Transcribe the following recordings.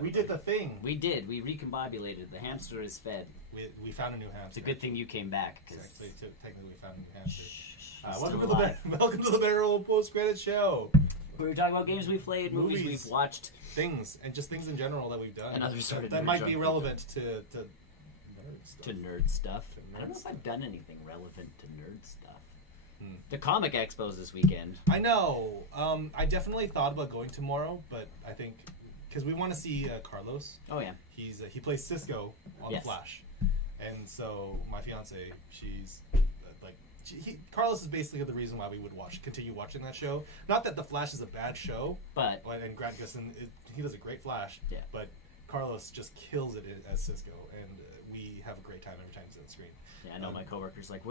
We did the thing. We did. We recombobulated. The hamster is fed. We found a new hamster. It's a good thing you came back. Exactly. Technically, we found a new hamster. Welcome to the Barrel post-credit show. We were talking about games we've played, movies we've watched, things, and just things in general that we've done. And other sort of that might be relevant to nerd stuff. I don't know if I've done anything relevant to nerd stuff. The Comic Expo's this weekend. I know. I definitely thought about going tomorrow, but I think because we want to see Carlos. Oh yeah. He plays Cisco on The Flash, and so my fiance, she's like. Carlos is basically the reason why we would continue watching that show. Not that The Flash is a bad show, and Grant Gustin, he does a great Flash. Yeah. But Carlos just kills it as Cisco, and we have a great time every time he's on the screen. Yeah, I know my coworker's like,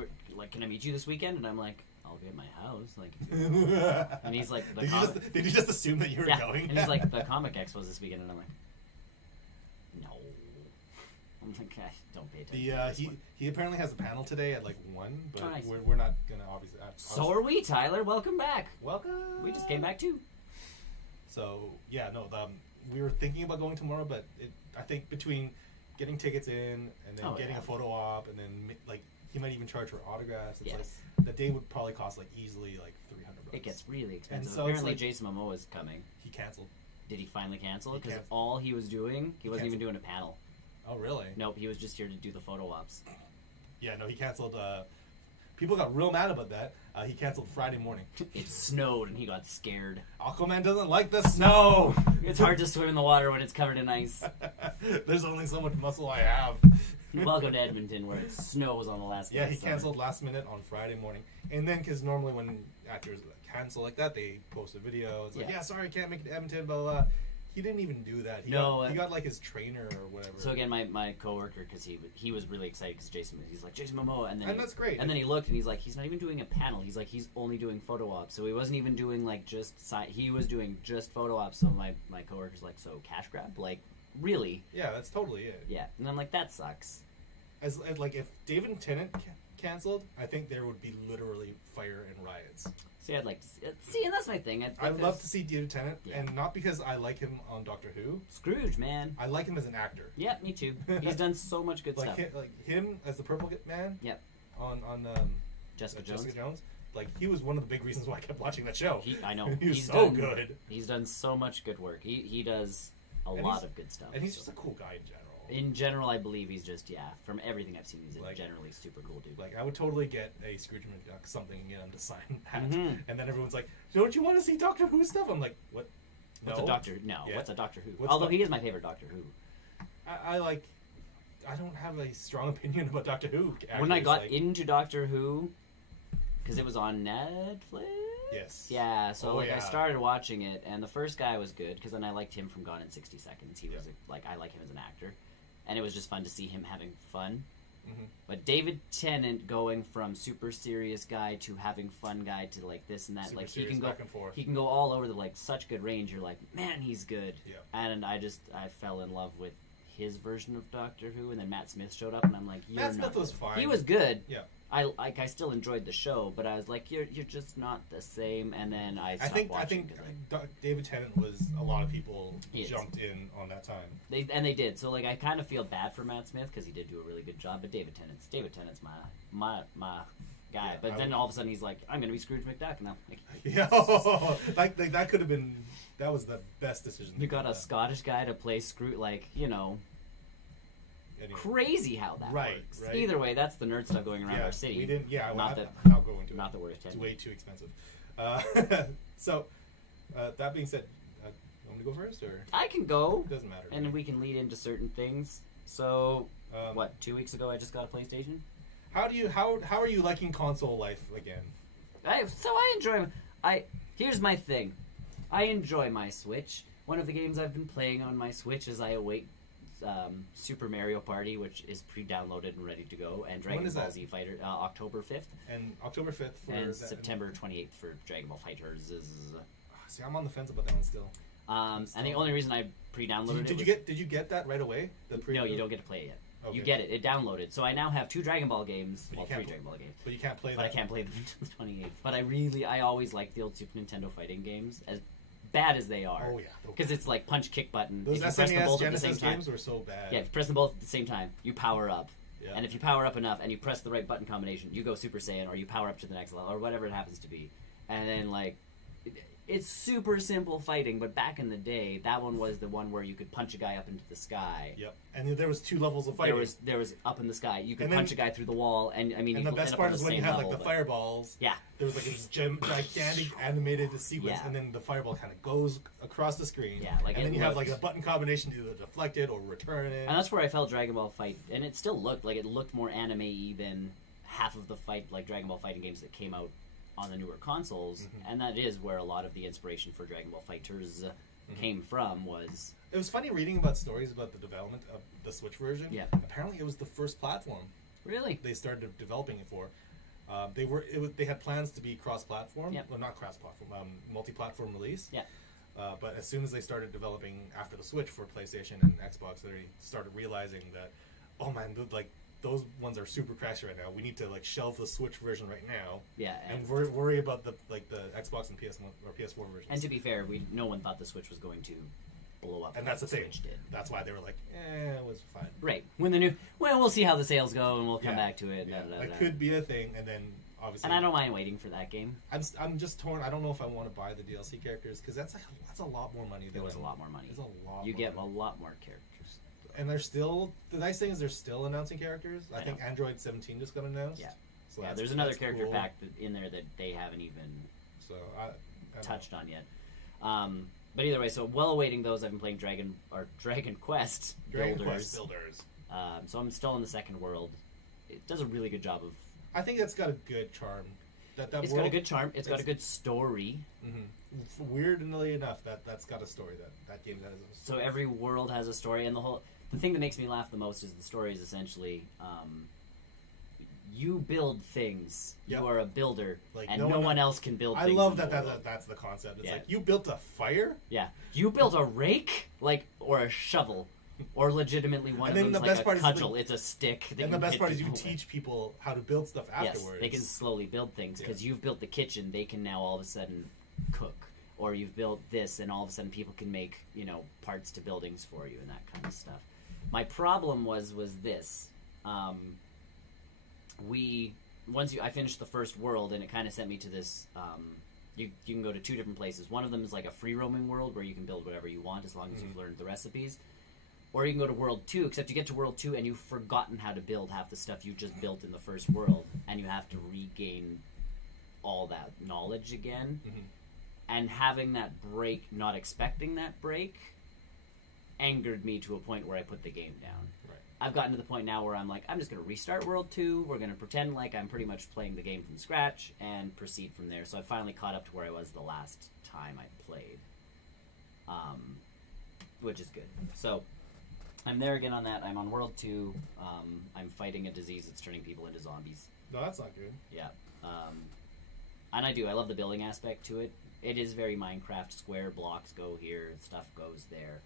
can I meet you this weekend? And I'm like, I'll be at my house. Like, and he's like, did you just assume that you were going? And he's like, the Comic Expo's this weekend, and I'm like, no. I'm like, don't pay attention. He apparently has a panel today at like 1, but nice. we're not gonna obviously. So are we, Tyler? Welcome back. Welcome. We just came back too. So yeah, no, we were thinking about going tomorrow, but I think between getting tickets in and then getting a photo op, and then like he might even charge for autographs. It's like the day would probably cost like easily like $300. It gets really expensive. And so apparently, Jason Momoa is coming. He canceled. Did he finally cancel? Because all he was doing, he wasn't even doing a panel. Oh, really? Nope, he was just here to do the photo ops. Yeah, no, he canceled. People got real mad about that. He canceled Friday morning. It snowed and he got scared. Aquaman doesn't like the snow. It's hard to swim in the water when it's covered in ice. There's only so much muscle I have. Welcome to Edmonton, where it snows on the last day. Yeah, he canceled last minute on Friday morning. And then, because normally when actors cancel like that, they post a video. It's like, sorry, I can't make it to Edmonton, blah, blah, blah. He didn't even do that. He got like his trainer or whatever. So again, my coworker, because he was really excited because he's like Jason Momoa, and that's great. And then he looked and he's like, he's not even doing a panel. He's like, he's only doing photo ops. So he wasn't even doing like he was doing just photo ops. So my coworker's like, so cash grab, like really? Yeah, that's totally it. Yeah, and I'm like, that sucks. As like if David Tennant canceled, I think there would be literally fire and riots. See, I'd like to see, and that's my thing. I'd love to see David Tennant, and not because I like him on Doctor Who. Scrooge, man. I like him as an actor. Yeah, me too. He's done so much good stuff. Like him as the Purple Man. Yep. On Jessica Jones. Like he was one of the big reasons why I kept watching that show. I know. He's so good. He's done so much good work. He does a lot of good stuff. And he's just a cool guy in general. In general, I believe he's just, from everything I've seen, he's a generally super cool dude. Like, I would totally get a Scrooge McDuck something and get him to sign that. Mm-hmm. And then everyone's like, don't you want to see Doctor Who stuff? I'm like, what? What's a Doctor? No, what's a Doctor Who? Although he is my favorite Doctor Who. I don't have a strong opinion about Doctor Who. When I got into Doctor Who, because it was on Netflix? Yes. Yeah, so I started watching it, and the first guy was good, because then I liked him from Gone in 60 Seconds. He was, I like him as an actor. And it was just fun to see him having fun. Mm-hmm. But David Tennant going from super serious guy to having fun guy to like this and that, super like he can go all over the such good range. You're like, man, he's good. Yeah. And I fell in love with his version of Doctor Who, and then Matt Smith showed up, and I'm like, Matt Smith was fine. He was good. Yeah. I still enjoyed the show, but I was like, you're just not the same. And then I stopped watching. I think David Tennant was a lot of people jumped in on that time. They did. So like I kind of feel bad for Matt Smith because he did do a really good job, but David Tennant's my guy. Yeah, but then all of a sudden he's like, I'm gonna be Scrooge McDuck, and I'm like, like that could have been, that was the best decision. You got a Scottish guy to play Scrooge, like, you know. Anyway. Crazy how that works. Right. Either way, that's the nerd stuff going around our city. We didn't. Yeah, not I'll go into not that we're It's way too expensive. So, that being said, you want me to go first, or I can go. It doesn't matter. And we can lead into certain things. So, 2 weeks ago, I just got a PlayStation. How are you liking console life again? Here's my thing. I enjoy my Switch. One of the games I've been playing on my Switch is I await Super Mario Party, which is pre-downloaded and ready to go, and Dragon Ball Z Fighter, October 5th. And October 5th and September 28th for Dragon Ball FighterZ. See, I'm on the fence about that one still. And the only reason I pre-downloaded Did you get that right away? No, you don't get to play it yet. Okay. You get it. It downloaded. So I now have 2 Dragon Ball games. Well, 3 Dragon Ball games. But you can't play them. But I can't play them until the 28th. But I always liked the old Super Nintendo fighting games. As bad as they are. Oh yeah, because it's like punch, kick button. Those if you press them SNES both at the same Genesis time, games were so bad. yeah, if you press them both at the same time, you power up. Yeah. And if you power up enough and you press the right button combination, you go Super Saiyan or you power up to the next level or whatever it happens to be. And then like it's super simple fighting, but back in the day, that one was the one where you could punch a guy up into the sky. Yep, and there was 2 levels of fighting. There was up in the sky. You could And then- punch a guy through the wall, and I mean, And you the could best end up part on is the when you same had level, like the but- fireballs. Yeah. There was like this gigantic animated sequence, Yeah. and then the fireball kind of goes across the screen. Yeah, like and it then you have like looked- a button combination to either deflect it or return it. And that's where I felt Dragon Ball Fight, and it still looked like it looked more anime-y than half of the fight, like Dragon Ball fighting games that came out on the newer consoles, and that is where a lot of the inspiration for Dragon Ball Fighters came from. Was It was funny reading about stories about the development of the Switch version. Yeah. Apparently, it was the first platform really they started developing it for. They had plans to be cross-platform. Yep. Well, not cross-platform, multi-platform release. yeah. But as soon as they started developing after the Switch for PlayStation and Xbox, they started realizing that, oh man, like those ones are super crashy right now. We need to like shelve the Switch version right now. Yeah, And worry about the Xbox and PS1 or PS4 versions. And to be fair, no one thought the Switch was going to blow up. And like that's the thing. Switch did. That's why they were like, it was fine. Right. When the new, we'll see how the sales go, and we'll come Yeah. back to it. Yeah, da, da, that da. could be a thing, and then obviously. And I don't mind waiting for that game. I'm just torn. I don't know if I want to buy the DLC characters because that's a lot more money. It was a lot more money. It's a lot. You more get money. a lot more characters. And they're still, the nice thing is they're still announcing characters. I think know. Android 17 just got announced. Yeah. So Yeah, there's another that's character cool. pack in there that they haven't even So I don't touched on yet. But either way, so while awaiting those, I've been playing Dragon Quest know. Dragon Builders. Quest Builders. So I'm still in the second world. It does a really good job of. I think it's got a good charm. That It's world, got a good charm. It's got a good story. Mm-hmm. Weirdly enough, that's got a story. That game has a So story. every world has a story, and the thing that makes me laugh the most is the story is essentially you build things. Yep. You are a builder, Like, and no no one- one else can build I things. love in the that world. that's the concept. It's Yeah. like you built a fire. Yeah, you built a rake, or a shovel, or legitimately one And of then them's the like best a part is cudgel. It's a stick. That And the you best hit part is you people with. teach people how to build stuff afterwards. Yes, they can slowly build things because you've built the kitchen. They can now all of a sudden cook, or you've built this, and all of a sudden people can make parts to buildings for you and that kind of stuff. My problem was this. I finished the first world, and it kind of sent me to this. You can go to 2 different places. One of them is like a free roaming world where you can build whatever you want as long as you've learned the recipes. Or you can go to World 2, except you get to World 2 and you've forgotten how to build half the stuff you just built in the first world, and you have to regain all that knowledge again. Mm-hmm. And having that break, not expecting that break, angered me to a point where I put the game down. Right. I've gotten to the point now where I'm like, I'm just going to restart World 2, we're going to pretend like I'm pretty much playing the game from scratch, and proceed from there. So I finally caught up to where I was the last time I played. Which is good. So I'm there again on that. I'm on World 2. I'm fighting a disease that's turning people into zombies. No, that's not good. Yeah. And I love the building aspect to it. It is very Minecraft. Square blocks go here, stuff goes there.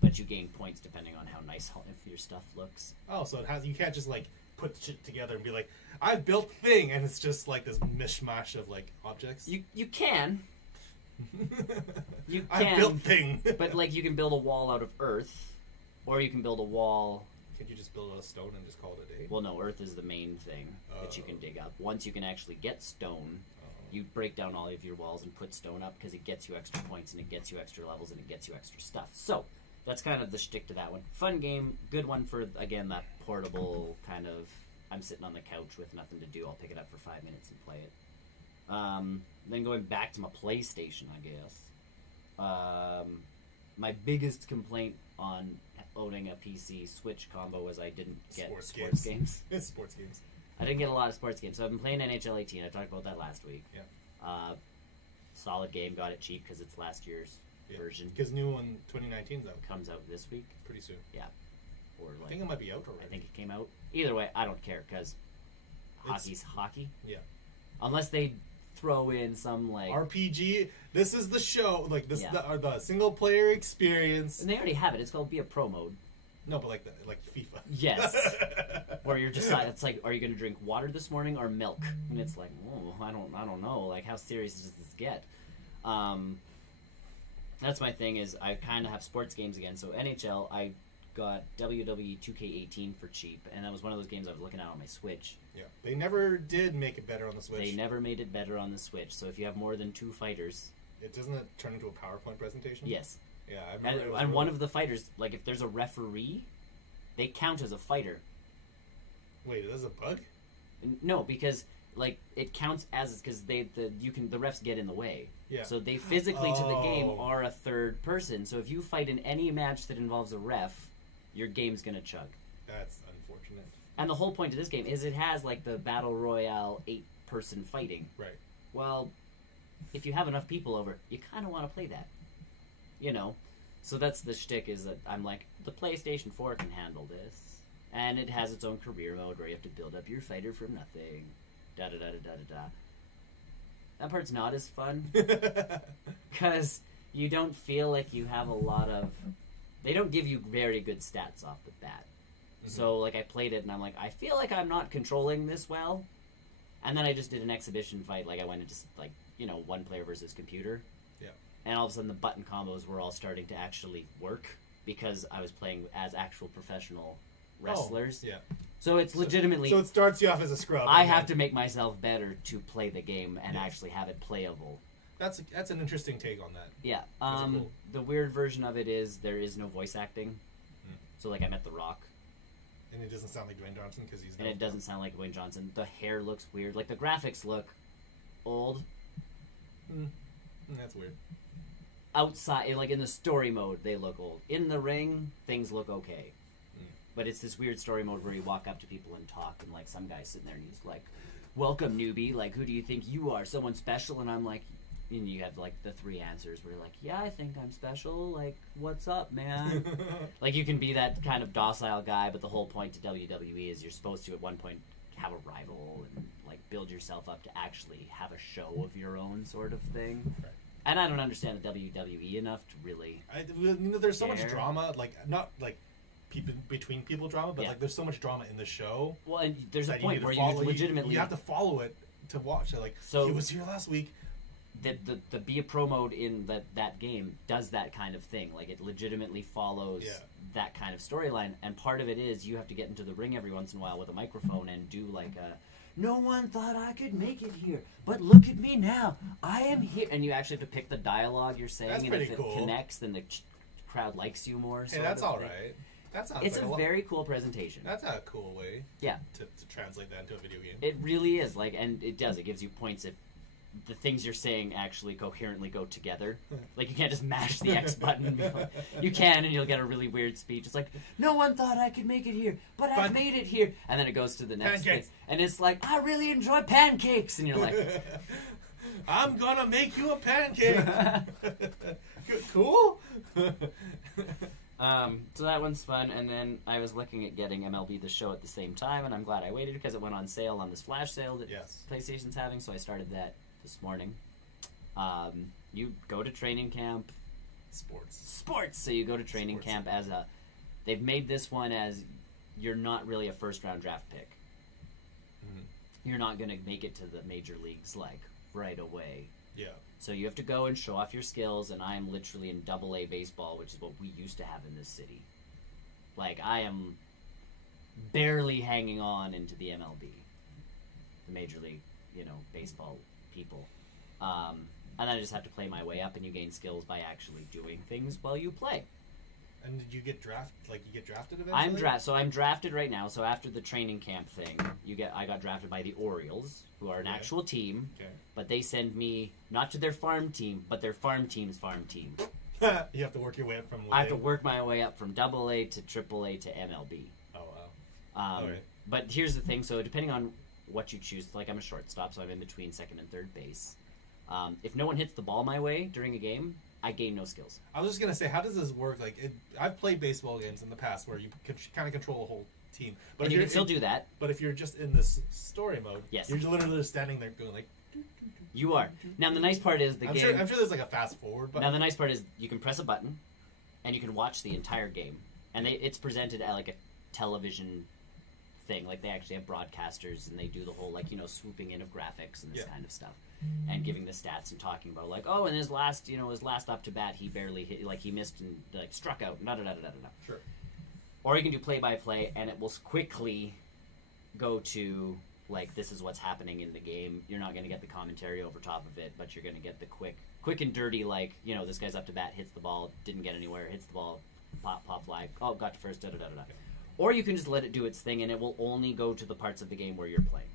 But you gain points depending on how nice if your stuff looks. Oh, so you can't just like put shit together and be like, I've built thing, and it's just like this mishmash of like objects. You can. You I can. built thing. But like you can build a wall out of earth, or you can build a wall. Can't you just build a stone and just call it a day? Well, no, earth is the main thing that you can dig up. Once you can actually get stone, you break down all of your walls and put stone up because it gets you extra points and it gets you extra levels and it gets you extra stuff. So that's kind of the shtick to that one. Fun game, good one for, again, that portable kind of, I'm sitting on the couch with nothing to do, I'll pick it up for 5 minutes and play it. Then going back to my PlayStation, I guess. My biggest complaint on owning a PC Switch combo was I didn't get sports games. It's sports games. I didn't get a lot of sports games, so I've been playing NHL 18. I talked about that last week. Yeah. Solid game, got it cheap because it's last year's version. Because new one 2019's out. Comes out this week. Pretty soon. Yeah. Or I think it might be out already. I think it came out. Either way, I don't care because hockey's hockey. Yeah. Unless they throw in some like RPG. This is the show. Like this, Yeah. the single player experience. And they already have it. It's called Be a Pro Mode. No, but like FIFA. Yes. Where you're just it's like, are you going to drink water this morning or milk? And it's like, oh, I don't know. Like, how serious does this get? That's my thing. Is I kind of have sports games again. So NHL, I got WWE 2K18 for cheap, and that was one of those games I was looking at on my Switch. Yeah, they never did make it better on the Switch. They never made it better on the Switch. So if you have more than 2 fighters, it doesn't turn into a PowerPoint presentation. Yes. Yeah, I remember. And one of the fighters, like if there's a referee, they count as a fighter. Wait, is this a bug? No, because like it counts as because the refs get in the way. Yeah. So they physically to the game are a third person. So if you fight in any match that involves a ref, your game's gonna chug. That's unfortunate. And the whole point of this game is it has like the battle royale 8-person fighting. Right. Well, if you have enough people over, you kind of want to play that. You know, so that's the shtick. Is that I'm like the PlayStation 4 can handle this. And it has its own career mode where you have to build up your fighter from nothing. Da da da da da da da. That part's not as fun. Because you don't feel like you have a lot of... They don't give you very good stats off the bat. Mm-hmm. So, like, I played it and I'm like, I feel like I'm not controlling this well. And then I just did an exhibition fight. Like, I went into, like, you know, one player versus computer. Yeah. And all of a sudden the button combos were all starting to actually work. Because I was playing as actual professional wrestlers. Oh, yeah. So it's legitimately... So it starts you off as a scrub. I have to make myself better to play the game and actually have it playable. That's an interesting take on that. Yeah. Cool. The weird version of it is there is no voice acting. So like I met The Rock. And it doesn't sound like Dwayne Johnson because he's... And it doesn't sound like Dwayne Johnson. The hair looks weird. Like the graphics look old. That's weird. Outside, like in the story mode, they look old. In the ring, things look okay. But it's this weird story mode where you walk up to people and talk, and like some guy's sitting there and he's like, "Welcome, newbie. Like, who do you think you are? Someone special?" And I'm like, and you have like the 3 answers where you're like, "Yeah, I think I'm special. Like, what's up, man?" Like you can be that kind of docile guy, but the whole point to WWE is you're supposed to at one point have a rival and like build yourself up to actually have a show of your own sort of thing. Right. And I don't understand the WWE enough to really. There's so much drama, like not like. Between people drama, but like there's so much drama in the show. Well, and there's a point where you legitimately you have to follow it to watch it. Like, so he was here last week. The Be a Pro mode in that game does that kind of thing. Like it legitimately follows that kind of storyline, and part of it is you have to get into the ring every once in a while with a microphone and do like a. No one thought I could make it here, but look at me now. I am here, and you actually have to pick the dialogue you're saying, and if it connects, then the crowd likes you more. Hey, that's all right. It's like a very cool presentation. That's a cool way to translate that into a video game. It really is. Like, and it does. It gives you points if the things you're saying actually coherently go together. Like, you can't just mash the X button. You can, and you'll get a really weird speech. It's like, no one thought I could make it here, but I made it here. And then it goes to the next thing. And it's like, I really enjoy pancakes. And you're like... I'm gonna make you a pancake! Cool? So that one's fun, and then I was looking at getting MLB The Show at the same time, and I'm glad I waited because it went on sale on this flash sale that PlayStation's having, so I started that this morning. You go to training camp. Sports! So you go to training camp as a... They've made this one as you're not really a first-round draft pick. Mm-hmm. You're not going to make it to the major leagues, like, right away. Yeah. So you have to go and show off your skills, and I am literally in AA baseball, which is what we used to have in this city. Like, I am barely hanging on into the MLB, the Major League, baseball people. And then I just have to play my way up, and you gain skills by actually doing things while you play. And did you get drafted? Like, you get drafted eventually? I'm drafted right now. So after the training camp thing, I got drafted by the Orioles, who are an actual team. Okay. But they send me not to their farm team, but their farm team's farm team. You have to work your way up from. I have to work my way up from AA to AAA to MLB. Oh wow! All right. But here's the thing. So depending on what you choose, like I'm a shortstop, so I'm in between second and third base. If no one hits the ball my way during a game, I gain no skills. I was just going to say, how does this work? Like, I've played baseball games in the past where you can kind of control a whole team. But and you can still do that. But if you're just in this story mode, you're literally just standing there going like... You are. Now, the nice part is I'm sure there's like a fast forward button. Now, the nice part is you can press a button, and you can watch the entire game. And it's presented at like a television thing. Like, they actually have broadcasters, and they do the whole, like, swooping in of graphics and this kind of stuff. And giving the stats and talking about, like, oh, in his last up to bat, he barely hit, like, he missed and, like, struck out, da-da-da-da-da-da. Sure. Or you can do play-by-play, and it will quickly go to, like, this is what's happening in the game. You're not going to get the commentary over top of it, but you're going to get the quick and dirty, like, this guy's up to bat, hits the ball, didn't get anywhere, hits the ball, pop flag, oh, got to first, da-da-da-da-da. Or you can just let it do its thing, and it will only go to the parts of the game where you're playing.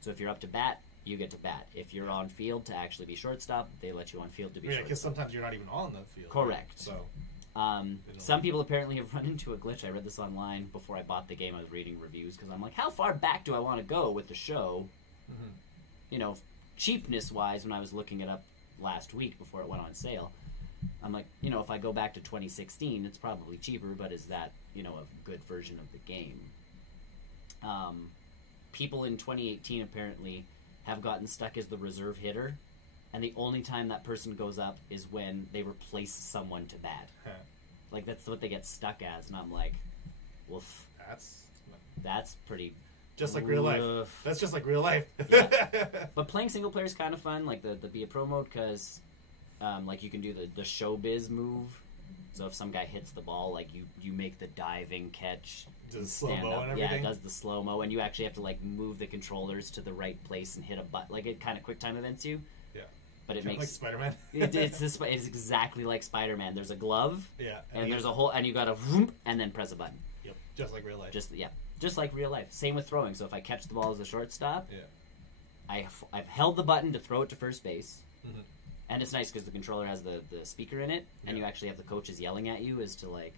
So if you're up to bat, you get to bat. If you're on field to actually be shortstop, they let you on field to be shortstop. Because sometimes you're not even on the field. Correct. Right? So some people apparently have run into a glitch. I read this online before I bought the game. I was reading reviews because I'm like, how far back do I want to go with the show? Mm-hmm. Cheapness-wise, when I was looking it up last week before it went on sale, I'm like, if I go back to 2016, it's probably cheaper, but is that, a good version of the game? People in 2018 apparently have gotten stuck as the reserve hitter, and the only time that person goes up is when they replace someone to bat. Like, that's what they get stuck as, and I'm like, woof. That's pretty... Just like real life. That's just like real life. Yeah. But playing single player is kind of fun, like the Be a Pro mode, because like you can do the showbiz move. So if some guy hits the ball, like you make the diving catch. Does slow-mo and everything? Yeah, it does the slow-mo, and you actually have to like move the controllers to the right place and hit a button. Like, it kind of quick time events you. Yeah. But it makes... Like Spider-Man? it's exactly like Spider-Man. There's a glove. Yeah. And there's a hole, and you gotta whoop, and then press a button. Yep. Just like real life. Just like real life. Same with throwing. So if I catch the ball as a shortstop, yeah, I've held the button to throw it to first base. Mm-hmm. And it's nice because the controller has the speaker in it, and you actually have the coaches yelling at you as to, like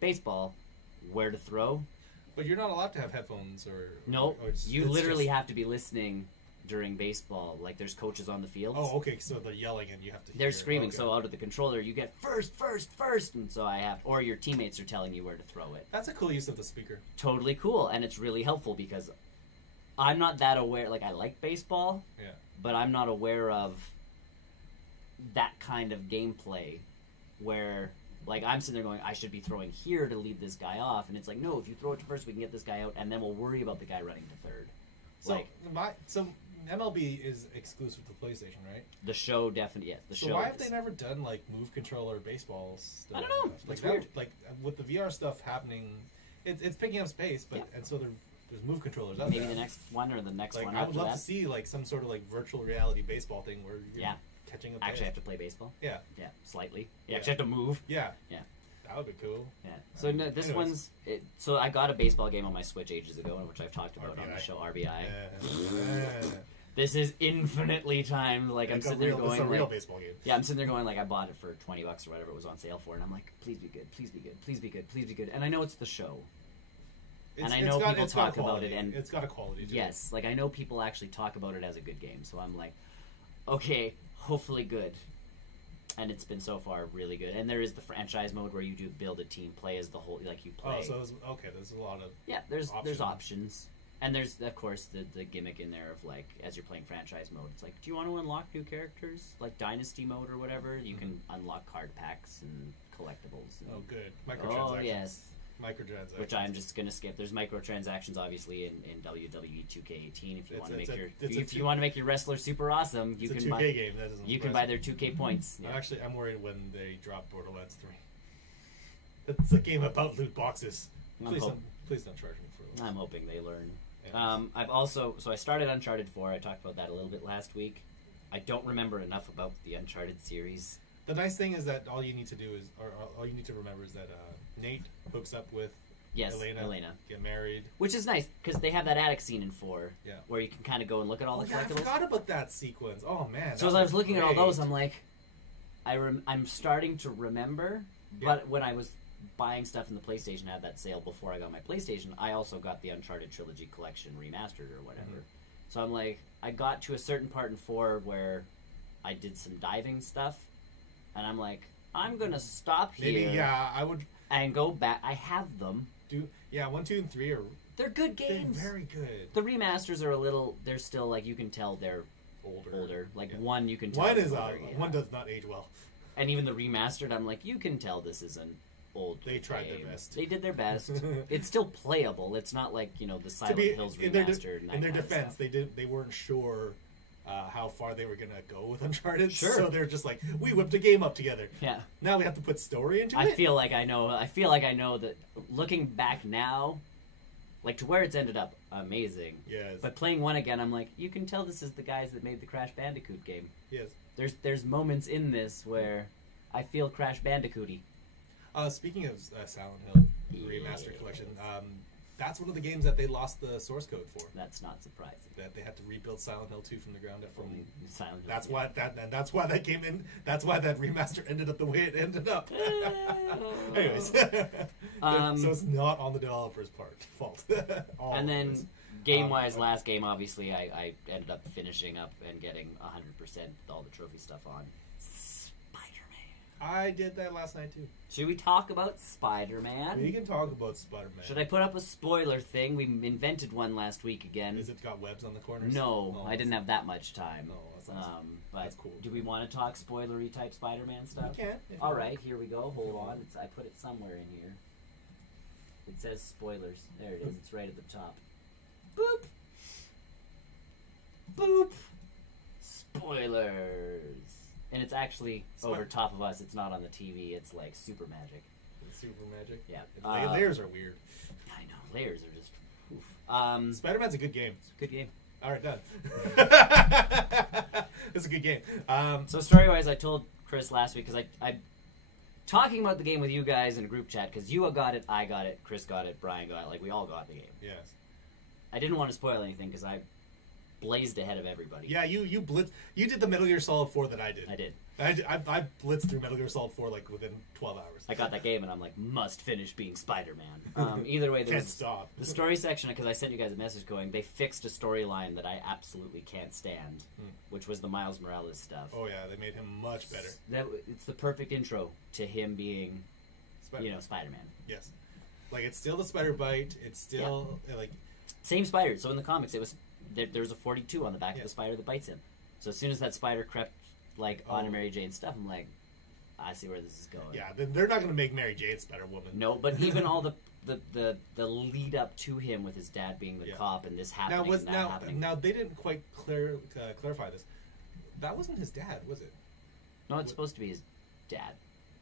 baseball, where to throw. But you're not allowed to have headphones or... No, you literally have to be listening during baseball. Like, there's coaches on the field. Oh, okay, so they're yelling and you have to They're screaming, so out of the controller you get first, and so I have... Or your teammates are telling you where to throw it. That's a cool use of the speaker. Totally cool, and it's really helpful because I'm not that aware... Like, I like baseball, but I'm not aware of that kind of gameplay where... Like, I'm sitting there going, I should be throwing here to lead this guy off, and it's like, no, if you throw it to first, we can get this guy out, and then we'll worry about the guy running to third. So MLB is exclusive to PlayStation, right? The show definitely, yes. The show. Why have they never done like move controller baseballs? I don't know. Like, it's weird. Like with the VR stuff happening, it's picking up space, but and so there's move controllers. Maybe the next one or the next one. I would love to see like some sort of like virtual reality baseball thing where you're catching a actually have to play baseball. Yeah, slightly. You actually have to move. Yeah. That would be cool. Yeah. So this one's... So I got a baseball game on my Switch ages ago, which I've talked about on the show, RBI. This is infinitely timed. Like, I'm sitting there going... It's a real baseball game. Yeah, I'm sitting there going, like, I bought it for $20 or whatever it was on sale for, and I'm like, please be good, please be good, please be good, please be good. And I know it's the show. And I know people talk about it, and... It's got a quality to it. Yes. Like, I know people actually talk about it as a good game, so I'm like, okay, hopefully good. And it's been so far really good. And there is the franchise mode where you do build a team, play as the whole, like you play. Oh, so there's a lot of there's options. And there's, of course, the gimmick in there of, like, as you're playing franchise mode, it's like, do you want to unlock new characters? Like Dynasty mode or whatever? You can unlock card packs and collectibles. And, good. Microtransactions. Oh, yes. Microtransactions. Which I'm just going to skip. There's microtransactions, obviously, in WWE 2K18. If you want to make if you want to make your wrestler super awesome, you can buy. Game. You can buy their 2K points. Yeah. Actually, I'm worried when they drop Borderlands 3. It's a game about loot boxes. Please don't charge me for those. I'm hoping they learn. I've also I started Uncharted 4. I talked about that a little bit last week. I don't remember enough about the Uncharted series. The nice thing is that all you need to do is, or all you need to remember is that Nate hooks up with Elena, get married. Which is nice, because they have that attic scene in 4, where you can kind of go and look at all the collectibles. I forgot about that sequence. Oh, man. So as I was looking at all those, I'm like, I'm starting to remember, but when I was buying stuff in the PlayStation, I had that sale before I got my PlayStation, I also got the Uncharted Trilogy Collection remastered or whatever. Mm-hmm. So I'm like, I got to a certain part in 4 where I did some diving stuff, and I'm like, I'm going to stop here. Maybe, I would... And go back. I have them. 1, 2, and 3 are... They're good games. They're very good. The remasters are a little... They're still, like, you can tell they're older. Like, 1, you can tell... One does not age well. And even the remastered, I'm like, you can tell this isn't old. They tried game. their best. They did their best. It's still playable. It's not like the Silent Hills remastered. In their defense, they weren't sure how far they were gonna go with Uncharted. Sure. So they're just like, we whipped a game up together. Yeah. Now we have to put story into it. I feel like I know that looking back now, like to where it's ended up, amazing. Yes. But playing one again, I'm like, you can tell this is the guys that made the Crash Bandicoot game. Yes. There's moments in this where I feel Crash Bandicooty. Speaking of Silent Hill Remastered Yes. Collection, that's one of the games that they lost the source code for. That's not surprising. That they had to rebuild Silent Hill 2 from the ground up. Silent Hill. That's why that came in. That's why that remaster ended up the way it ended up. Anyways, so it's not on the developer's fault. And then game-wise, last game, obviously, I ended up finishing up and getting 100% all the trophy stuff on. I did that last night too. Should we talk about Spider-Man? We can talk about Spider-Man. Should I put up a spoiler thing? We invented one last week again. Is it got webs on the corners? No, I didn't have that much time. No, but that's cool. Do we want to talk spoilery type Spider-Man stuff? We can. All right, here we go. Hold on. I put it somewhere in here. It says spoilers. There it is. It's right at the top. Boop. Boop. Spoilers. And it's actually over top of us. It's not on the TV. It's like super magic. Super magic? Yeah. Layers are weird. I know. Layers are just... Oof. Spider-Man's a good game. It's a good game. All right, done. It's a good game. So story-wise, I told Chris last week, because I talking about the game with you guys in a group chat, because you got it, I got it, Chris got it, Brian got it. Like, we all got the game. Yes. I didn't want to spoil anything, because I blazed ahead of everybody. Yeah, you blitzed. You did the Metal Gear Solid 4 that I did. I did. I blitzed through Metal Gear Solid 4 like within 12 hours. I got that game and I'm like, must finish being Spider-Man. Either way, Can't stop. The story section, because I sent you guys a message going, they fixed a storyline that I absolutely can't stand, which was the Miles Morales stuff. Oh yeah, they made him much better. It's the perfect intro to him being, Spider-Man. Yes. Like, it's still the spider bite. It's still like same spider. So in the comics, it was there's a 42 on the back of the spider that bites him. So as soon as that spider crept on Mary Jane's stuff, I'm like, I see where this is going. Yeah, they're not going to make Mary Jane Spider-Woman. No, but even all the lead up to him with his dad being the cop and this happening and that happening. Now they didn't quite clarify this. That wasn't his dad, was it? No, it's supposed to be his dad.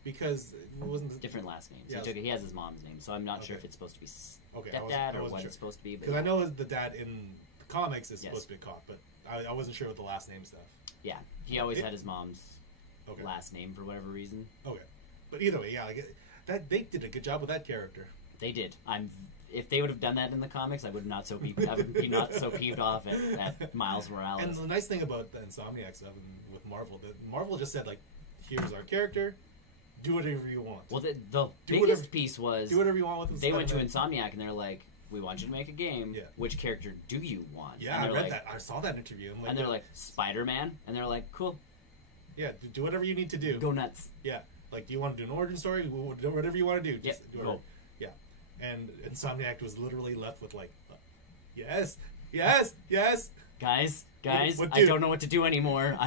Because it wasn't different last names. Yeah, he has his mom's name, so I'm not sure if it's supposed to be stepdad or what it's supposed to be. Because I know the dad in the comics is supposed to be a cop, but I wasn't sure with the last name stuff. Yeah, he always had his mom's last name for whatever reason. Okay, but either way, yeah, that they did a good job with that character. They did. If they would have done that in the comics, I would not I would be not so peeved off at Miles Morales. And the nice thing about the Insomniac stuff and with Marvel, that Marvel just said, like, here's our character, do whatever you want. Well, the biggest piece was do whatever you want with him. They went to Insomniac and they're like, we want you to make a game. Yeah. Which character do you want? Yeah, I read that. I saw that interview. And they're like, Spider-Man? And they're like, cool. Yeah, do whatever you need to do. Go nuts. Yeah. Like, do you want to do an origin story? Whatever you want to do. Just do go. Yeah. And Insomniac was literally left with, like, yes, yes, yes. Guys, I don't know what to do anymore.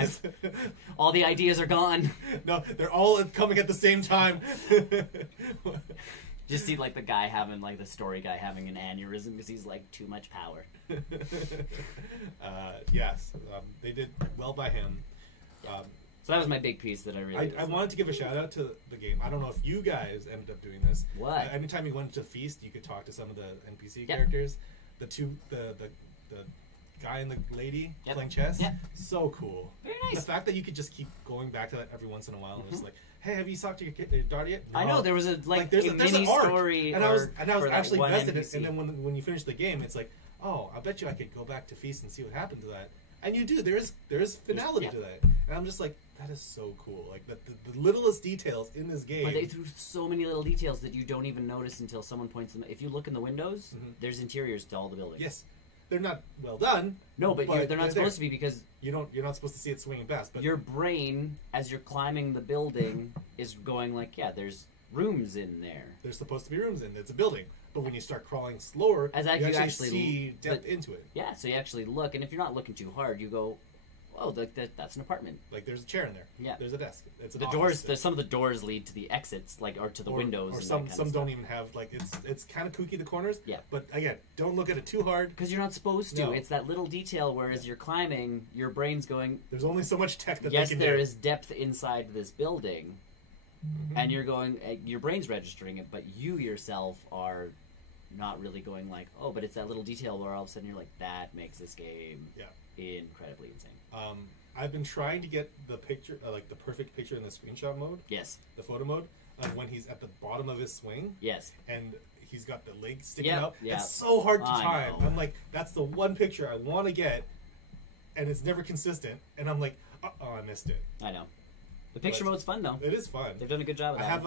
All the ideas are gone. No, they're all coming at the same time. Just see, like, the guy having, like, the story guy having an aneurysm because he's, like, too much power. Yes, they did well by him. So that was my big piece that I really... I wanted to give a shout-out to the game. I don't know if you guys ended up doing this. What? Anytime you went to Feast, you could talk to some of the NPC characters. The guy and the lady playing chess. Yeah. So cool. Very nice. The fact that you could just keep going back to that every once in a while and just like, hey, have you talked to your daughter yet? No. I know, there was there's a mini arc. story. And I was actually invested in it. NPC. And then when you finish the game, it's like, oh, I bet you I could go back to Feast and see what happened to that. And you do. There is finality to that. And I'm just like, that is so cool. Like, the littlest details in this game. But they threw so many little details that you don't even notice until someone points them. If you look in the windows, there's interiors to all the buildings. Yes. They're not well done. No, but they're not supposed to be because... You're not supposed to see it swinging past. But your brain, as you're climbing the building, is going like, yeah, there's rooms in there. There's supposed to be rooms in it. It's a building. But when you start crawling slower, you actually see depth into it. Yeah, so you actually look, and if you're not looking too hard, you go, oh, that's an apartment. Like there's a chair in there. Yeah. There's a desk. It's an the office. doors. Some of the doors lead to the exits, like or to the windows. Or and some that kind of don't stuff. even have like it's kind of kooky the corners. Yeah. But again, don't look at it too hard because you're not supposed to. No. It's that little detail where as you're climbing, your brain's going. There's only so much tech that yes, they can there do. is depth inside this building, and you're going. Your brain's registering it, but you yourself are not really going like, oh, but it's that little detail where all of a sudden you're like, that makes this game incredibly insane. I've been trying to get the picture, like the perfect picture in the screenshot mode. Yes. The photo mode of when he's at the bottom of his swing. Yes. And he's got the leg sticking out. Yep. It's so hard to time. Know. I'm like, that's the one picture I want to get, and it's never consistent. And I'm like, I missed it. I know. The picture mode's fun though. It is fun. They've done a good job of that.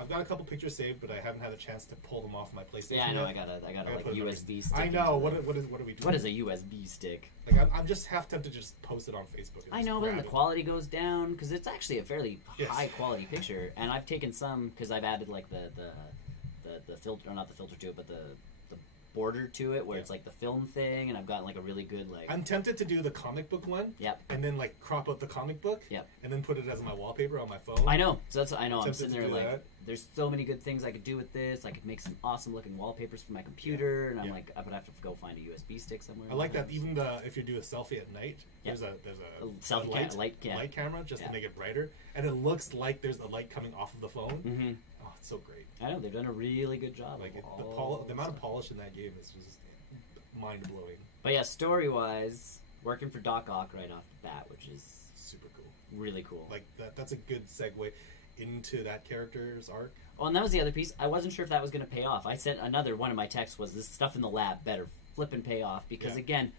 I've got a couple pictures saved, but I haven't had a chance to pull them off my PlayStation. Yeah, I know. Yet. I got a like USB stick. I know. What are we doing? What is a USB stick? Like I'm just half tempted to just post it on Facebook. I know, but then the quality goes down because it's actually a fairly high quality picture, and I've taken some because I've added like the filter, or not the filter to it, but the border to it where it's like the film thing, and I've gotten like a really good like. I'm tempted to do the comic book one. Yep. And then like crop out the comic book. Yep. And then put it as my wallpaper on my phone. I know. So that's I know. I'm sitting there like, that. there's so many good things I could do with this. I could make some awesome looking wallpapers for my computer, and I'm like, I would have to go find a USB stick somewhere. I like that. Even if you do a selfie at night, there's a selfie light camera just to make it brighter, and it looks like there's a light coming off of the phone. Mm-hmm. Oh, it's so great. I know they've done a really good job. Like the amount of polish in that game is just mind blowing. But yeah, story wise, working for Doc Ock right off the bat, which is super cool. Really cool. Like that's a good segue into that character's arc. Oh, and that was the other piece. I wasn't sure if that was going to pay off. I sent another one of my texts was this stuff in the lab better flip and pay off because again,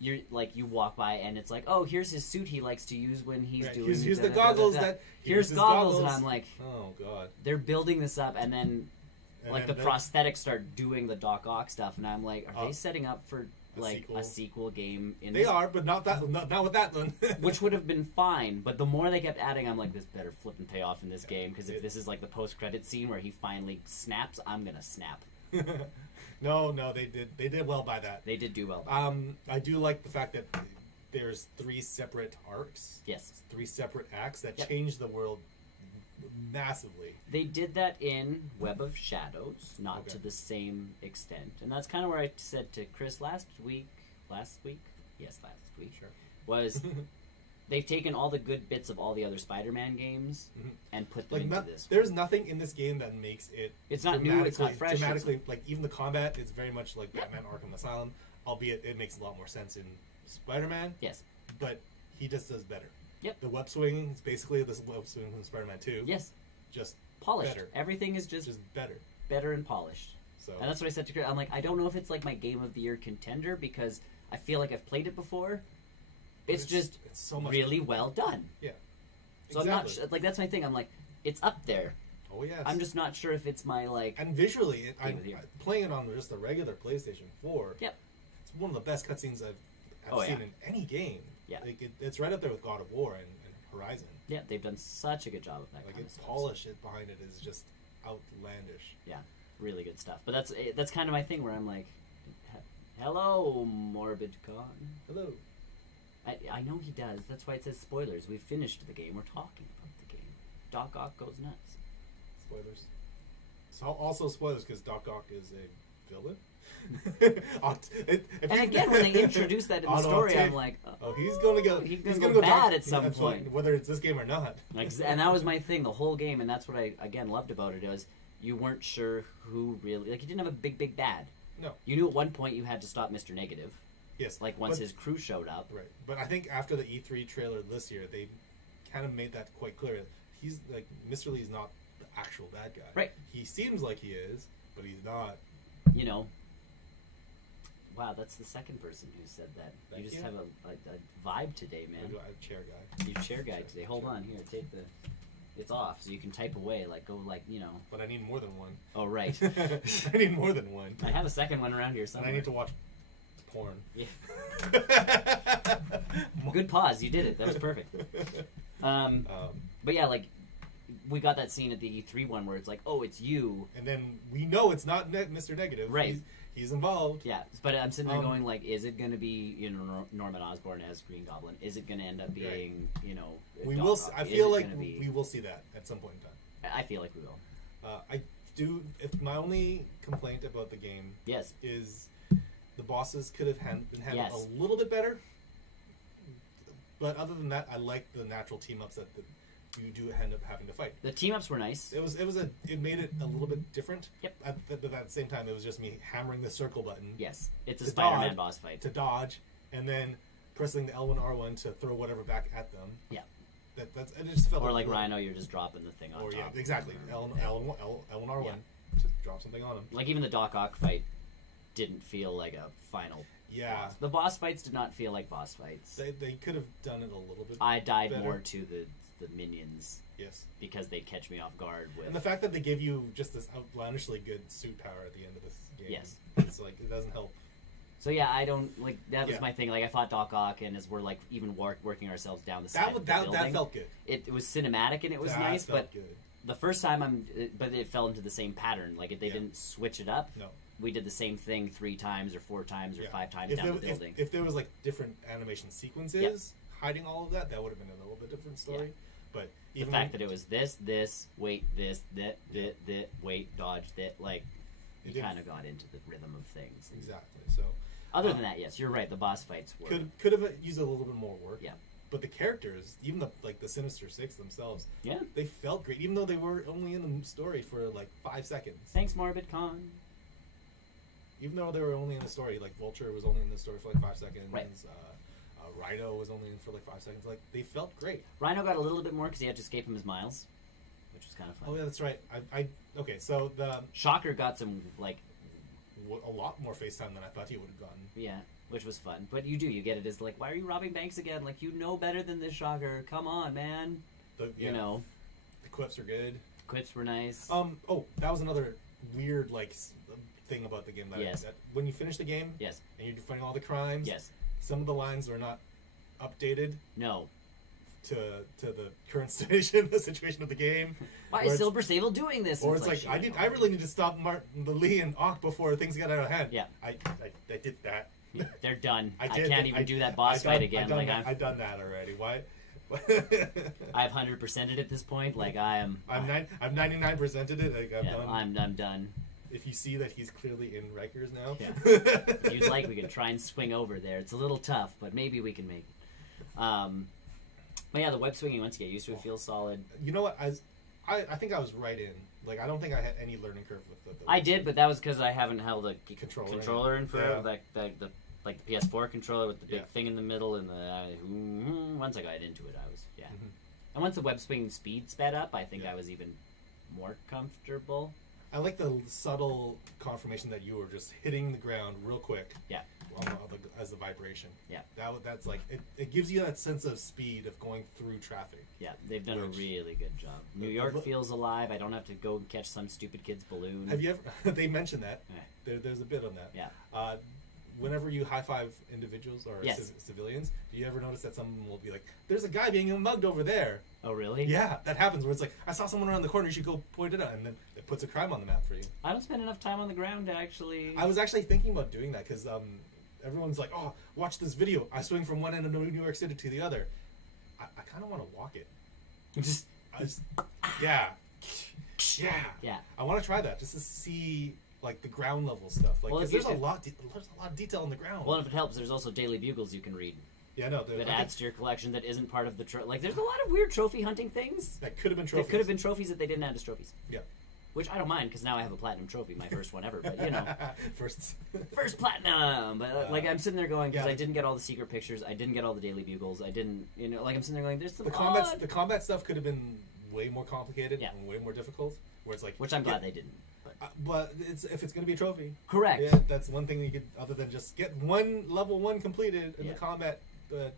you're like you walk by and it's like, oh, here's his suit he likes to use when he's doing. Here's the goggles here's goggles, and I'm like, oh god, they're building this up, and then. Like the prosthetics start doing the Doc Ock stuff, and I'm like, are they setting up for like a sequel game? They are, but not with that one. Which would have been fine, but the more they kept adding, I'm like, this better flip and pay off in this game because if this is like the post-credit scene where he finally snaps, I'm gonna snap. No, they did well by that. They did do well. I do like the fact that there's 3 separate arcs. Yes, 3 separate acts that change the world massively. They did that in Web of Shadows, not to the same extent, and that's kind of where I said to Chris last week, sure. Was they've taken all the good bits of all the other Spider-Man games and put them into this. There's nothing in this game that makes it. It's not new. It's not fresh. Dramatically, like even the combat is very much like Batman: Arkham Asylum, albeit it makes a lot more sense in Spider-Man. Yes, but he just does better. Yep. The web swing is basically this web swing from Spider-Man 2. Yes. Just polished. Better. Everything is just better. Better and polished. So. And that's what I said to Chris. I'm like, I don't know if it's like my Game of the Year contender because I feel like I've played it before. It's so much really well done. Yeah. So exactly. I'm not like that's my thing. I'm like, it's up there. Oh yes. I'm just not sure if it's my like. And visually, I'm playing it on just the regular PlayStation 4. Yep. It's one of the best cutscenes I've seen in any game. Yeah. Like it's right up there with God of War and Horizon. Yeah, they've done such a good job of that. Like its polish behind it is just outlandish. Yeah, really good stuff. But that's kind of my thing where I'm like, hello, Morbid Con. Hello. I know he does. That's why it says spoilers. We've finished the game. We're talking about the game. Doc Ock goes nuts. Spoilers. So also spoilers because Doc Ock is a villain. And again, when they introduce that in the story, I'm like, he's gonna go bad at some point, whether it's this game or not. And that was my thing the whole game, and that's what I again loved about it. Was you weren't sure who really you didn't have a big bad. No, you knew at one point you had to stop Mr. Negative. Yes, like once his crew showed up. Right, but I think after the E3 trailer this year, they kind of made that quite clear. He's like Mr. Lee's not the actual bad guy. Right. He seems like he is, but he's not. You know. Wow, that's the second person who said that. You just have a vibe today, man. Chair guy. You're chair guy today. Hold on, here, take the. It's off, so you can type away. But I need more than one. Oh right. I need more than one. I have a second one around here somewhere. And I need to watch porn. Yeah. Good pause. You did it. That was perfect. But yeah, like we got that scene at the E3 one where it's like, oh, it's you, and then we know it's not Mr. Negative. Right. He's involved. Yeah, but I'm sitting there going, like, is it going to be, you know, Norman Osborn as Green Goblin? Is it going to end up being, you know, we will? I feel like we will see that at some point in time. I feel like we will. I do. If my only complaint about the game, is the bosses could have been handled a little bit better. But other than that, I like the natural team ups that you do end up having to fight. The team ups were nice. It made it a little bit different. Yep. But at the same time, it was just me hammering the circle button. Yes, it's a Spider-Man boss fight to dodge, and then pressing the L1 R1 to throw whatever back at them. Yeah. That's it just felt like Rhino, you're just dropping the thing on top. Yeah, exactly. L1 R1 to drop something on him. Like even the Doc Ock fight didn't feel like a final. Yeah. Boss. The boss fights did not feel like boss fights. They could have done it a little bit. I died better. more to the minions. Yes. Because they catch me off guard with. And the fact that they give you just this outlandishly good suit power at the end of this game. Yes. It's like it doesn't help. So yeah, I don't like that was my thing. Like I fought Doc Ock, and as we're like even working ourselves down the side of the building, that felt good. It was cinematic and it was nice, but good. The first time but it fell into the same pattern. Like they didn't switch it up. No, we did the same thing 3 times or 4 times or 5 times down the building. If there was like different animation sequences hiding all of that, that would have been a little bit different story. Yeah. But even the fact that it was this, wait, this, that, wait, dodge, that, like you kind of got into the rhythm of things. Exactly. So. Other than that, yes, you're right. The boss fights were could have used a little bit more work. Yeah, but the characters, even the Sinister Six themselves, they felt great, even though they were only in the story for like 5 seconds. Thanks, Morbid Con. Even though they were only in the story, like Vulture was only in the story for like 5 seconds. Right. Rhino was only in for like 5 seconds. Like they felt great. Rhino got a little bit more because he had to escape him as Miles, which was kind of fun. Oh yeah, that's right. Okay, so the Shocker got some like. A lot more FaceTime than I thought he would have gotten. Yeah, which was fun. But you get it as like, why are you robbing banks again? Like, you know better than this, Shocker. Come on, man. You know. The quips are good. Quips were nice. Oh, that was another weird, like, thing about the game. That when you finish the game, and you're fighting all the crimes, some of the lines are not updated. No. To the current situation of the game. Why is Silver Sable doing this? Or it's like I really need to stop Martin, Lee, and Ock before things get out of hand. Yeah, I did that. They're done. I can't even do that boss fight again. I've done that already. Why? I've 100%ed at this point. Like I've 99%ed it. Like, I'm done. If you see that he's clearly in Rikers now, if you'd like, we can try and swing over there. It's a little tough, but maybe we can make it. But yeah, the web swinging, once you get used to it, feels solid. You know what? I think I was right in. Like, I don't think I had any learning curve with the I did, but that was because I haven't held a controller in forever. Yeah. Like the PS4 controller with the big thing in the middle, and once I got into it, I was And once the web swinging speed sped up, I think I was even more comfortable. I like the subtle confirmation that you were just hitting the ground real quick. Yeah. As the vibration. Yeah. That's like it gives you that sense of speed of going through traffic. Yeah, they've done a really good job. New York feels alive. I don't have to go catch some stupid kid's balloon. Have you ever? They mentioned that. There's a bit on that. Yeah. Whenever you high five individuals or civilians, do you ever notice that someone will be like, "There's a guy being mugged over there"? Oh, really? Yeah, that happens. Where it's like, "I saw someone around the corner. You should go point it out," and then it puts a crime on the map for you. I don't spend enough time on the ground to actually. I was actually thinking about doing that because everyone's like, "Oh, watch this video. I swing from one end of New York City to the other." I kind of want to walk it. Yeah. I want to try that just to see like the ground level stuff. Like, there's a lot of detail in the ground. Well, if it helps, there's also daily bugles you can read. Yeah, no. That adds to your collection that isn't part of the like. There's a lot of weird trophy hunting things that could have been trophies. That could have been trophies that they didn't add as trophies. Yeah. Which I don't mind because now I have a platinum trophy, my first one ever. But you know, first platinum. But like I'm sitting there going because I didn't get all the secret pictures, I didn't get all the daily bugles, I didn't, like I'm sitting there going, there's some the combat stuff could have been way more complicated and way more difficult. Where it's like, which I'm glad they didn't. But if it's going to be a trophy, correct? Yeah, that's one thing you could, other than just get level 1 completed in the combat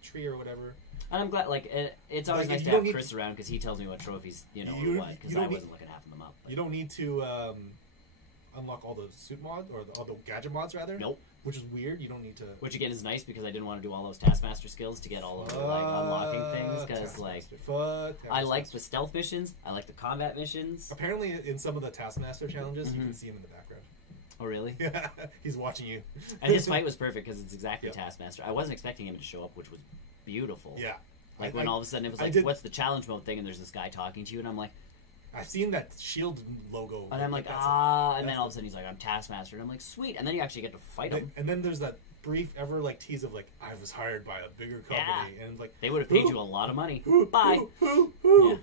tree or whatever. And I'm glad, like, it's always nice to have Chris around because he tells me what trophies, what, because I wasn't looking half of them up. But. You don't need to unlock all the suit mods, or all the gadget mods, rather. Nope. Which is weird. You don't need to. Which, again, is nice because I didn't want to do all those Taskmaster skills to get all of the, like, unlocking things, because, like, I like the stealth missions, I like the combat missions. Apparently, in some of the Taskmaster challenges, you can see them in the background. Oh, really? Yeah, he's watching you. And his fight was perfect because it's exactly Yep. Taskmaster. I wasn't expecting him to show up, which was beautiful. Yeah. Like when all of a sudden it was like, what's the challenge mode thing? And there's this guy talking to you, and I'm like, I've seen that shield logo. and I'm like, and then all of a sudden he's like, I'm Taskmaster, and I'm like, sweet. And then you actually get to fight him. And then there's that brief ever like tease of like, I was hired by a bigger company, and like they would have paid you a lot of money. Bye. Yeah.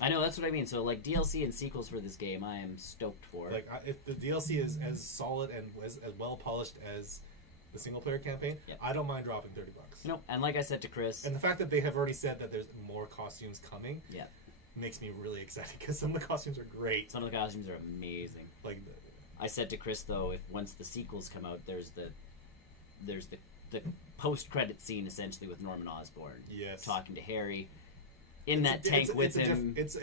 I know, that's what I mean. So like DLC and sequels for this game, I am stoked for. Like if the DLC is as solid and as well polished as the single player campaign, Yep. I don't mind dropping $30. No, and like I said to Chris, And the fact that they have already said that there's more costumes coming, yeah, makes me really excited because some of the costumes are great. some of the costumes are amazing. Like, I said to Chris though, if once the sequels come out, there's the post credit scene essentially with Norman Osborn yes, talking to Harry in that tank with him. It's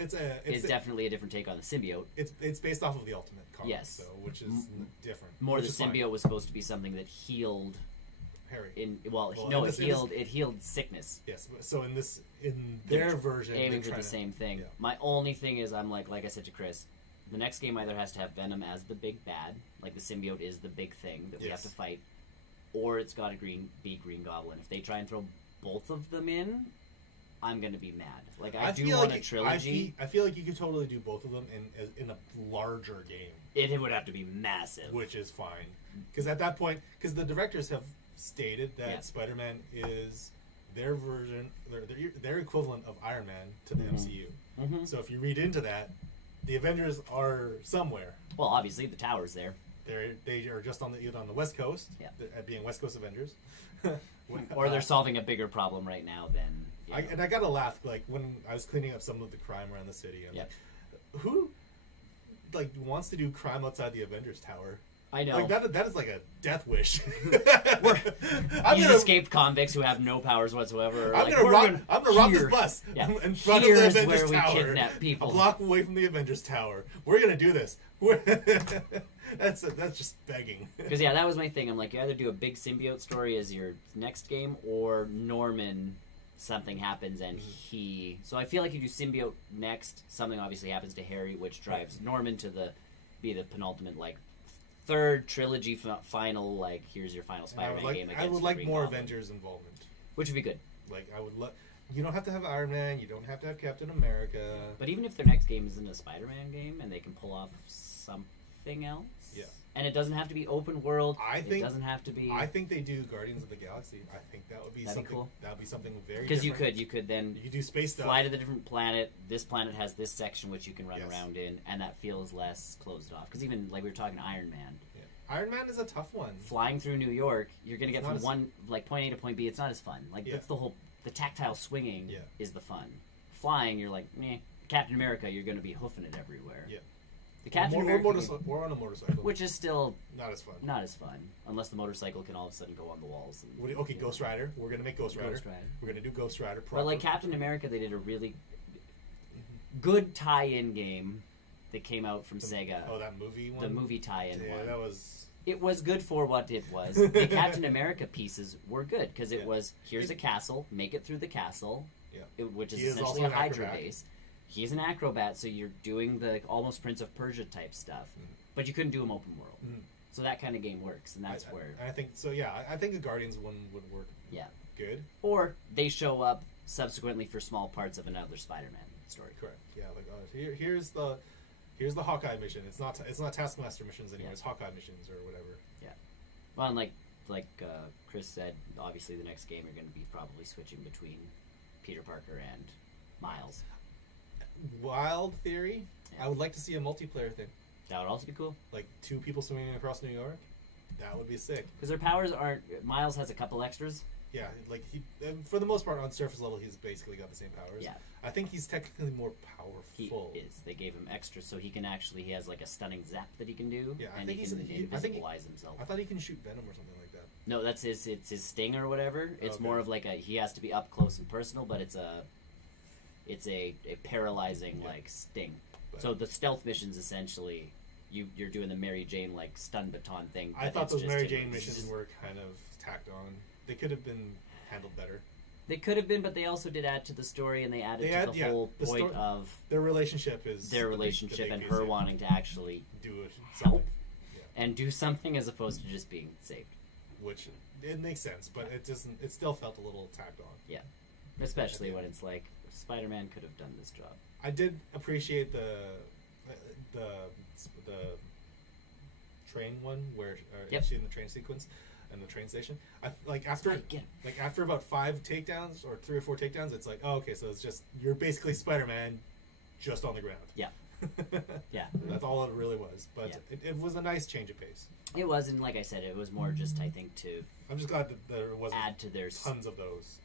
Definitely a different take on the symbiote. It's based off of the Ultimate comic, Yes. so which is different. More, which the is fine. symbiote was supposed to be something that healed. Harry. It healed sickness. Yes, so in their version, aiming they for the same thing. Yeah. My only thing is, I'm like I said to Chris, the next game either has to have Venom as the big bad, like the symbiote is the big thing that we have to fight, or it's got to be Green Goblin. If they try and throw both of them in, I'm gonna be mad. Like I do want a trilogy. I feel like you could totally do both of them in a larger game. It would have to be massive, which is fine, because at that point, because the directors have stated that Spider-Man is their version, their equivalent of Iron Man to the MCU. Mm-hmm. So if you read into that, the Avengers are somewhere. Well, obviously the tower's there. They are just on the West Coast, being West Coast Avengers. Or they're solving a bigger problem right now than. And I gotta laugh, like when I was cleaning up some of the crime around the city. I'm like, who wants to do crime outside the Avengers Tower? I know. Like that is like a death wish. These escaped convicts who have no powers whatsoever. I'm gonna rob this bus in front of the Avengers Tower. We kidnap people. A block away from the Avengers Tower. We're gonna do this. That's just begging. Because that was my thing. I'm like, you either do a big symbiote story as your next game, or Norman, something happens and he. So I feel like you do symbiote next. Something obviously happens to Harry, which drives Norman to be the penultimate third trilogy final. Like, here's your final Spider-Man game. I would like more Goblin. Avengers involvement, which would be good. Like I would. You don't have to have Iron Man. You don't have to have Captain America. But even if their next game isn't a Spider-Man game and they can pull off something else, and it doesn't have to be open world. It doesn't have to be. I think they do Guardians of the Galaxy. I think that would be something. Cool. That would be something very. Because you could then do space stuff. Fly to the different planet. This planet has this section which you can run around in, and that feels less closed off. Because even like we were talking Iron Man. Iron Man is a tough one. Flying through New York, you're gonna get from point A to point B. It's not as fun. Like that's the whole. The tactile swinging is the fun. Flying, you're like, meh. Captain America, you're going to be hoofing it everywhere. Yeah. The Captain America we're on a motorcycle, which is still not as fun. Not as fun, unless the motorcycle can all of a sudden go on the walls. And, Ghost Rider. We're going to make Ghost Rider. We're going to do Ghost Rider. But like Captain America, they did a really good tie-in game that came out from Sega. Oh, that movie one. The movie tie-in one. Yeah, that was. It was good for what it was. The Captain America pieces were good because it was, here's a castle, make it through the castle, which is essentially a Hydra base. He's an acrobat, so you're doing the almost Prince of Persia type stuff, but you couldn't do him open world. So that kind of game works, and that's where... I think, so yeah, I think a Guardians one would work good. Or they show up subsequently for small parts of another Spider-Man story. Correct, yeah. Like, here's the Hawkeye mission. It's not Taskmaster missions anymore. It's Hawkeye missions or whatever. Yeah. Well, and like Chris said, obviously the next game you're going to be probably switching between Peter Parker and Miles. Wild theory. I would like to see a multiplayer thing. That would also be cool. Like 2 people swimming across New York. That would be sick. Because their powers aren't. Miles has a couple extras. Yeah, like for the most part, on surface level, he's basically got the same powers. Yeah. I think he's technically more powerful. He is. They gave him extra, so he can actually. He has like a stunning zap that he can do. Yeah, and he can invisibilize himself. I thought he can shoot venom or something like that. No, that's his. It's his sting or whatever. It's more of like he has to be up close and personal, but it's a paralyzing like sting. But so the stealth missions essentially. You're doing the Mary Jane like stun baton thing. I thought those Mary Jane missions were kind of tacked on. They could have been handled better. They could have been, but they also did add to the story, and they added to the whole point of their relationship and her wanting to actually do it. Help. and do something as opposed to just being saved. Which it makes sense, but it doesn't. It still felt a little tacked on. Yeah, especially when it's like Spider-Man could have done this job. I did appreciate the train one where she in the train sequence and the train station. After about 5 takedowns or 3 or 4 takedowns, it's like, oh, okay, so it's just you're basically Spider-Man, just on the ground. Yeah. Yeah. That's all it really was. But it was a nice change of pace. It was, and like I said, it was more just, I think, to I'm just glad that there wasn't add to their tons of those.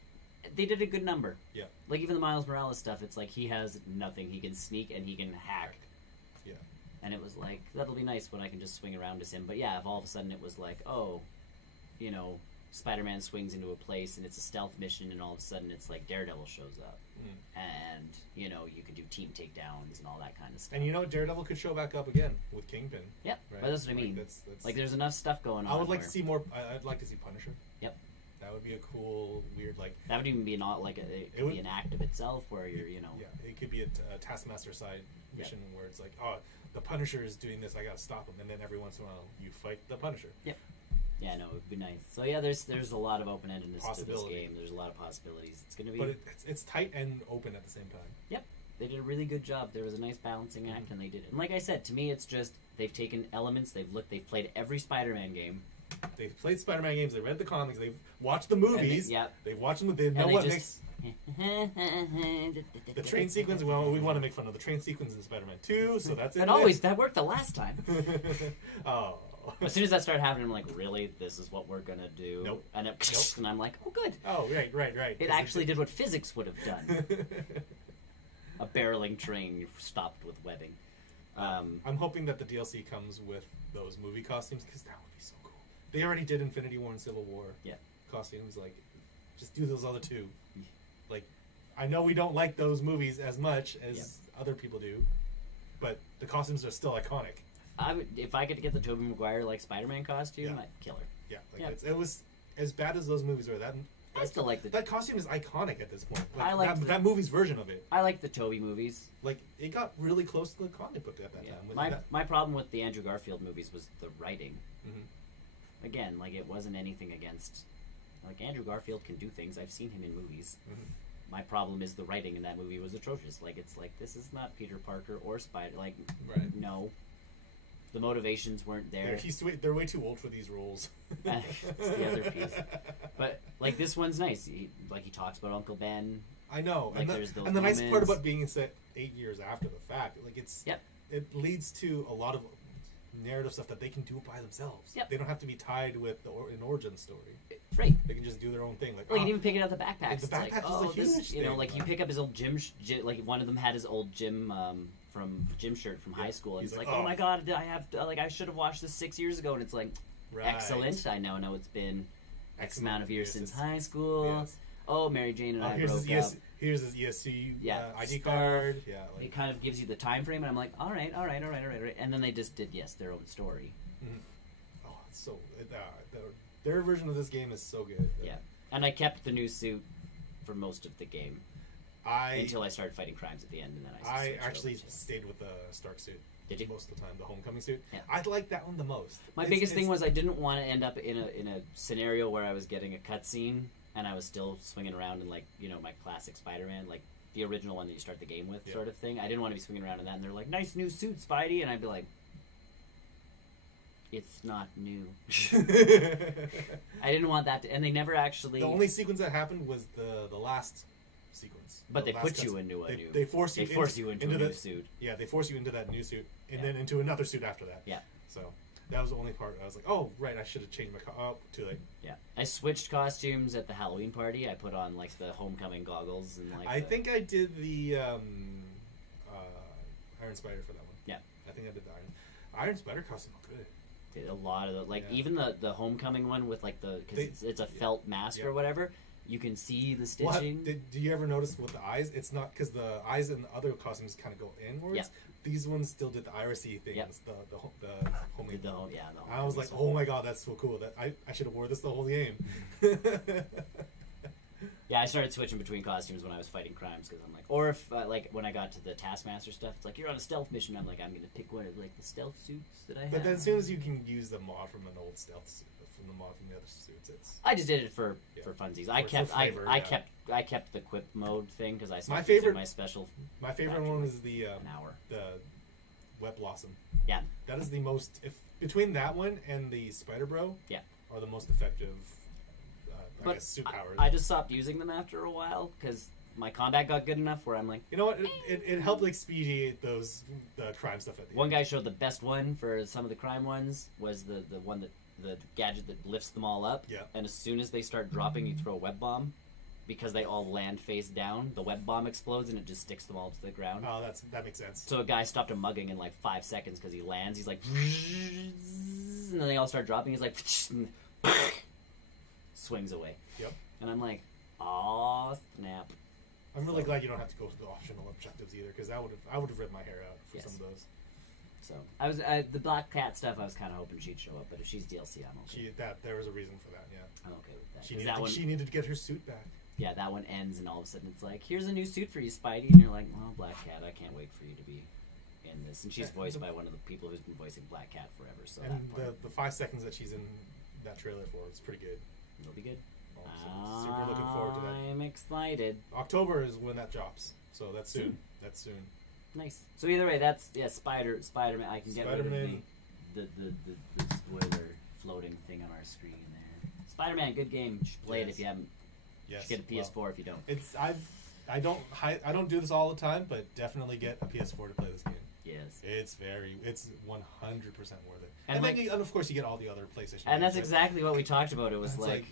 They did a good number. Yeah. Like even the Miles Morales stuff, it's like he has nothing. He can sneak and he can hack. Yeah. And it was like, that'll be nice when I can just swing around as him. But yeah, if all of a sudden it was like, oh, you know, Spider-Man swings into a place and it's a stealth mission, and all of a sudden it's like Daredevil shows up. And, you know, you can do team takedowns and all that kind of stuff. And you know, Daredevil could show back up again with Kingpin. Yep, right? but that's what I mean. That's like, there's enough stuff going on. I would like to see more. I'd like to see Punisher. Yep. That would be a cool, weird, like... That would even be it could be an act of itself where you're, you know... Yeah, it could be a Taskmaster side mission where it's like, oh, the Punisher is doing this, I gotta stop him. And then every once in a while, you fight the Punisher. Yep. Yeah, no, it would be nice. So yeah, there's a lot of open-endedness to this game. There's a lot of possibilities. It's gonna be... But it's tight and open at the same time. Yep. They did a really good job. There was a nice balancing act, and they did it. And like I said, to me, it's just, they've taken elements, they've played every Spider-Man game. They've played Spider-Man games, they've read the comics, they've watched the movies, they've watched them, they know what makes... The train sequence, well, we want to make fun of the train sequence in Spider-Man 2, so that's it. That worked the last time. Oh. As soon as that started happening, I'm like, really? This is what we're gonna do? Nope. And I'm like, oh, good. Oh, right. It actually did what physics would have done. A barreling train stopped with webbing. I'm hoping that the DLC comes with those movie costumes, because that would be so cool. They already did Infinity War and Civil War costumes. Like, just do those other 2. Like, I know we don't like those movies as much as other people do, but the costumes are still iconic. If I could get the Tobey Maguire like Spider-Man costume, I'd kill her. Yeah, it was as bad as those movies are. I still like that costume is iconic at this point. Like, I like that movie's version of it. I like the Tobey movies. Like, it got really close to the comic book at that time. My problem with the Andrew Garfield movies was the writing. Again, like, it wasn't anything against... Like, Andrew Garfield can do things. I've seen him in movies. My problem is the writing in that movie was atrocious. Like, it's like, this is not Peter Parker or Spider... Like, no. The motivations weren't there. They're way too old for these roles. That's the other piece. But, like, this one's nice. He talks about Uncle Ben. I know. Like, and the nice part about being set 8 years after the fact, like, it leads to a lot of narrative stuff that they can do by themselves. They don't have to be tied with an origin story. Right. They can just do their own thing. Like, you can even pick it out the backpacks. The backpack is a huge thing. You know, like, you pick up his old gym, like, one of them had his old gym shirt from high school. And he's like, oh my god, I should have watched this 6 years ago. And it's like, excellent. I now know it's been X amount of years since high school. Yes. Oh, Mary Jane and I broke up. Here's his ESC ID card. Yeah, like, it kind of gives you the time frame, and I'm like, all right. And then they just did their own story. Oh, it's so their version of this game is so good. Yeah, and I kept the new suit for most of the game. Until I started fighting crimes at the end, and then I actually stayed with the Stark suit. Did you? Most of the time, the Homecoming suit. Yeah. I like that one the most. My biggest thing was I didn't want to end up in a scenario where I was getting a cutscene and I was still swinging around in, like, you know, my classic Spider-Man, like the original one that you start the game with, sort of thing. I didn't want to be swinging around in that, and they're like, nice new suit, Spidey, and I'd be like, it's not new. I didn't want that to, and they never actually... The only sequence that happened was the last sequence. But they put you into a new... They force you into a new suit. Yeah, they force you into that new suit, and then into another suit after that. Yeah. So... That was the only part I was like, oh, right, I should have changed my too late. Yeah. I switched costumes at the Halloween party. I put on, like, the Homecoming goggles and, like... I think I did the Iron Spider for that one. Yeah. I think I did the Iron Spider costume looked good. Did a lot of the... Like, even the Homecoming one with, like, the... Because it's a felt mask or whatever. You can see the stitching. Do you ever notice with the eyes? It's not... Because the eyes in the other costumes kind of go inwards. Yeah. These ones still did the irisy things, the homemade. I was like, oh my god, that's so cool! That I should have wore this the whole game. Yeah, I started switching between costumes when I was fighting crimes because I'm like, or if like when I got to the Taskmaster stuff, it's like you're on a stealth mission. I'm like, I'm gonna pick one of like the stealth suits that I have. But then as soon as you can use the mod from an old stealth suit, from the mod from the other suits, it's. I just did it for funsies. I kept the quip mode thing because I started using my special. My favorite one is the an hour. The Wet Blossom. Yeah, that is the most. If between that one and the Spider Bro, are the most effective. I guess suit powers. I just stopped using them after a while because my combat got good enough where I'm like, you know what? It helped expedite the crime stuff at the one end. guy showed the best one for some of the crime ones was the one that the gadget that lifts them all up. Yeah. And as soon as they start dropping, you throw a web bomb. Because they all land face down, the web bomb explodes and it just sticks them all to the ground. Oh, that makes sense. So a guy stopped a mugging in like 5 seconds because he lands. He's like, and then they all start dropping. He's like, swings away. Yep. And I'm like, aw, snap. I'm really glad you don't have to go to the optional objectives either, because I would have ripped my hair out for some of those. So I was the Black Cat stuff. I was kind of hoping she'd show up, but if she's DLC, I'm okay. There was a reason for that. Yeah. I'm okay with that. She needed to get her suit back. Yeah, that one ends, and all of a sudden it's like, here's a new suit for you, Spidey, and you're like, well, Black Cat, I can't wait for you to be in this. And she's voiced by one of the people who's been voicing Black Cat forever. So and the 5 seconds that she's in that trailer for, it's pretty good. It'll be good. So super looking forward to that. I'm excited. October is when that drops, so that's soon. That's soon. Nice. So either way, that's Spider-Man. I can get rid of the spoiler floating thing on our screen there. Spider-Man, good game. You should play it if you haven't. Yes. You should get a PS4 if you don't. I don't do this all the time, but definitely get a PS4 to play this game. Yes. It's 100% worth it. And then of course you get all the other PlayStation. And that's exactly what we talked about. It was like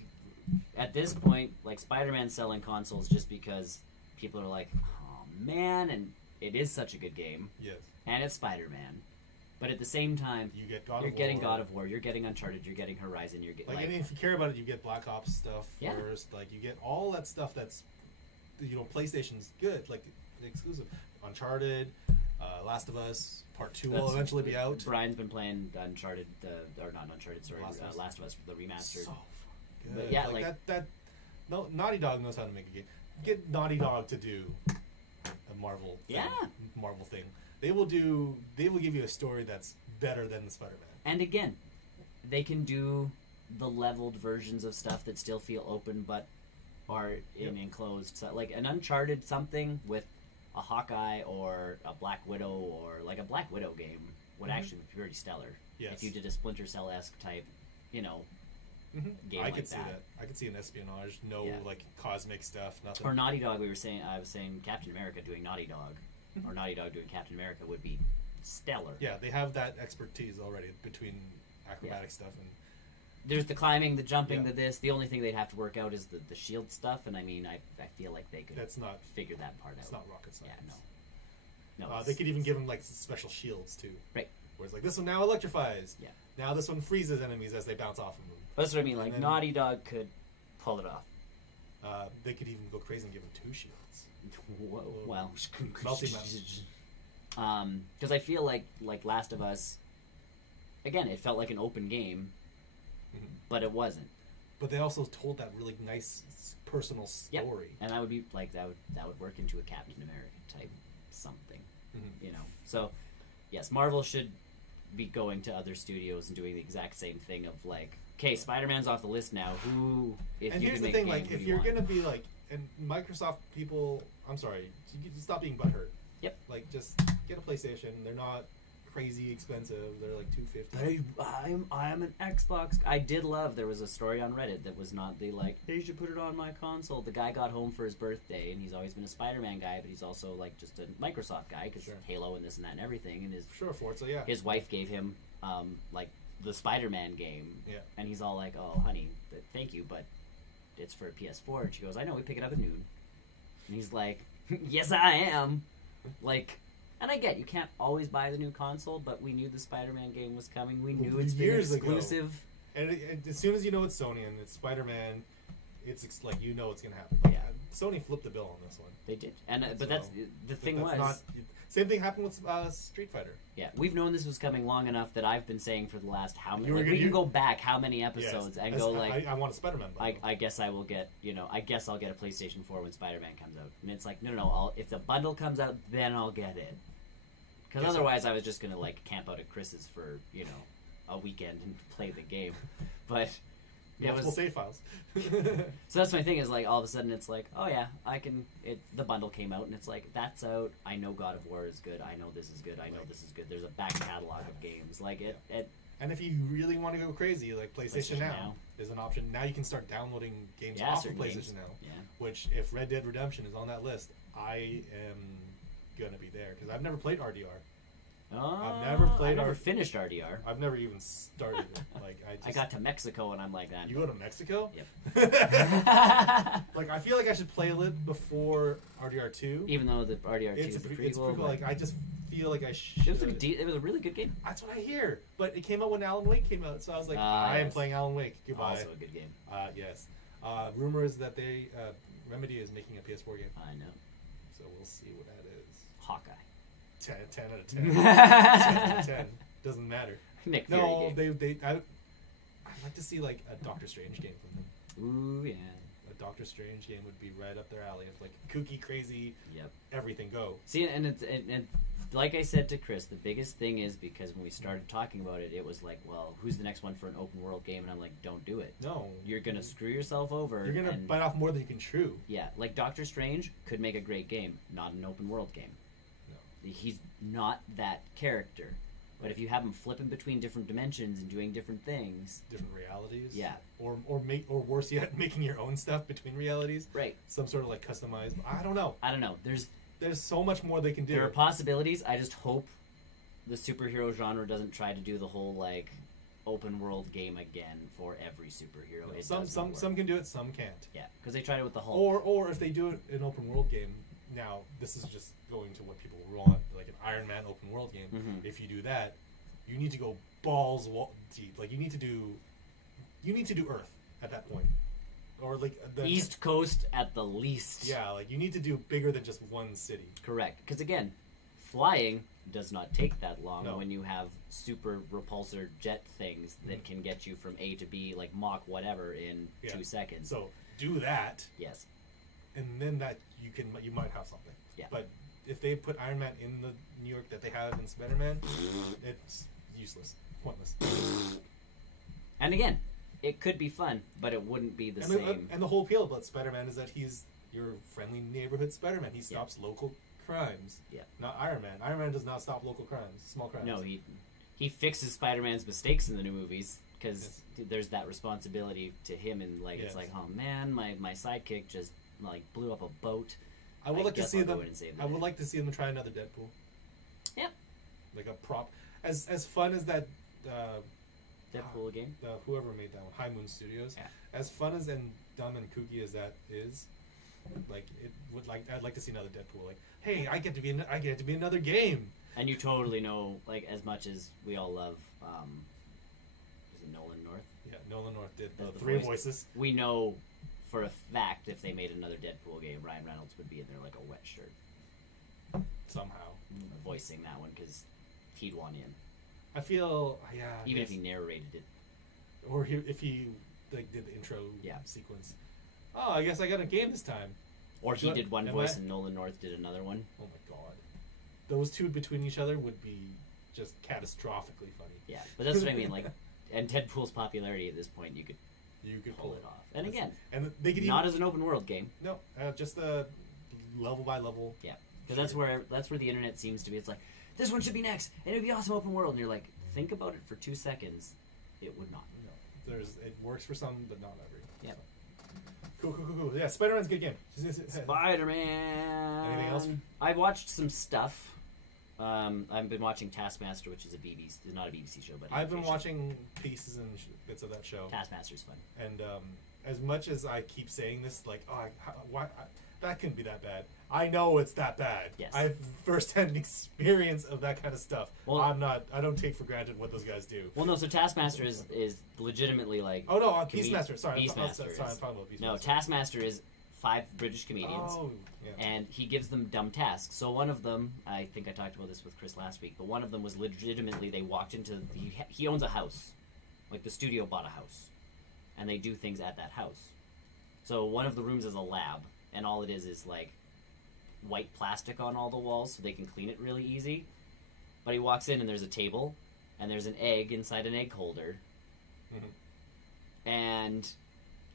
at this point, like Spider-Man's selling consoles just because people are like, oh man, and it is such a good game. Yes. And it's Spider-Man. But at the same time, you're getting God of War, you're getting Uncharted, you're getting Horizon, you're getting and if you care about it, you get Black Ops stuff first. Like you get all that stuff that's PlayStation's good, like exclusive. Uncharted, Last of Us Part 2 will eventually be out. Brian's been playing Uncharted, or not Uncharted, sorry, Last of Us, the remastered. So good. But yeah, no, Naughty Dog knows how to make a game. Get Naughty Dog to do a Marvel thing. They will give you a story that's better than the Spider-Man. And again, they can do the leveled versions of stuff that still feel open but are in enclosed. So like an Uncharted something with a Hawkeye or a Black Widow or like a Black Widow game would actually be pretty stellar. Yes. If you did a Splinter Cell-esque type, game I could see that. I could see an espionage, like cosmic stuff, nothing. Or Naughty Dog. I was saying Captain America doing Naughty Dog. Or Naughty Dog doing Captain America would be stellar. Yeah, they have that expertise already between acrobatic stuff and. There's the climbing, the jumping, the this. The only thing they'd have to work out is the shield stuff, and I mean, I feel like they could. Figure that part out. It's not rocket science. Yeah, no. They could even give them like special shields too. Right. Whereas like this one now electrifies. Yeah. Now this one freezes enemies as they bounce off of them. That's what I mean. Like Naughty Dog could pull it off. They could even go crazy and give them 2 shields. Well, multi-map. because I feel like Last of Us. Again, it felt like an open game, but it wasn't. But they also told that really nice personal story. And that would be like that would work into a Captain America type something, So, yes, Marvel should be going to other studios and doing the exact same thing of like, okay, Spider-Man's off the list now. Who? And here's the thing: like, if you're gonna be like, and Microsoft people, I'm sorry, you stop being butthurt. Yep. Like, just get a PlayStation. They're not crazy expensive. They're like $250. I'm an Xbox. I did love. There was a story on Reddit that was not the like, hey, you should put it on my console. The guy got home for his birthday, and he's always been a Spider-Man guy, but he's also like just a Microsoft guy because Halo and this and that and everything. And Forza, his wife gave him like the Spider-Man game, and he's all like, oh, honey, thank you, but it's for a PS4. And she goes, I know, we pick it up at noon. And he's like, yes, I am. Like. And I get you can't always buy the new console, but we knew the Spider-Man game was coming. We knew it's been exclusive. Ago. And as soon as you know it's Sony and it's Spider-Man, it's like it's going to happen. Yeah. Sony flipped the bill on this one. They did, and but that's the thing was. Same thing happened with Street Fighter. Yeah, we've known this was coming long enough that I've been saying for the last how many. Like, we can go back how many episodes and go like. I want a Spider-Man bundle. I guess I will get. I guess I'll get a PlayStation 4 when Spider-Man comes out, and it's like no. If the bundle comes out, then I'll get it. Because otherwise, I was just gonna like camp out at Chris's for a weekend and play the game, but. Multiple save files. So that's my thing. Is like all of a sudden it's like, oh yeah, I can. The bundle came out and it's like that's out. I know God of War is good. I know this is good. I know this is good. There's a back catalog of games like it. And if you really want to go crazy, like PlayStation Now is an option. Now you can start downloading games off of PlayStation Now. Yeah. Which, if Red Dead Redemption is on that list, I am gonna be there because I've never played RDR. I've never finished RDR. I've never even started it. Like I got to Mexico and I'm like that. You go to Mexico? Yep. Like I feel like I should play it before RDR 2. Even though the RDR 2 is the prequel. It's prequel. Like I just feel like I should. It was a really good game. That's what I hear. But it came out when Alan Wake came out, so I was like, I am playing Alan Wake. Goodbye. Also a good game. Yes. Rumors that Remedy is making a PS4 game. I know. So we'll see what that is. Hawkeye. 10 out of 10. 10 out of 10. Doesn't matter. Nick Fury game. I'd like to see like a Doctor Strange game from them. Ooh yeah. A Doctor Strange game would be right up their alley. It's like kooky, crazy. Yep. Everything go. See, and like I said to Chris, the biggest thing is because when we started talking about it, it was like, well, who's the next one for an open world game? And I'm like, don't do it. No. You're gonna screw yourself over. You're gonna bite off more than you can chew. Yeah, like Doctor Strange could make a great game, not an open world game. He's not that character. But if you have him flipping between different dimensions and doing different things, different realities, yeah, or worse yet, making your own stuff between realities, right? Some sort of like customized. I don't know. There's so much more they can do. There are possibilities. I just hope the superhero genre doesn't try to do the whole like open world game again for every superhero. No, some can do it, some can't. Yeah, because they tried it with the Hulk. Or if they do it an open world game. Now, this is just going to what people want, like an Iron Man open world game. Mm-hmm. If you do that, you need to go balls deep. Like you need to do Earth at that point, or like the East Coast at the least. Yeah, like you need to do bigger than just one city. Correct, because again, flying does not take that long when you have super repulsor jet things that can get you from A to B, like Mach whatever, in 2 seconds. So do that. Yes. And then you might have something. Yeah. But if they put Iron Man in the New York that they have in Spider-Man, it's useless, pointless. And again, it could be fun, but it wouldn't be the same. And the whole appeal about Spider-Man is that he's your friendly neighborhood Spider-Man. He stops local crimes. Yeah. Not Iron Man. Iron Man does not stop local crimes, small crimes. No, he fixes Spider-Man's mistakes in the new movies because there's that responsibility to him, and like it's like, oh man, my sidekick just like blew up a boat. I would like to see them. I would like to see them try another Deadpool. Yep. Like a prop, as fun as that. Deadpool game. Whoever made that one, High Moon Studios. Yeah. As fun as and dumb and kooky as that is, like I'd like to see another Deadpool. Like, hey, I get to be another game. And you totally know, like, as much as we all love, is it Nolan North? Yeah, Nolan North did the three voices. We know for a fact if they made another Deadpool game, Ryan Reynolds would be in there like a wet shirt. Somehow. Voicing that one because he'd want in. I feel, Even if he narrated it. Or if he like did the intro sequence. Oh, I guess I got a game this time. Or he did one voice and Nolan North did another one. Oh my god. Those two between each other would be just catastrophically funny. Yeah, but that's what I mean. Like, and Deadpool's popularity at this point, you could pull it off. And again, and they could not as an open world game. No, just a level by level. Yeah, because that's where the internet seems to be. It's like, this one should be next, and it'd be awesome open world. And you're like, think about it for 2 seconds. It would not. No, it works for some, but not every. Yeah. So. Cool. Yeah, Spider-Man's a good game. Spider-Man. Anything else? I watched some stuff. I've been watching Taskmaster, which is not a BBC show, but I've been watching pieces and bits of that show. Taskmaster's fun. And as much as I keep saying this, like, that couldn't be that bad. I know it's that bad. Yes. I have first-hand experience of that kind of stuff. Well, I don't take for granted what those guys do. Well, no. So Taskmaster is legitimately like. Oh no, Peacemaster. Sorry, Peacemaster. I'm talking about Peacemaster. No, Taskmaster is 5 British comedians. Oh, yeah. And he gives them dumb tasks. So one of them, I think I talked about this with Chris last week, but one of them was legitimately they walked into... He owns a house. Like, the studio bought a house. And they do things at that house. So one of the rooms is a lab, and all it is like, white plastic on all the walls so they can clean it really easy. But he walks in, and there's a table, and there's an egg inside an egg holder. Mm-hmm. And...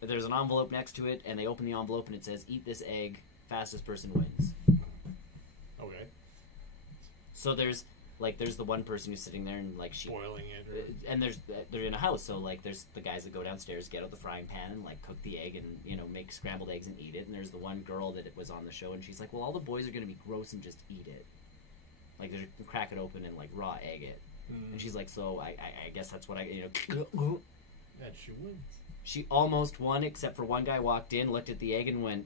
there's an envelope next to it, and they open the envelope, and it says, "Eat this egg, fastest person wins." Okay. So there's the one person who's sitting there, and, like, boiling it. And they're in a house, so, like, there's the guys that go downstairs, get out the frying pan, and, like, cook the egg, and, you know, make scrambled eggs and eat it. And there's the one girl that was on the show, and she's like, well, all the boys are going to be gross and just eat it. Like, they're crack it open and, like, raw egg it. Mm. And she's like, so I guess that's what you know. Yeah, she wins. She almost won, except for one guy walked in, looked at the egg, and went...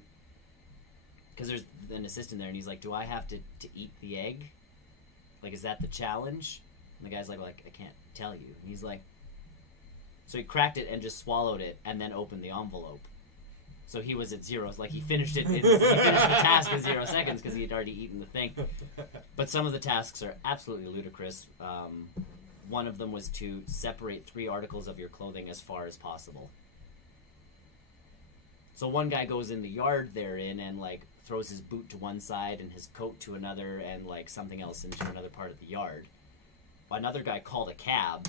Because there's an assistant there, and he's like, do I have to eat the egg? Like, is that the challenge? And the guy's like, I can't tell you. And he's like... So he cracked it and just swallowed it, and then opened the envelope. So he was at 0. Like, he finished it. He finished the task in 0 seconds, because he had already eaten the thing. But some of the tasks are absolutely ludicrous. One of them was to separate 3 articles of your clothing as far as possible. So one guy goes in the yard they're in and, like, throws his boot to one side and his coat to another and, like, something else into another part of the yard. Another guy called a cab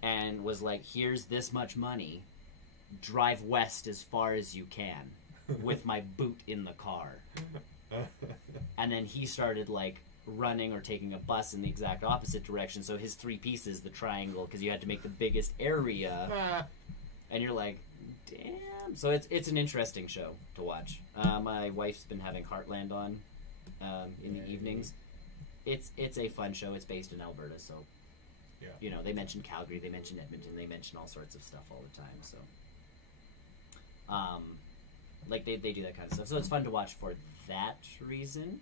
and was like, here's this much money. Drive west as far as you can with my boot in the car. And then he started, like, running or taking a bus in the exact opposite direction. So his 3 pieces, the triangle, because you had to make the biggest area. And you're like... damn. So it's an interesting show to watch. My wife's been having Heartland on in the evenings. It's a fun show. It's based in Alberta, so you know, they mention Calgary, they mention Edmonton, they mention all sorts of stuff all the time. So like they do that kind of stuff. So it's fun to watch for that reason.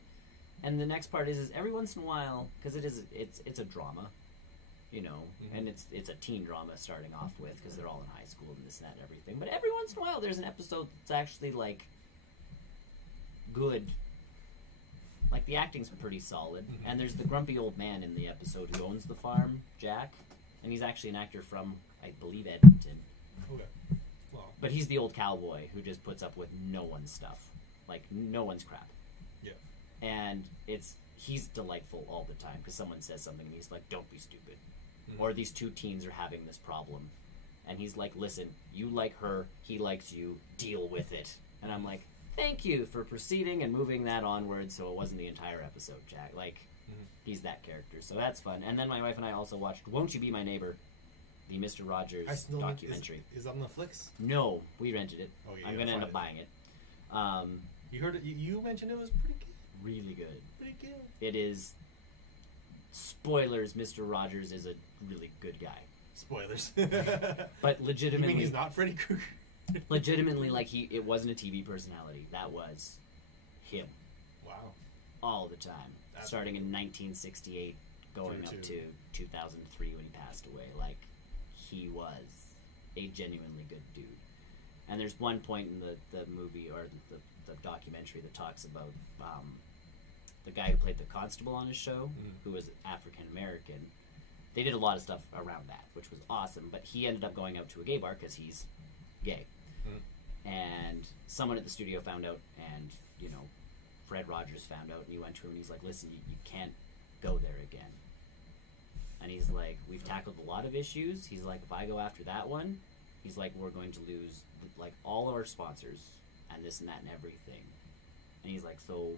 And the next part is every once in a while, because it's a drama. You know, and it's a teen drama starting off with, because they're all in high school and this and that and everything. But every once in a while, there's an episode that's actually, like, good. Like, the acting's pretty solid. And there's the grumpy old man in the episode who owns the farm, Jack. And he's actually an actor from, I believe, Edmonton. Okay. Well. But he's the old cowboy who just puts up with no one's stuff. Like, no one's crap. Yeah. And he's delightful all the time, because someone says something and he's like, don't be stupid. Or these 2 teens are having this problem. And he's like, listen, you like her, he likes you, deal with it. And I'm like, thank you for proceeding and moving that onward so it wasn't the entire episode, Jack. Like, he's that character. So that's fun. And then my wife and I also watched Won't You Be My Neighbor, the Mr. Rogers documentary. Is that on Netflix? No, we rented it. Oh, yeah, I'm going to end up buying it. You heard it? You mentioned it was pretty good. Really good. Pretty good. It is... Spoilers, Mr. Rogers is a really good guy. Spoilers. But legitimately... You mean he's not Freddy Krueger? Legitimately, like, it wasn't a TV personality. That was him. Wow. All the time. Starting in 1968, going up to 2003 when he passed away. Like, he was a genuinely good dude. And there's one point in the movie, or the documentary, that talks about... the guy who played the constable on his show, who was African American. They did a lot of stuff around that, which was awesome. But he ended up going out to a gay bar because he's gay. And someone at the studio found out, and, you know, Fred Rogers found out, and he went to him and he's like, listen, you can't go there again. And he's like, we've tackled a lot of issues. He's like, if I go after that one, he's like, we're going to lose, like, all our sponsors and this and that and everything. And he's like, so...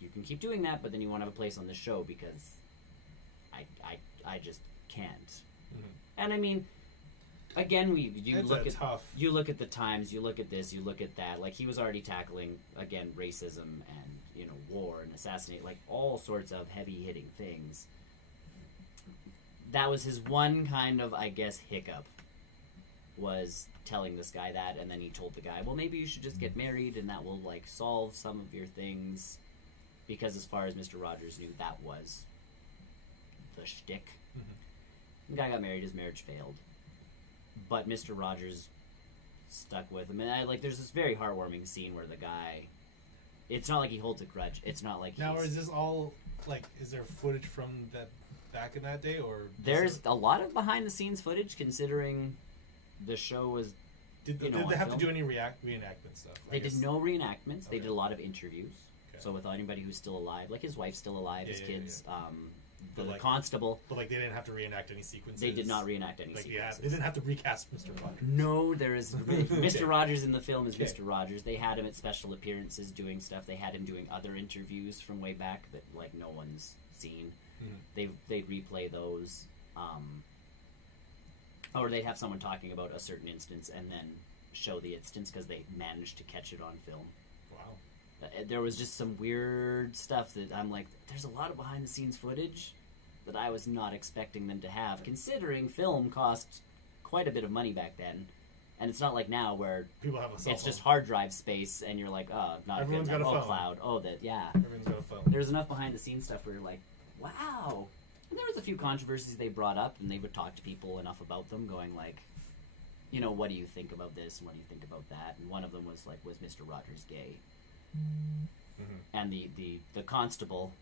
you can keep doing that, but then you won't have a place on the show because I just can't. And I mean, again, you look at the Times, you look at this, you look at that. Like, he was already tackling, again, racism and, you know, war and assassinate, like, all sorts of heavy-hitting things. That was his one kind of, I guess, hiccup, was telling this guy that, and then he told the guy, well, maybe you should just get married and that will, like, solve some of your things. Because as far as Mr. Rogers knew, that was the shtick. The guy got married, his marriage failed. But Mr. Rogers stuck with him. And there's this very heartwarming scene where the guy, it's not like he holds a grudge. It's not like now. Is this all is there footage from that back in that day, or there's a lot of behind the scenes footage considering the show was. Did they have to do any reenactment stuff? They did no reenactments. Okay. They did a lot of interviews. Okay. So with anybody who's still alive, like his wife's still alive, his kids, the constable. But they didn't have to reenact any sequences. They did not reenact any sequences. Yeah, they didn't have to recast Mr. Rogers. No, there is Mr. Rogers in the film is Mr. Rogers. They had him at special appearances doing stuff. They had him doing other interviews from way back that no one's seen. Mm-hmm. They'd replay those. Or they'd have someone talking about a certain instance and then show the instance because they managed to catch it on film. Wow. There was just some weird stuff that I'm like, there's a lot of behind-the-scenes footage that I was not expecting them to have, considering film cost quite a bit of money back then. And it's not like now where people have a cell phone. It's just hard drive space and you're like, oh, not everyone's good. Got a phone. Cloud. Oh, that, yeah. Everyone's got a phone. There's enough behind-the-scenes stuff where you're like, wow. And there was a few controversies they brought up, and they would talk to people enough about them, going like, what do you think about this, and what do you think about that? And one of them was Mr. Rogers gay? Mm-hmm. And the constable,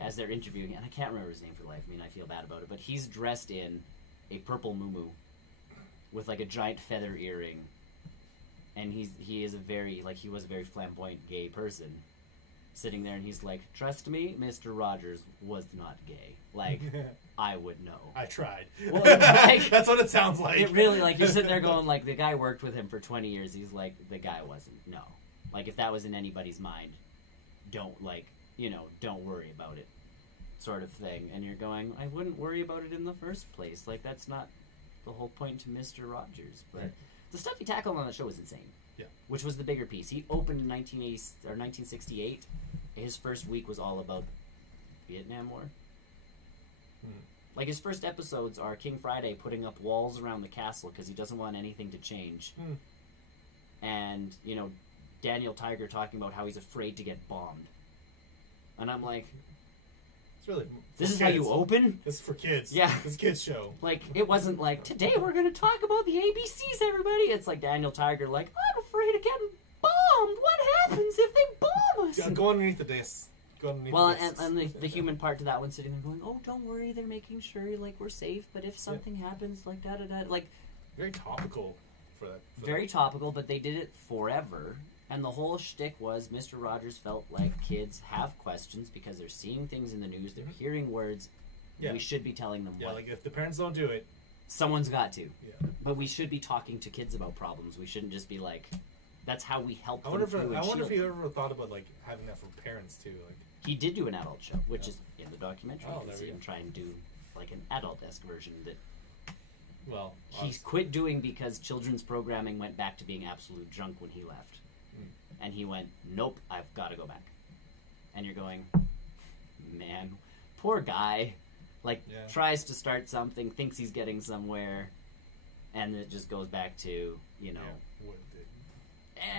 as they're interviewing, and I can't remember his name for life. I mean, I feel bad about it, but he's dressed in a purple muumuu with a giant feather earring, and he was a very flamboyant gay person. Sitting there, and he's like, trust me, Mr. Rogers was not gay. I would know. I tried. Well, that's what it sounds like. It really, you're sitting there going, the guy worked with him for 20 years. He's like, the guy wasn't. No. If that was in anybody's mind, don't worry about it, sort of thing. And you're going, I wouldn't worry about it in the first place. That's not the whole point to Mr. Rogers. But the stuff he tackled on the show was insane. Yeah. Which was the bigger piece. He opened in 1968. His first week was all about the Vietnam War. Hmm. His first episodes are King Friday putting up walls around the castle because he doesn't want anything to change. And, Daniel Tiger talking about how he's afraid to get bombed. And I'm like... This is how you open? This is for kids. Yeah. This is a kids show. It wasn't today we're going to talk about the ABCs, everybody. It's Daniel Tiger, I'm afraid of getting bombed. What happens if they bomb us? Go underneath the disc. And the human part to that one sitting there going, oh, don't worry, they're making sure, we're safe, but if something happens, da-da-da, very topical for that. Very topical, but they did it forever. And the whole shtick was Mr. Rogers felt like kids have questions because they're seeing things in the news, they're hearing words. Yeah. We should be telling them what. If the parents don't do it, someone's got to. Yeah. But we should be talking to kids about problems. We shouldn't just be that's how we help them. I wonder if you ever thought about having that for parents too. He did do an adult show, which is in the documentary. Oh, you can see him try and do an adult-esque version that. Well, he quit doing because children's programming went back to being absolute junk when he left. And he went, nope, I've got to go back. And you're going, man, poor guy. Tries to start something, thinks he's getting somewhere, and it just goes back to, I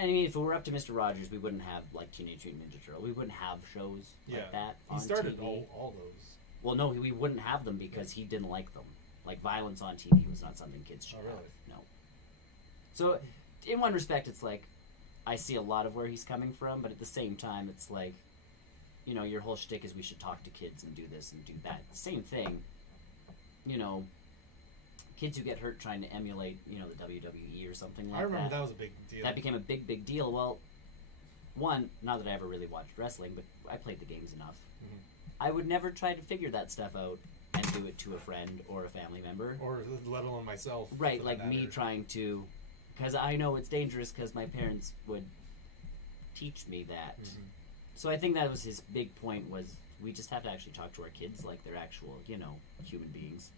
mean, if it were up to Mr. Rogers, we wouldn't have, Teenage Mutant Ninja Turtle. We wouldn't have shows like that on TV. He started TV. all those. Well, no, we wouldn't have them because he didn't like them. Violence on TV was not something kids should have. No. So, in one respect, it's I see a lot of where he's coming from, but at the same time, it's your whole shtick is we should talk to kids and do this and do that. Same thing, kids who get hurt trying to emulate, the WWE or something like that. I remember that was a big deal. That became a big, big deal. Well, one, not that I ever really watched wrestling, but I played the games enough. Mm-hmm. I would never try to figure that stuff out and do it to a friend or a family member. Or let alone myself. Right, me trying to... Because I know it's dangerous because my parents would teach me that. Mm-hmm. So I think that was his big point was we just have to actually talk to our kids like they're actual, human beings.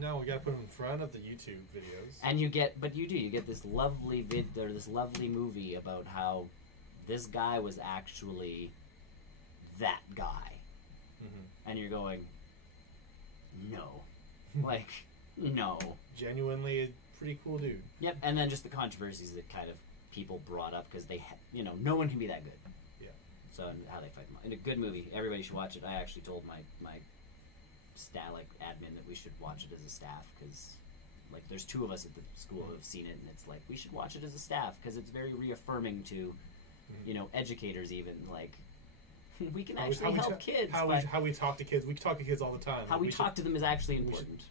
No, we got to put them in front of the YouTube videos. And you get this lovely this lovely movie about how this guy was actually that guy. Mm-hmm. And you're going, no. No. Genuinely a pretty cool dude. Yep, and then just the controversies that kind of people brought up because they, no one can be that good. Yeah. So how they fight them. And a good movie. Everybody should watch it. I actually told my staff, admin, that we should watch it as a staff because like there's 2 of us at the school who have seen it, and it's like we should watch it as a staff because it's very reaffirming to, you know, educators even like. We can actually help kids. How we talk to kids. We talk to kids all the time. How we talk to them is actually important.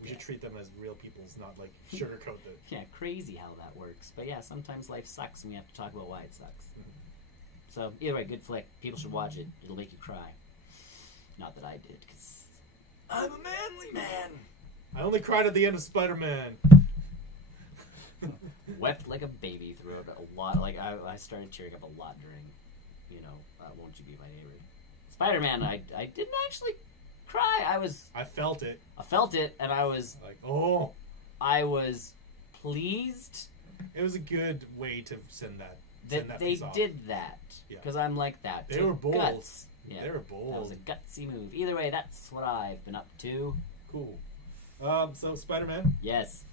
We should treat them as real peoples, not like sugarcoat it. Yeah, crazy how that works. But yeah, sometimes life sucks and we have to talk about why it sucks. So either way, good flick. People should watch it. It'll make you cry. Not that I did, because I'm a manly man. I only cried at the end of Spider-Man. Wept like a baby throughout a lot. Like I started tearing up a lot during, you know, Won't You Be My Neighbor. Spider-Man, I didn't actually cry. I felt it. I felt it, and I was like, oh. I was pleased. It was a good way to send that. They did that because I'm like that. They were bold. Guts. Yeah, they were bold. That was a gutsy move. Either way, that's what I've been up to. Cool. So Spider-Man. Yes.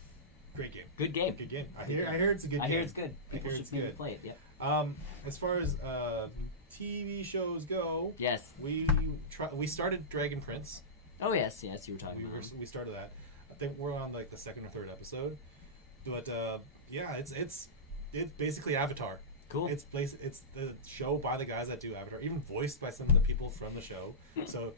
Great game. Good game. Good game. I hear it's a good game. I hear it's good. People should maybe play it. Yeah. As far as TV shows go, yes, we started Dragon Prince. Oh yes, you were talking. We started that. I think we're on like the 2nd or 3rd episode, but yeah, it's basically Avatar. Cool. It's the show by the guys that do Avatar, even voiced by some of the people from the show. So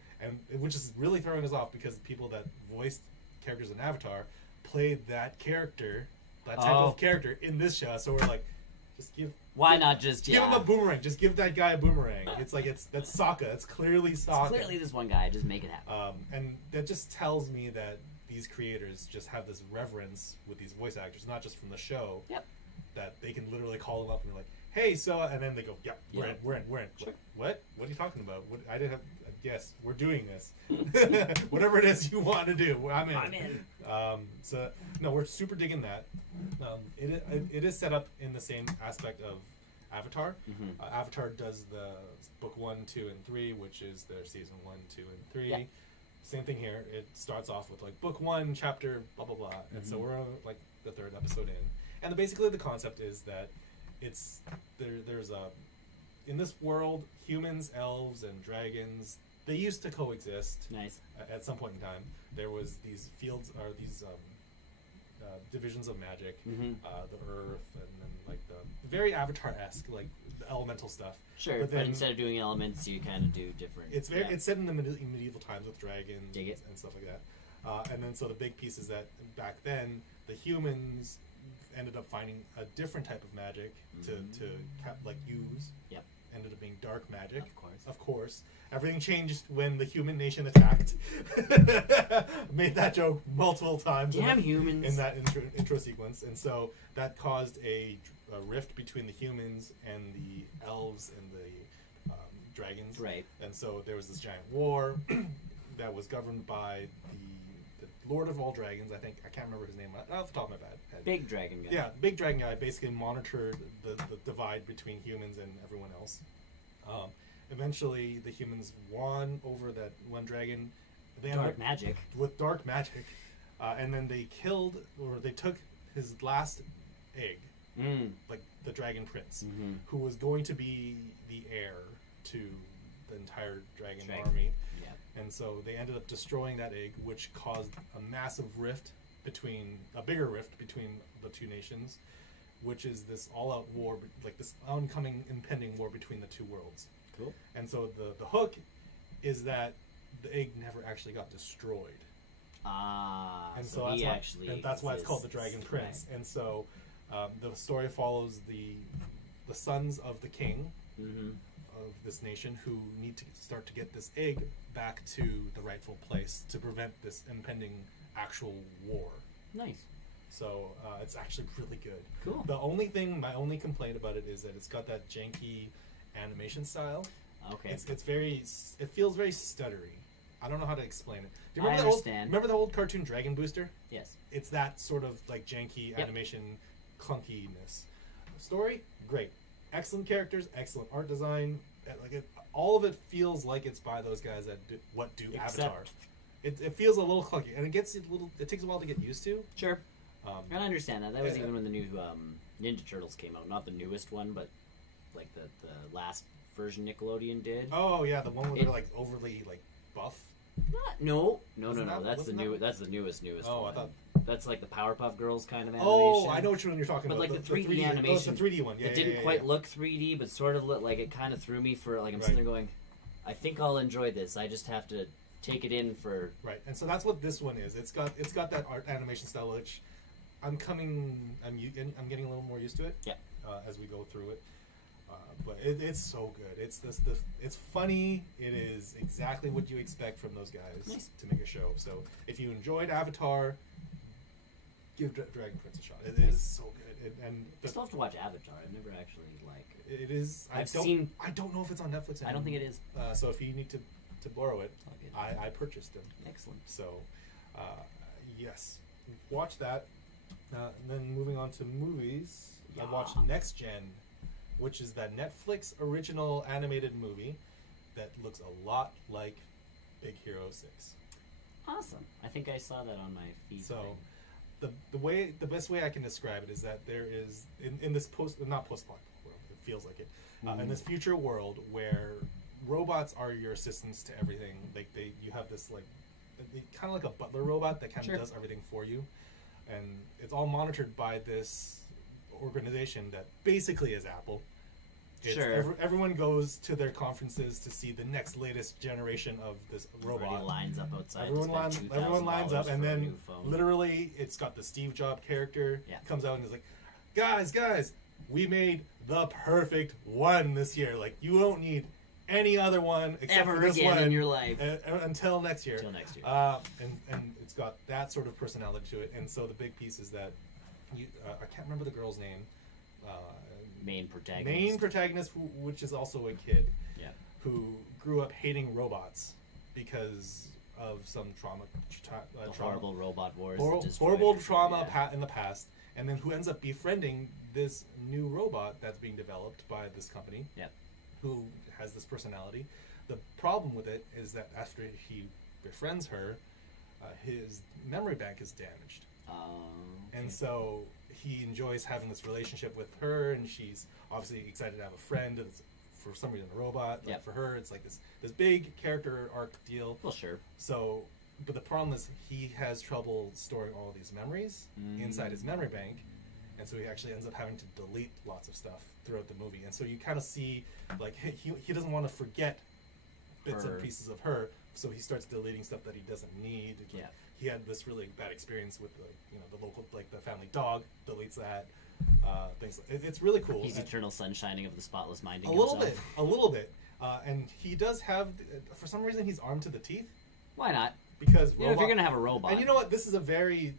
which is really throwing us off because the people that voiced characters in Avatar played that character, that type of character in this show. So we're like, just give. Why not just give him a boomerang? Just give that guy a boomerang. It's like that's Sokka. It's clearly Sokka. It's clearly this one guy. Just make it happen. And that just tells me that these creators just have this reverence with these voice actors, not just from the show. Yep. That they can literally call them up and be like, "Hey, so," and then they go, "Yeah, we're in." Sure. What are you talking about? I didn't have. Yes, we're doing this. Whatever it is you want to do, I'm in. So no, we're super digging that. It is set up in the same aspect of Avatar. Avatar does the book 1, 2, and 3, which is their season 1, 2, and 3. Yeah. Same thing here. It starts off with like book 1, chapter blah blah blah, and so we're on like the 3rd episode in. And basically the concept is that there's a in this world, humans, elves, and dragons, they used to coexist. Nice. At some point in time, there was these fields or these divisions of magic, the earth, and then like the very Avatar-esque, like the elemental stuff. Sure, but instead of doing elements, you kind of do different. It's set in the medieval times with dragons and stuff like that. And then so the big piece is that back then the humans ended up finding a different type of magic to use. Yep. Ended up being dark magic. Of course. Everything changed when the human nation attacked. Made that joke multiple times. Damn humans. In that intro sequence. And so that caused a rift between the humans and the elves and the dragons. Right. And so there was this giant war that was governed by the Lord of all Dragons. I can't remember his name off the top of my head. Big dragon guy. Yeah, big dragon guy basically monitored the divide between humans and everyone else. Eventually, the humans won over that one dragon. Dark magic. With dark magic. And then they took his last egg, like the dragon prince, who was going to be the heir to the entire dragon army. Yeah. And so they ended up destroying that egg, which caused a massive a bigger rift between the two nations, which is this all-out war, like this impending war between the two worlds. Cool. And so the hook is that the egg never actually got destroyed. And so that's why it's called the Dragon Prince. Right. And so the story follows the sons of the king of this nation who need to start to get this egg back to the rightful place to prevent this impending actual war. Nice. So it's actually really good. Cool. My only complaint about it is that it's got that janky animation style. Okay. It feels very stuttery. I don't know how to explain it. Do you remember remember the old cartoon Dragon Booster? Yes. It's that sort of like janky animation clunkiness. Story, great. Excellent characters, excellent art design. All of it feels like it's by those guys that do Avatar. It feels a little clunky, and it takes a while to get used to. Sure. I understand that. That was even when the new Ninja Turtles came out. Not the newest one, but like the last version Nickelodeon did. Oh yeah, the one where they're like overly like buff. No. That's the Wasn't new. that- That's the newest Oh, one. I thought. That's like the Powerpuff Girls kind of animation. Oh, I know which one you're talking But about. like the 3D animation. Oh, it's the 3D one. Yeah, It didn't quite look 3D, but sort of looked like it kind of threw me for like I'm sitting there going, I think I'll enjoy this. I just have to take it in for Right, and so that's what this one is. It's got that art animation style, which I'm getting a little more used to it. Yeah. As we go through it, but it's so good. It's funny. It is exactly what you expect from those guys to make a show. So if you enjoyed Avatar, give Dragon Prince a shot. It is so good. I still have to watch Avatar. I've never actually it is. I don't know if it's on Netflix anymore. I don't think it is. So if you need to borrow it, Okay. I purchased them. Excellent. So, yes, watch that. And then moving on to movies, I watched Next Gen, which is that Netflix original animated movie that looks a lot like Big Hero 6. Awesome. I think I saw that on my feed. So, the best way I can describe it is that there is in this not post-apocalyptic world, it feels like it, in this future world where robots are your assistants to everything. Like you have this kind of like a butler robot that kind of does everything for you, and it's all monitored by this organization that basically is Apple. Everyone goes to their conferences to see the next latest generation of this robot. Everybody lines up outside. Everyone lines up, and then literally it's got the Steve Jobs character comes out and is like, guys, we made the perfect one this year. Like, you don't need any other one except ever for this again one in your life until next year. And it's got that sort of personality to it. And so the big piece is that I can't remember the girl's name. Main protagonist, which is also a kid, who grew up hating robots because of some trauma. Horrible robot wars. Horrible trauma in the past, and then who ends up befriending this new robot that's being developed by this company. Who has this personality. The problem with it is that after he befriends her, his memory bank is damaged. And so he enjoys having this relationship with her, and she's obviously excited to have a friend that's for some reason a robot. Like for her, it's like this big character arc deal. Well, sure. So, but the problem is he has trouble storing all of these memories inside his memory bank, and so he actually ends up having to delete lots of stuff throughout the movie. And so you kind of see, like, he doesn't want to forget bits and pieces of her, so he starts deleting stuff that he doesn't need. He had this really bad experience with the local, like, the family dog, deletes that. Things it's really cool. He's eternal sunshining of the spotless minding. A little bit. And he does have, for some reason, he's armed to the teeth. Why not? Because if you're gonna have a robot, and you know what, this is a very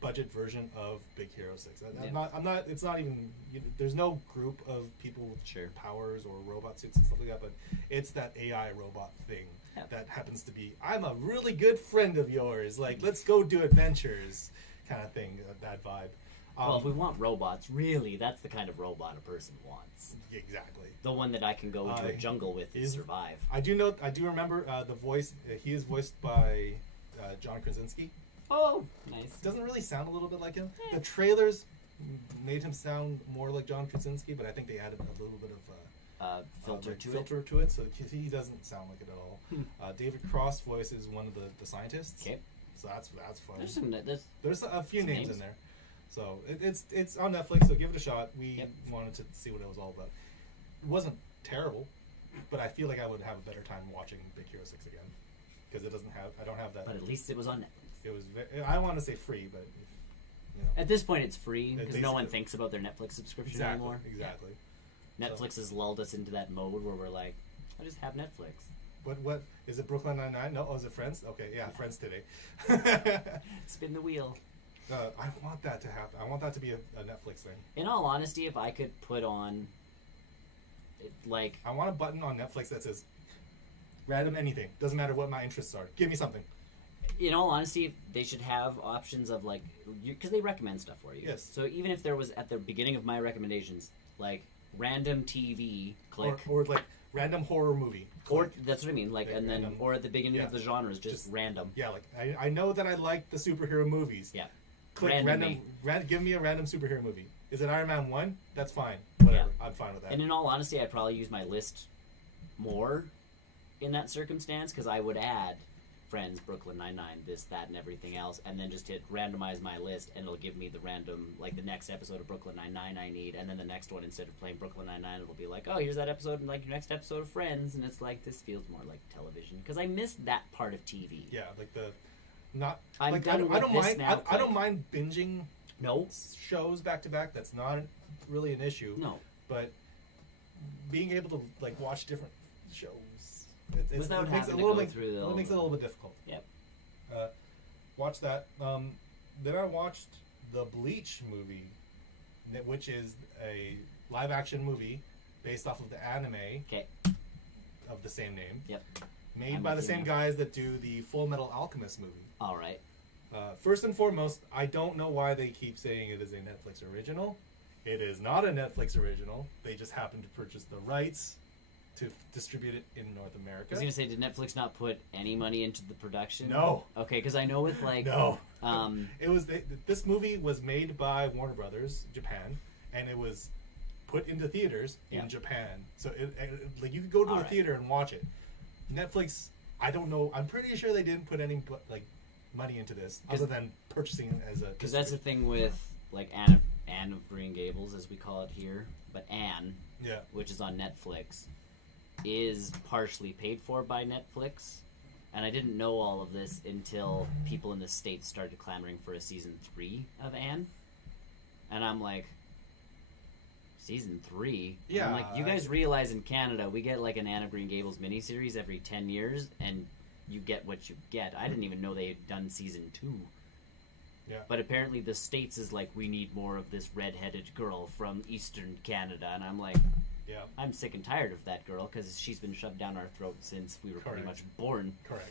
budget version of Big Hero 6. I'm not. It's not even. There's no group of people with powers or robot suits and stuff like that. But it's that AI robot thing that happens to be. I'm a really good friend of yours. Like, let's go do adventures, kind of thing. That vibe. Well, if we want robots, really, that's the kind of robot a person wants. Exactly. The one that I can go into a jungle with and survive. I do remember the voice. He is voiced by John Krasinski. Oh, nice. Doesn't really sound a little bit like him. The trailers made him sound more like John Krasinski, but I think they added a little bit of filter to it, so he doesn't sound like it at all. David Cross voices one of the scientists. Okay. So that's fun. There's a few names in there. So it's on Netflix, so give it a shot. We wanted to see what it was all about. It wasn't terrible, but I feel like I would have a better time watching Big Hero 6 again because I don't have that. But at least it was on Netflix. It was. I don't want to say free, but at this point it's free because no one thinks about their Netflix subscription anymore. Exactly. Netflix has lulled us into that mode where we're like, I just have Netflix. What is it? Brooklyn Nine-Nine? No, is it Friends? Okay, yeah, Friends today. Spin the wheel. I want that to happen. I want that to be a Netflix thing. In all honesty, if I could put on, I want a button on Netflix that says, random anything. Doesn't matter what my interests are. Give me something. In all honesty, they should have options of, because they recommend stuff for you. Yes. So even if there was, at the beginning of my recommendations, random TV, click. Or random horror movie. Or, that's what I mean, or at the beginning of the genres, just random. Yeah, I know that I like the superhero movies. Yeah. Click give me a random superhero movie. Is it Iron Man 1? That's fine. Whatever. I'm fine with that. And in all honesty, I'd probably use my list more in that circumstance because I would add Friends, Brooklyn Nine-Nine, this, that, and everything else, and then just hit randomize my list, and it'll give me the random, like, the next episode of Brooklyn Nine-Nine I need, and then the next one, instead of playing Brooklyn Nine-Nine, it'll be like, oh, here's that episode, and, like, your next episode of Friends, and it's like, this feels more like television, because I miss that part of TV. Yeah, like the... Not... I'm like, done I with don't this mind, now, I don't mind binging No. shows back-to-back. That's not really an issue. No. But being able to, like, watch different shows... Without it makes having it to a little go bit, through the... it makes it a little bit difficult. Yep. Watch that. Then I watched the Bleach movie, which is a live-action movie based off of the anime of the same name. Yep. Made by the same guys that do the Full Metal Alchemist movie. All right. First and foremost, I don't know why they keep saying it is a Netflix original. It is not a Netflix original. They just happened to purchase the rights to distribute it in North America. I was gonna say, did Netflix not put any money into the production? No. Okay, because I know with like no, it was this movie was made by Warner Brothers Japan, and it was put into theaters in Japan. So like you could go to a theater and watch it. Netflix, I don't know. I'm pretty sure they didn't put any like money into this other than purchasing it as a. Because that's the thing with like Anne of Green Gables, as we call it here, but Anne, which is on Netflix, is partially paid for by Netflix, and I didn't know all of this until people in the States started clamoring for a season 3 of Anne, and I'm like, season 3? Yeah. I'm like, you guys realize in Canada we get like an Anne of Green Gables miniseries every 10 years, and you get what you get. I didn't even know they had done season 2. Yeah. But apparently the States is like, we need more of this red-headed girl from Eastern Canada, and I'm like, I'm sick and tired of that girl because she's been shoved down our throat since we were pretty much born. Correct.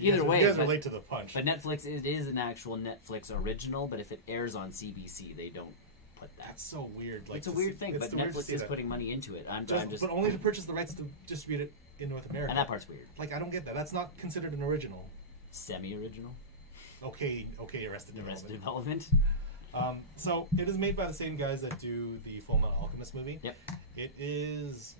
Either way, you guys relate to the punch. But Netflix, it is an actual Netflix original, but if it airs on CBC, they don't put that. That's so weird. Like, it's a weird thing, but Netflix is putting money into it. I'm just but only to purchase the rights to distribute it in North America. And that part's weird. Like, I don't get that. That's not considered an original. Semi-original. Okay, Arrested Development. So it is made by the same guys that do the Full Metal Alchemist movie. Yep. It is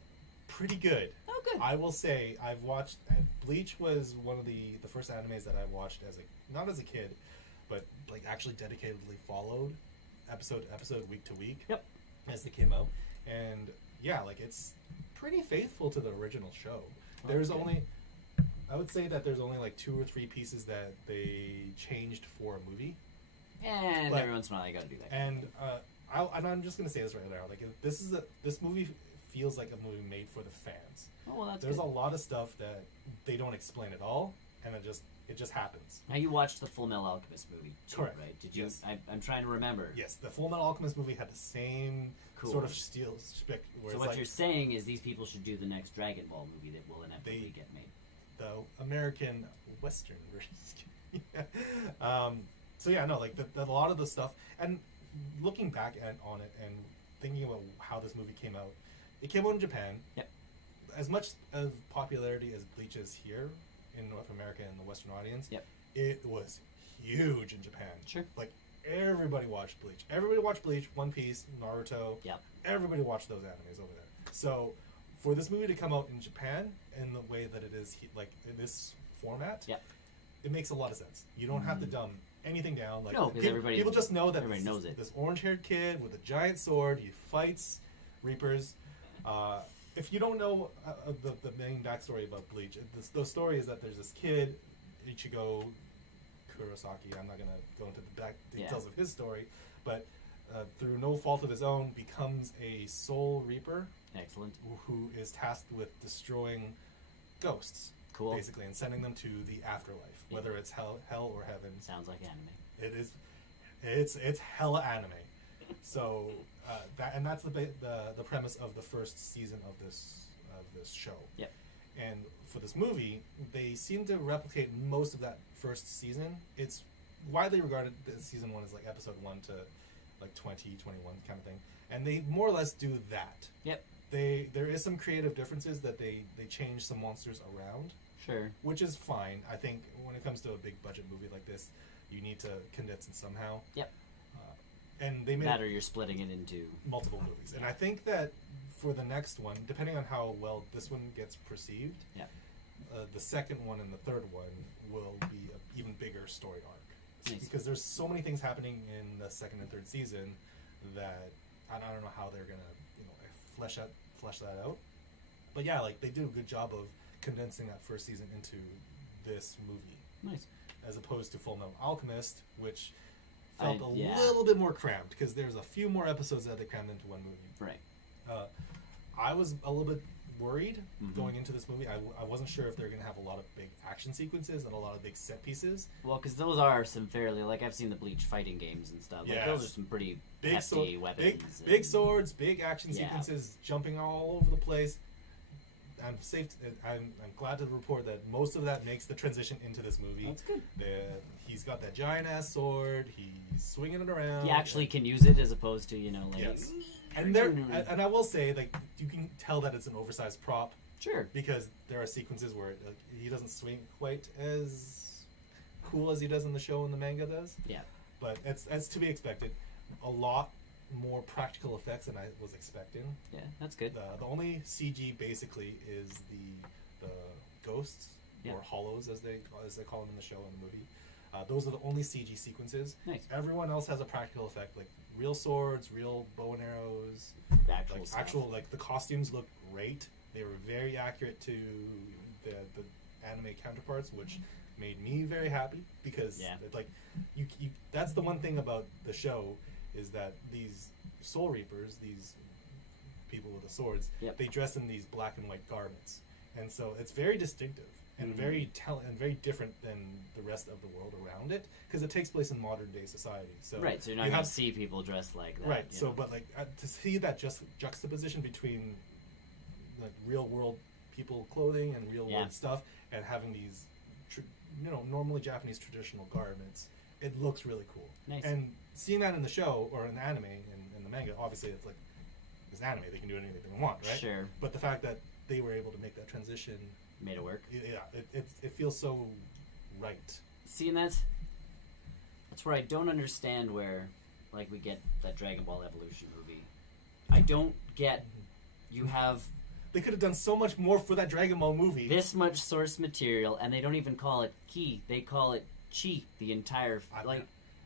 pretty good. Oh, good. I will say I've watched. Bleach was one of the first animes that I watched as not as a kid, but like actually dedicatedly followed episode to episode, week to week. Yep. As they came out, and yeah, like it's pretty faithful to the original show. There's only. I would say that there's only like 2 or 3 pieces that they changed for a movie. And every once in a while, you got to do that. And I'm just gonna say this right now. Like this movie feels like a movie made for the fans. Oh well, that's There's good. a lot of stuff that they don't explain at all, and it just happens. Now you watched the Full Metal Alchemist movie, too, Correct? Right? Did you? Yes. I'm trying to remember. Yes, the Full Metal Alchemist movie had the same sort of steel spec. So what you're saying is these people should do the next Dragon Ball movie that will inevitably get made. The American Western version. So yeah, no, like a lot of the stuff, and looking back on it and thinking about how this movie came out, it came out in Japan. Yep. As much of popularity as Bleach is here in North America and the Western audience, it was huge in Japan. Sure. Like everybody watched Bleach. Everybody watched Bleach, One Piece, Naruto. Yep. Everybody watched those animes over there. So for this movie to come out in Japan in the way that it is, like in this format, it makes a lot of sense. You don't have to dumb anything down. Like, no, because people just know that everybody knows it. This orange-haired kid with a giant sword, he fights Reapers. If you don't know the main backstory about Bleach, the story is that there's this kid, Ichigo Kurosaki. I'm not going to go into the back details of his story, but through no fault of his own, becomes a Soul Reaper. Excellent. Who is tasked with destroying ghosts. Cool. Basically, and sending them to the afterlife, whether it's hell or heaven. Sounds like anime. It is. It's hella anime. So that's the premise of the first season of this show. Yep. And for this movie, they seem to replicate most of that first season. It's widely regarded that season 1 is like episode 1 to like 20, 21 kind of thing, and they more or less do that. Yep. There is some creative differences that they change some monsters around. Sure. Which is fine. I think when it comes to a big budget movie like this, you need to condense it somehow. Yep. And they made that, or you're splitting it into multiple movies. And I think that for the next one, depending on how well this one gets perceived, the second one and the third one will be an even bigger story arc. Nice. Because there's so many things happening in the second and third season that I don't know how they're gonna flesh that out. But yeah, like they do a good job of condensing that first season into this movie. Nice. As opposed to Full Metal Alchemist, which felt a yeah. little bit more cramped because there's a few more episodes that they crammed into one movie. Right. I was a little bit worried going into this movie. I wasn't sure if they're going to have a lot of big action sequences and a lot of big set pieces. Well, because those are some fairly, like I've seen the Bleach fighting games and stuff. Like, those are some pretty big hefty weapons. Big swords, big action sequences, jumping all over the place. I'm glad to report that most of that makes the transition into this movie. That's good. He's got that giant ass sword. He's swinging it around. He actually can use it as opposed to like. Yes. And I will say, like, you can tell that it's an oversized prop. Sure. Because there are sequences where he doesn't swing quite as cool as he does in the show and the manga does. Yeah. But it's to be expected. A lot more practical effects than I was expecting. Yeah, that's good. The only CG basically is the ghosts or hollows as they call them in the show and the movie. Those are the only CG sequences. Nice. Everyone else has a practical effect, like real swords, real bow and arrows. Like the costumes look great. They were very accurate to the anime counterparts, which made me very happy because like you that's the one thing about the show is that these Soul Reapers, these people with the swords, they dress in these black and white garments, and so it's very distinctive and very different than the rest of the world around it because it takes place in modern day society. So so you're not going to see people dressed like that. Right. So, but like to see that juxtaposition between like real world people clothing and real world stuff, and having these normally Japanese traditional garments, it looks really cool. Nice. And seeing that in the show or in the anime and in the manga, obviously it's like it's anime; they can do anything they want, right? Sure. But the fact that they were able to make that transition made it work. It feels so right. See, and that's where I don't understand where like we get that Dragon Ball Evolution movie. I don't get you have. They could have done so much more for that Dragon Ball movie. This much source material, and they don't even call it ki. They call it chi. The entire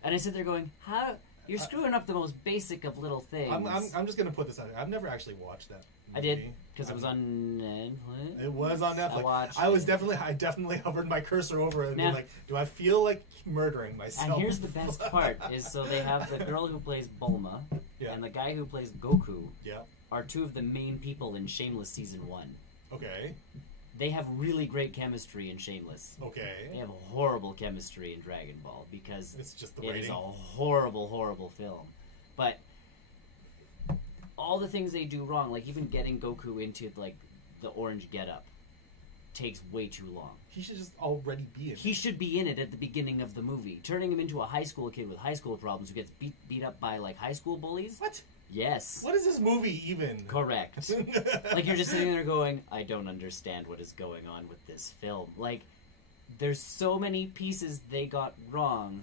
and I sit there going, "How you're screwing up the most basic of little things." I'm just gonna put this out there. I've never actually watched that movie. I did because it was on Netflix. It was on Netflix. I definitely hovered my cursor over it and be like, "Do I feel like murdering myself?" And here's the best part: is so they have the girl who plays Bulma and the guy who plays Goku. Yeah. Are two of the main people in Shameless Season 1. Okay. They have really great chemistry in Shameless. Okay. They have horrible chemistry in Dragon Ball because it's just the it is a horrible, horrible film. But all the things they do wrong, like even getting Goku into like the orange getup, takes way too long. He should just already be in it. He should be in it at the beginning of the movie. Turning him into a high school kid with high school problems who gets beat up by like high school bullies. What? Yes. What is this movie even? Correct. Like you're just sitting there going, I don't understand what is going on with this film. Like, there's so many pieces they got wrong.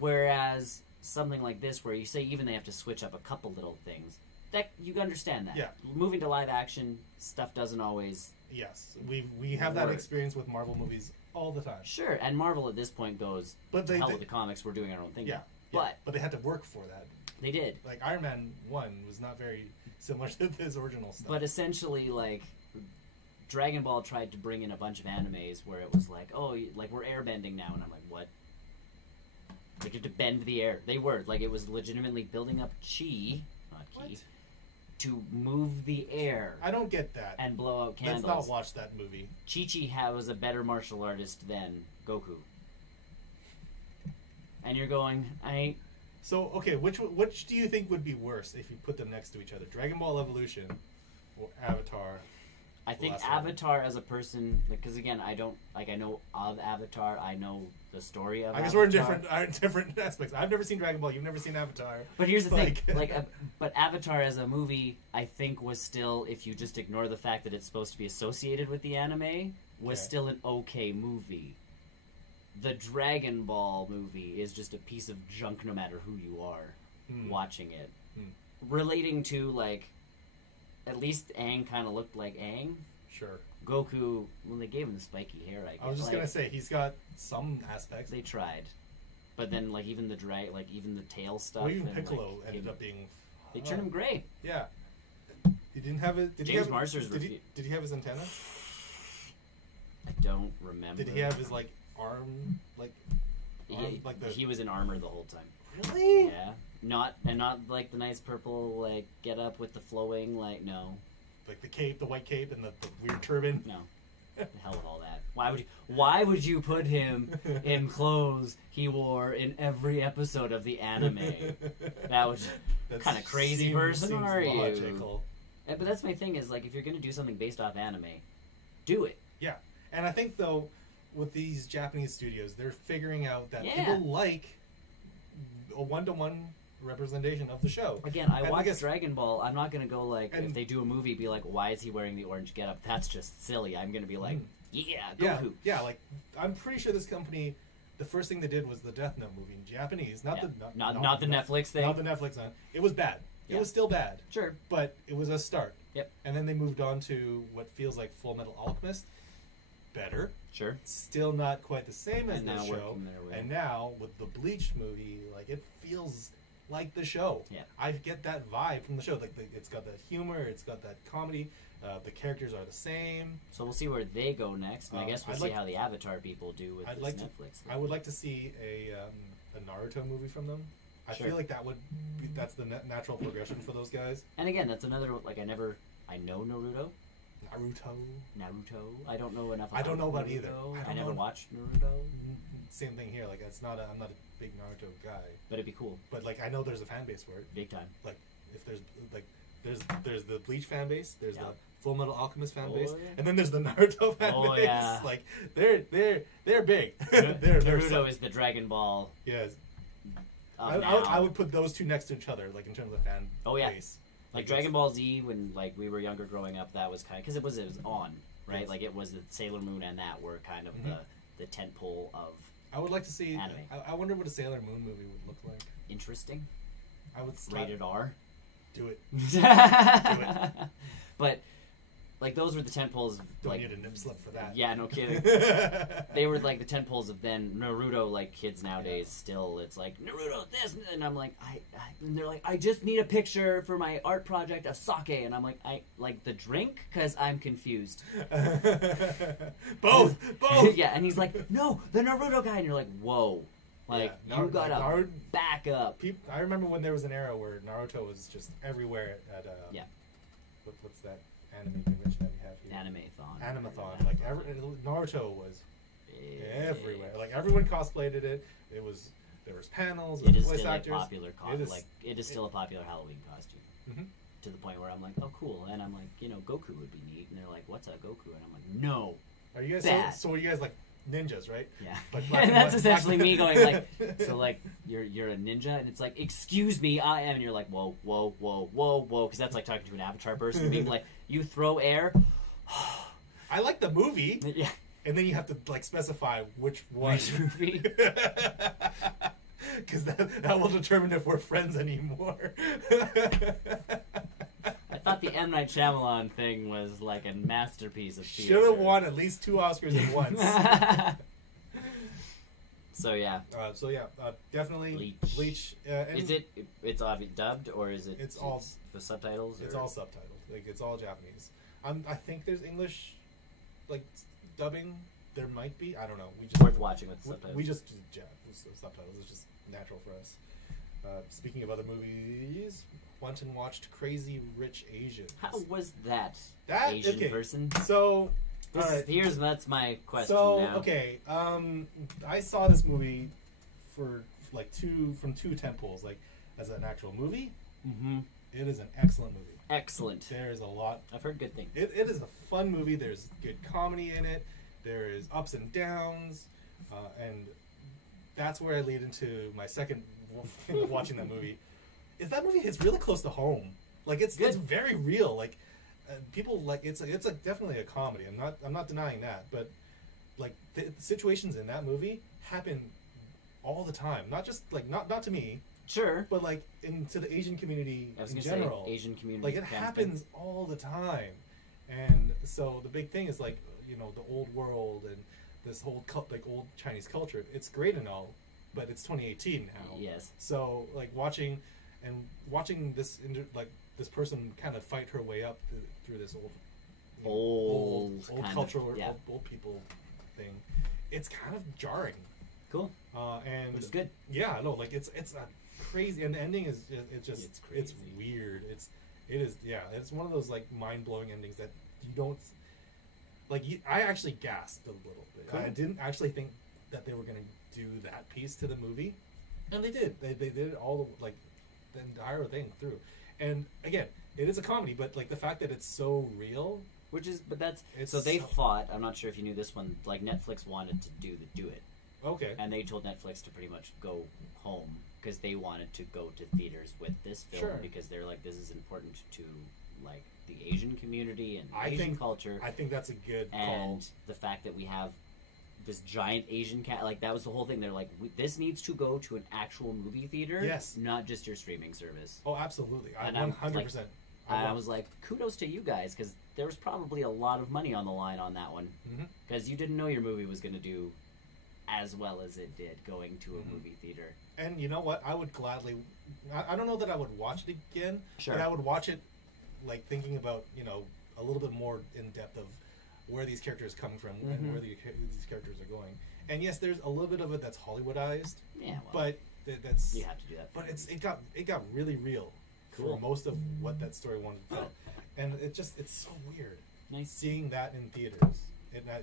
Whereas something like this, where you say even they have to switch up a couple little things, that you understand that. Yeah. Moving to live action, stuff doesn't always. Yes, we have that experience with Marvel movies all the time. Sure, and Marvel at this point goes, but to hell with the comics, we're doing our own thing. Yeah. But they had to work for that. They did. Like, Iron Man 1 was not very similar to his original stuff. But essentially, like, Dragon Ball tried to bring in a bunch of animes where it was like, oh, like, we're airbending now. And I'm like, what? Like, you had to bend the air. They were. Like, it was legitimately building up chi, not ki, to move the air. I don't get that. And blow out candles. Let's not watch that movie. Chi was a better martial artist than Goku. And you're going, So, okay, which do you think would be worse if you put them next to each other? Dragon Ball Evolution or Avatar? I think Avatar as a person, because again, I know of Avatar, I know the story of Avatar. I guess we're in different aspects. I've never seen Dragon Ball, you've never seen Avatar. But here's the thing, but Avatar as a movie, I think was still, if you just ignore the fact that it's supposed to be associated with the anime, was still an okay movie. The Dragon Ball movie is just a piece of junk no matter who you are watching it. Relating to, like, at least Aang kind of looked like Aang Sure. Goku, when they gave him the spiky hair, I guess. I was just gonna say he's got some aspects. They tried, but then like even the even the tail stuff. Well, even and, Piccolo like, ended up being. They turned him gray. Yeah. He didn't have it. James Marsters. Did he have his antenna? I don't remember. Did he have his like arm He was in armor the whole time. Really? Yeah. Not like the nice purple like get up with the flowing no. Like the cape, the white cape, and the weird turban. No. The hell with all that. Why would you put him in clothes he wore in every episode of the anime? That was kind of crazy person, are you? Logical. But that's my thing is like if you're gonna do something based off anime, do it. Yeah, and I think though with these Japanese studios, they're figuring out that people like a one-to-one representation of the show. Again, I watch Dragon Ball. I'm not going to go like, if they do a movie, be like, why is he wearing the orange getup? That's just silly. I'm going to be like, Goku. Yeah, like, I'm pretty sure this company, the first thing they did was the Death Note movie in Japanese. Not the Netflix thing. Not the Netflix one. It was bad. It was still bad. Sure. But it was a start. Yep. And then they moved on to what feels like Full Metal Alchemist. Better. Sure. Still not quite the same as the show. And now, with the Bleach movie, like, it feels like the show. Yeah. I get that vibe from the show. Like it's got that humor, it's got that comedy. The characters are the same. So we'll see where they go next. And I guess we'll see how the Avatar people do with this Netflix thing. I would like to see a Naruto movie from them. I feel like that's the natural progression for those guys. And again, that's another like I know Naruto. Naruto. I don't know enough. I don't know about Naruto. either. I never watched Naruto. Same thing here. Like I'm not a big Naruto guy. But it'd be cool. But like I know there's a fan base for it. Big time. Like if there's the Bleach fan base. There's the Full Metal Alchemist fan base, and then there's the Naruto fan base. Yeah. Like they're big. Naruto is the Dragon Ball. Yes. I would put those two next to each other, like in terms of fan base. Like Dragon Ball Z, when like we were younger growing up, that was kind of because it was on, right? Yes. Like it was the Sailor Moon and that were kind of the tent pole of. I would like to see anime. I wonder what a Sailor Moon movie would look like. Interesting. I would rated R. Do it. Do it. But like those were the tent poles. Don't like, need a nip slip for that. Yeah, no kidding. They were like the tent poles of then Naruto. Like kids nowadays, still it's like Naruto this, and I'm like, and they're like, I just need a picture for my art project of sake, and I'm like, I like the drink because I'm confused. both. Yeah, and he's like, no, the Naruto guy, and you're like, whoa. Like, you gotta back up. I remember when there was an era where Naruto was just everywhere at what's that anime convention that we have here? Animathon. Like Naruto was everywhere. Like everyone cosplayed it. There was panels. It is voice still actors. A popular it is still a popular Halloween costume. Mm-hmm. To the point where I'm like, oh cool, and I'm like, Goku would be neat, and they're like, what's a Goku? And I'm like, no. Are you guys so are you guys like ninjas, right? Yeah. But and that's essentially me going like, so like you're a ninja, and it's like, excuse me, I am, and you're like, whoa, because that's like talking to an Avatar person, being like, you throw air. I like the movie. Yeah. And then you have to like specify which one. Which movie? Because that will determine if we're friends anymore. I thought the M. Night Shyamalan thing was like a masterpiece of theater. Should have won at least 2 Oscars at once. So yeah. Definitely Bleach. It's obviously dubbed or is it? It's all the subtitles. It's all subtitled. Like it's all Japanese. I think there's English, like dubbing. There might be. I don't know. Worth watching with subtitles. We just do subtitles. It's just natural for us. Speaking of other movies, went and watched Crazy Rich Asians. How was that Asian person? So that's my question. So now. Okay, I saw this movie for like from two temples, like as an actual movie. Mm-hmm. It is an excellent movie. Excellent. There is a lot. I've heard good things. It is a fun movie. There's good comedy in it. There is ups and downs, and that's where I lead into my second watching that movie. Is that movie hits really close to home? Like it's very real. Like people like it's definitely a comedy. I'm not denying that. But like the situations in that movie happen all the time. Not just like not to me. Sure. But like to the Asian community in general. Asian community. Like it happens all the time. And so the big thing is like, you know, the old world and this whole like old Chinese culture. It's great and all, but it's 2018 now. Yes. So like watching this like this person kind of fight her way up through this old cultural old people thing. It's kind of jarring. Cool. And which is good. Yeah, no, like it's a crazy, and the ending is it's weird. It's one of those like mind blowing endings that you don't like. I actually gasped a little bit. Cool. I didn't actually think that they were going to do that piece to the movie, and they did. They did all the entire thing through. And again, it is a comedy, but like the fact that it's so real. So they fought. I'm not sure if you knew this one. Like Netflix wanted to do it. Okay. And they told Netflix to pretty much go home because they wanted to go to theaters with this film. Sure. Because they're like, this is important to like the Asian community and Asian culture. I think that's a good call. And the fact that we have this giant Asian cat, like that was the whole thing. They're like, this needs to go to an actual movie theater, yes, not just your streaming service. Oh, absolutely, 100%. I was like, kudos to you guys because there was probably a lot of money on the line on that one because you didn't know your movie was going to do as well as it did going to a movie theater. And you know what? I would gladly. I don't know that I would watch it again, sure, but I would watch it like thinking about, you know, a little bit more in depth of where these characters come from and where these characters are going. And yes, there's a little bit of it that's Hollywoodized. Yeah, well, but that's you have to do that. But it got really real for most of what that story wanted to tell, and it's so weird. Nice seeing that in theaters.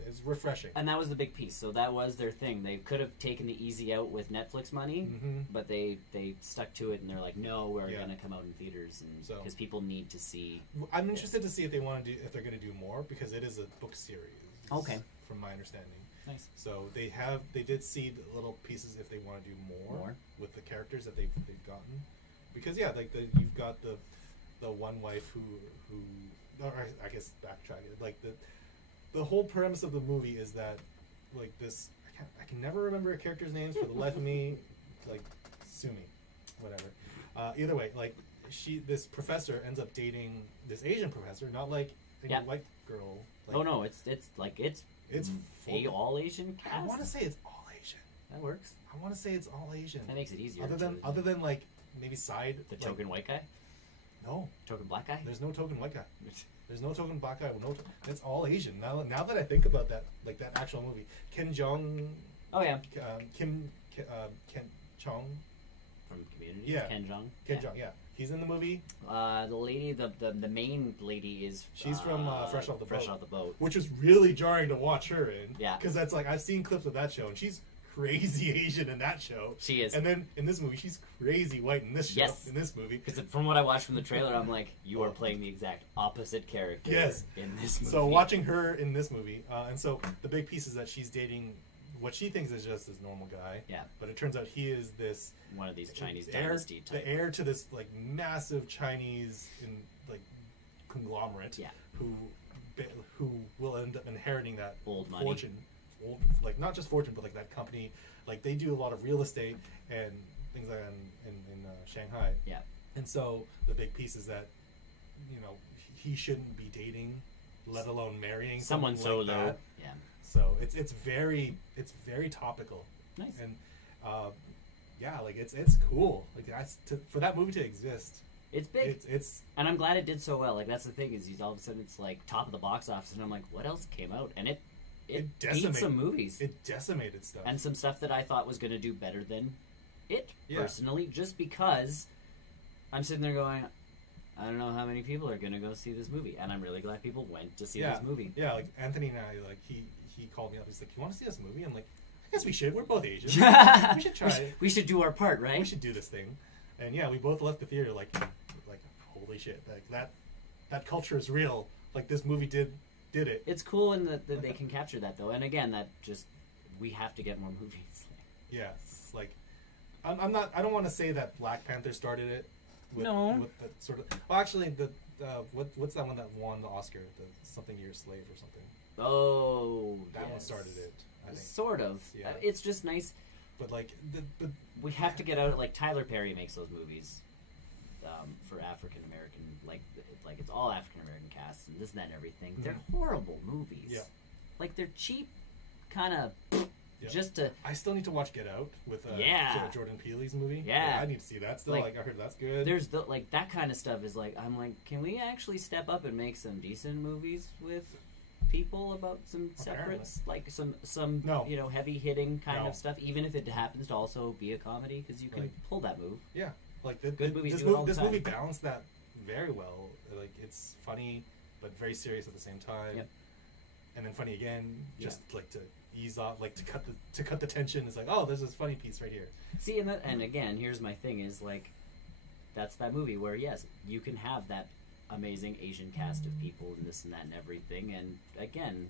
It's refreshing. And that was the big piece. So that was their thing. They could have taken the easy out with Netflix money, but they stuck to it, and they're like, no, we're going to come out in theaters, and because people need to see. I'm interested to see if they're going to do more, because it is a book series. Okay. From my understanding. Nice. So they did seed little pieces if they want to do more with the characters that they've gotten, because you've got the one wife who or I guess backtracking, like the whole premise of the movie is that like this I can never remember a character's names for the life of me, like sue me, whatever. Either way, like this professor ends up dating this Asian professor, not like a white girl. Like, oh no, it's all Asian cast. I want to say it's all Asian. That works. I want to say it's all Asian. That makes it easier. Other than like maybe side the token white guy. No. Token black guy. There's no token white guy. There's no token black guy. It's all Asian. Now that I think about that, like that actual movie, Ken Jeong. Oh yeah. Ken Chong. From Community. Yeah. Ken Jeong. Ken Jeong. Yeah. He's in the movie. The lady, the main lady is. She's from Fresh Off the Boat. Fresh Off the Boat. Which was really jarring to watch her in. Yeah. Because that's like I've seen clips of that show, and she's crazy Asian in that show. She is. And then in this movie, she's crazy white in this show. Yes. In this movie. Because from what I watched from the trailer, I'm like, you are playing the exact opposite character. Yes. In this movie. So watching her in this movie, and so the big piece is that she's dating what she thinks is just this normal guy. Yeah. But it turns out he is this one of these Chinese dynasty type. The heir to this like massive Chinese conglomerate. Yeah. Who will end up inheriting that old money. Fortune. Like not just fortune, but like that company, like they do a lot of real estate and things like that in Shanghai. Yeah. And so the big piece is that, you know, he shouldn't be dating, let alone marrying someone so like low. that. Yeah. So it's very topical. Nice. And like it's cool. Like for that movie to exist. It's big. It's and I'm glad it did so well. Like that's the thing is, all of a sudden it's like top of the box office, and I'm like, what else came out? And it beat some movies. It decimated stuff. And some stuff that I thought was going to do better than it, personally, just because I'm sitting there going, I don't know how many people are going to go see this movie. And I'm really glad people went to see this movie. Yeah, like Anthony and I, like he called me up. He's like, you want to see this movie? I'm like, I guess we should. We're both Asian. We should try it. We should do our part, right? We should do this thing. And yeah, we both left the theater like holy shit. Like that culture is real. Like this movie did it. It's cool in that they can capture that though, and again, that just we have to get more movies. Yeah, it's like I don't want to say that Black Panther started it. With that sort of. Well, actually, what's that one that won the Oscar? The Something You're a Slave or something. Oh, that one started it. I think. Sort of. Yeah. It's just nice. But like we have to get out. Like Tyler Perry makes those movies. for African American, like it's all African American casts and this and that and everything. They're horrible movies. Yeah. Like they're cheap, kind of. Yeah. Just to. I still need to watch Get Out with Jordan Peele's movie. Yeah. I need to see that still. Like I heard that's good. There's that kind of stuff is like I'm like, can we actually step up and make some decent movies with people about some separates, like some heavy hitting kind of stuff, even if it happens to also be a comedy, because you can pull that move. Yeah, like good movies. This movie balanced that very well. Like it's funny but very serious at the same time, and then funny again, just like to ease off, like to cut the tension. It's like, oh, there's this funny piece right here. See, and again, here's my thing: is like that's that movie where yes, you can have that amazing Asian cast of people and this and that and everything, and again,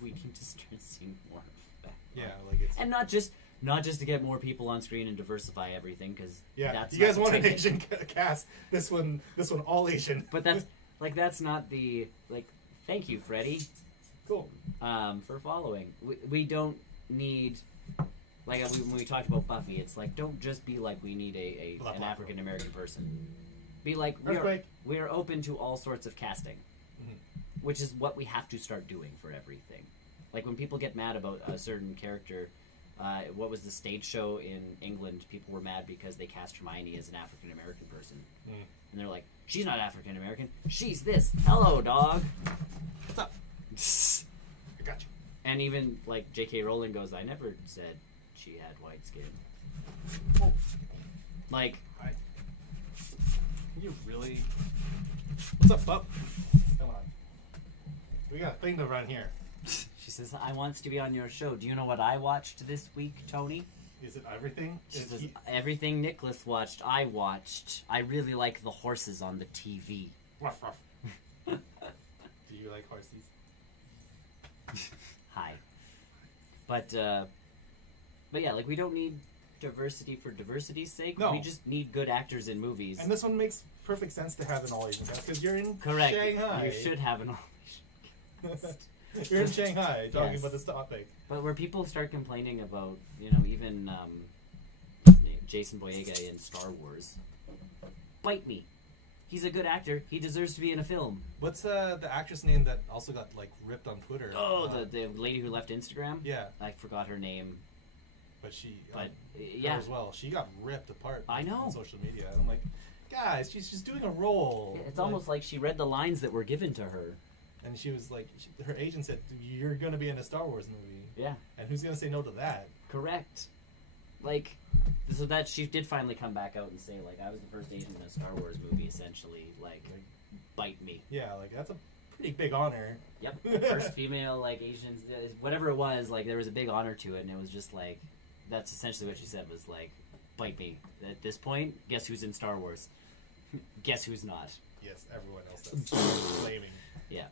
we can just start seeing more of that. Yeah, like it's and not just to get more people on screen and diversify everything, because that's you guys want an Asian cast. This one all Asian. But that's not the Thank you, Freddie. Cool. For following. We don't need. Like when we talked about Buffy, it's like don't just be like we need an African American person. Be like we are open to all sorts of casting, which is what we have to start doing for everything. Like when people get mad about a certain character, what was the stage show in England? People were mad because they cast Hermione as an African American person, and they're like, "She's not African American. She's this. Hello, dog. What's up? I got you." And even like J.K. Rowling goes, "I never said she had white skin." Oh. Like. You really? What's up, pup? Come on. We got a thing to run here. She says, I wants to be on your show. Do you know what I watched this week, Tony? Is it everything? She says, everything Nicholas watched, I watched. I really like the horses on the TV. Ruff, ruff. Do you like horses? Hi. But yeah, like we don't need diversity for diversity's sake. No. We just need good actors in movies. And this one makes perfect sense to have an all-Asian cast because you're in Correct. Shanghai. You should have an all-Asian cast. You're in Shanghai talking about this topic. But where people start complaining about, even Jason Boyega in Star Wars, bite me. He's a good actor. He deserves to be in a film. What's the actress name that also got ripped on Twitter? Oh, the lady who left Instagram? Yeah. I forgot her name. But she, yeah, her as well. She got ripped apart. I know. On social media. And I'm like, guys, she's just doing a role. It's almost like she read the lines that were given to her. And she was like, her agent said, "You're going to be in a Star Wars movie." Yeah. And who's going to say no to that? Correct. So that she did finally come back out and say, I was the first Asian in a Star Wars movie, essentially. Bite me. Yeah, that's a pretty big honor. Yep. First female, Asians, whatever it was, there was a big honor to it, and it was just that's essentially what she said was bite me. At this point, guess who's in Star Wars? Guess who's not? Yes, everyone else that's blaming. Yeah.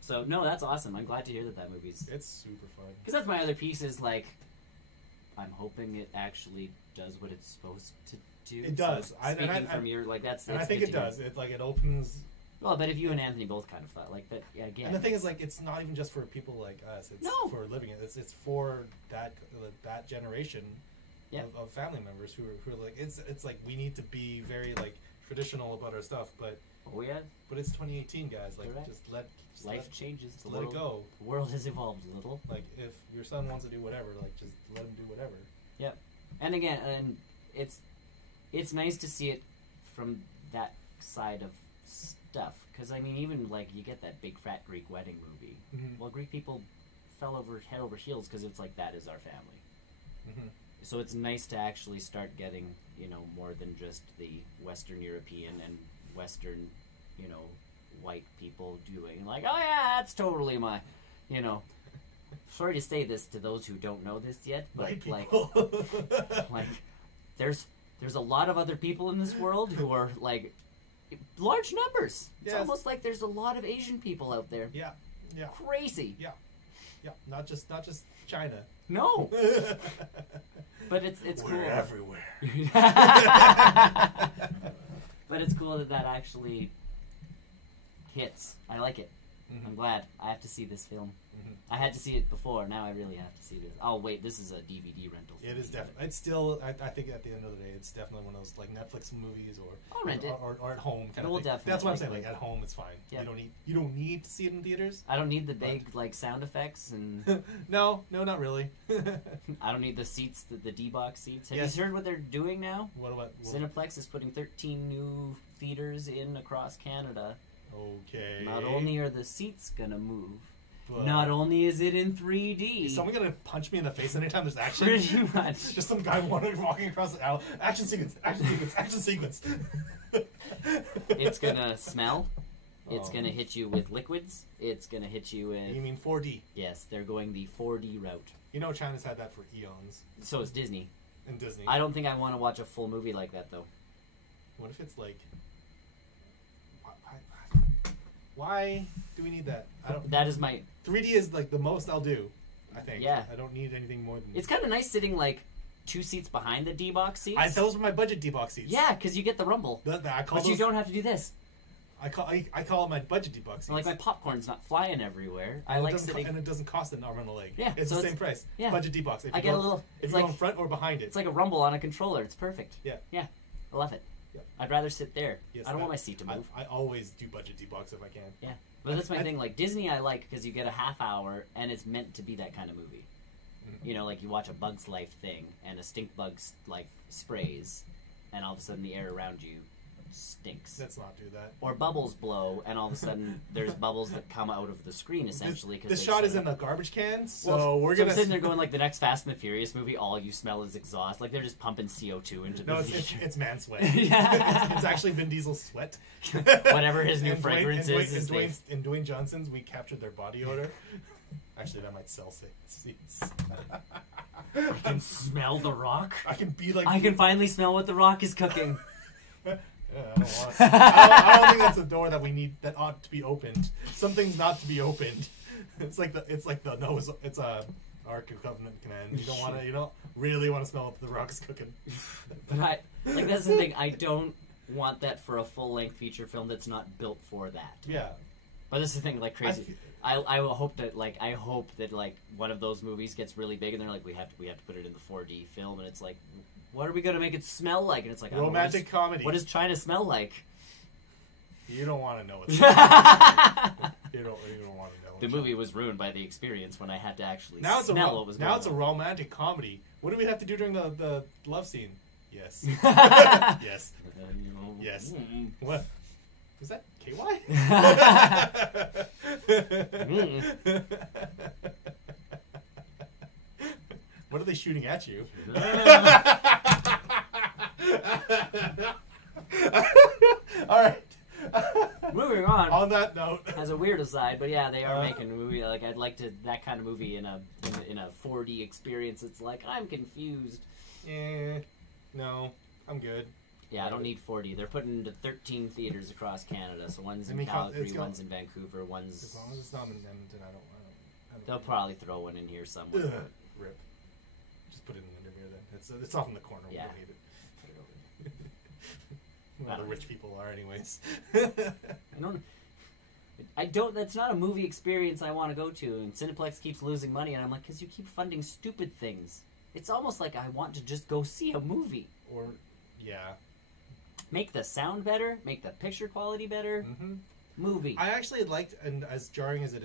So no, that's awesome. I'm glad to hear that movie's. It's super fun. Because that's my other piece is I'm hoping it actually does what it's supposed to do. It does. Speaking from your that's. And I think it does. It opens. Well, but if you and Anthony both kind of thought that, yeah, again. And the thing is, it's not even just for people like us. It's for living it. It's for that generation of family members who are it's we need to be very traditional about our stuff, but. Oh yeah. But it's 2018, guys. Life changes. Let it go. The world has evolved a little. If your son wants to do whatever, just let him do whatever. Yep. And again, it's nice to see it from that side of stuff. Because even you get that big fat Greek wedding movie. Mm-hmm. Well, Greek people fell head over heels because it's that is our family. Mm-hmm. So it's nice to actually start getting more than just the Western European and Western, white people doing oh yeah, that's totally my, sorry to say this to those who don't know this yet, but there's a lot of other people in this world who are large numbers. It's almost like there's a lot of Asian people out there. Yeah, yeah. Crazy. Yeah, yeah. Not just China. No. But it's cool. We're everywhere. But it's cool that actually hits. I like it. I'm glad. I have to see this film. Mm-hmm. I had to see it before. Now I really have to see this. Oh wait, this is a DVD rental. It is definitely. It's still. I think at the end of the day, it's definitely one of those like Netflix movies I'll rent it. or at home kind We'll of thing. definitely That's what I'm saying. like Like at home, it's fine. Yeah. You don't need to see it in theaters. I don't need the big like sound effects and No, not really. I don't need the seats, the D-box seats. Have Yes. you heard what they're doing now? What about Cineplex is putting 13 new theaters in across Canada. Okay. Not only are the seats gonna move, But not only is it in 3D. is someone gonna punch me in the face anytime there's action? Pretty much. Just some guy walking across the aisle. Action sequence. Action sequence. Action sequence. It's gonna smell. It's Oh. gonna hit you with liquids. It's gonna hit you with. You mean 4D? Yes, they're going the 4D route. You know China's had that for eons. So is Disney. And Disney. I don't think I want to watch a full movie like that though. What if it's like? Why do we need that? I don't. That is my. 3D is like the most I'll do. I think. Yeah. I don't need anything more than. It's kind of nice sitting like 2 seats behind the D-box seats. Those were my budget D-box seats. Yeah, because you get the rumble. I call But those, you don't have to do this. I call it my budget D-box seats. Like my popcorn's not flying everywhere. I And like it doesn't sitting. and it doesn't cost an arm and a leg. Yeah, it's so the same price. yeah. Budget D-box. If I you get go, a little. If It's you go like in front or behind it. it's like a rumble on a controller. It's perfect. Yeah. Yeah, I love it. Yeah. I'd rather sit there. Yes, I don't want my seat to move. I always do budget D-box if I can. Yeah, but that's my thing. Like Disney, I like because you get a half hour and it's meant to be that kind of movie. Mhm. You know, like you watch a Bug's Life thing and a stink bug like sprays, and all of a sudden the air around you stinks. Let's not do that. Or bubbles blow, and all of a sudden there's bubbles that come out of the screen essentially. This shot is in the garbage can, so Well, we're so gonna. I'm sitting there going like the next Fast and the Furious movie. All you smell is exhaust. Like they're just pumping CO2 into the No, future. it's man sweat. Yeah. it's actually Vin Diesel's sweat. Whatever his new And fragrance Dwayne, is. and is Dwayne, they- and Dwayne Johnson's, we captured their body odor. Actually, that might sell seats. I can smell the rock. I can be like. I can finally smell what the rock is cooking. I don't want. I don't think that's a door that we need. That ought to be opened. Something's not to be opened. It's like the Noah's. It's a Ark of Covenant command. You don't want to. You don't really want to smell what the rock's cooking. But that's the thing. I don't want that for a full length feature film that's not built for that. Yeah. But this is the thing, like crazy. I will hope that like one of those movies gets really big and they're like we have to put it in the 4D film and it's like what are we gonna make it smell like? And it's like I don't know, Romantic comedy. What does China smell like? You don't want to know what. You don't want to know. The movie was ruined by the experience when I had to actually Now it's smell what was going on. Now it's a romantic comedy. What do we have to do during the love scene? Yes. Yes. Yes. What? Was that KY? What are they shooting at you? All right. Moving on. On that note, As a weird aside, but yeah, they are making a movie. Like I'd like to that kind of movie in a 4D experience. It's like I'm confused. no, I'm good. Yeah, I don't need 4D. They're putting into 13 theaters across Canada. So one's I in mean, Calgary, it's got- one's in Vancouver, one's. As long as it's not in Edmonton, I don't They'll probably throw one in here somewhere. Ugh, rip. Just put it in Windermere then. It's off in the corner. We Yeah. don't need it. Well, the rich people are anyways. I don't. That's not a movie experience I want to go to. And Cineplex keeps losing money, and I'm like, because you keep funding stupid things. It's almost like I want to just go see a movie. Or, yeah. Make the sound better. Make the picture quality better. Mm-hmm. Movie. I actually liked, and as jarring as it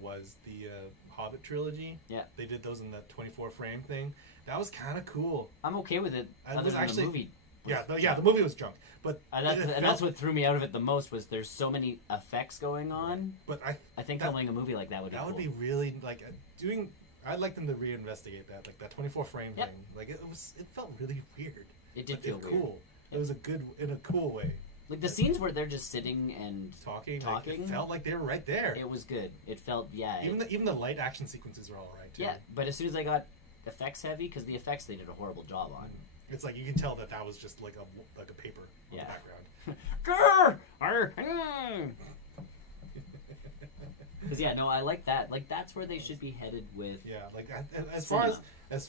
was, the Hobbit trilogy. Yeah. They did those in that 24 frame thing. That was kind of cool. I'm okay with it. And Other was than actually- the movie. The movie was junk, but That's what threw me out of it the most was there's so many effects going on. But I think filming a movie like that would be cool. That would be really like doing. I'd like them to reinvestigate that, like that 24 frame Yep. thing. Like it felt really weird. It did But feel it's weird. cool. It was in a cool way. Like the scenes where they're just sitting and Talking. Like, it felt like they were right there. it was good. It felt Even the light action sequences were all right too. yeah. But as soon as I got effects heavy, because the effects they did a horrible job on. It's like you can tell that was just like a paper on Yeah. the background. Because I like that. Like that's where they should be headed with. Yeah, like as Cinema.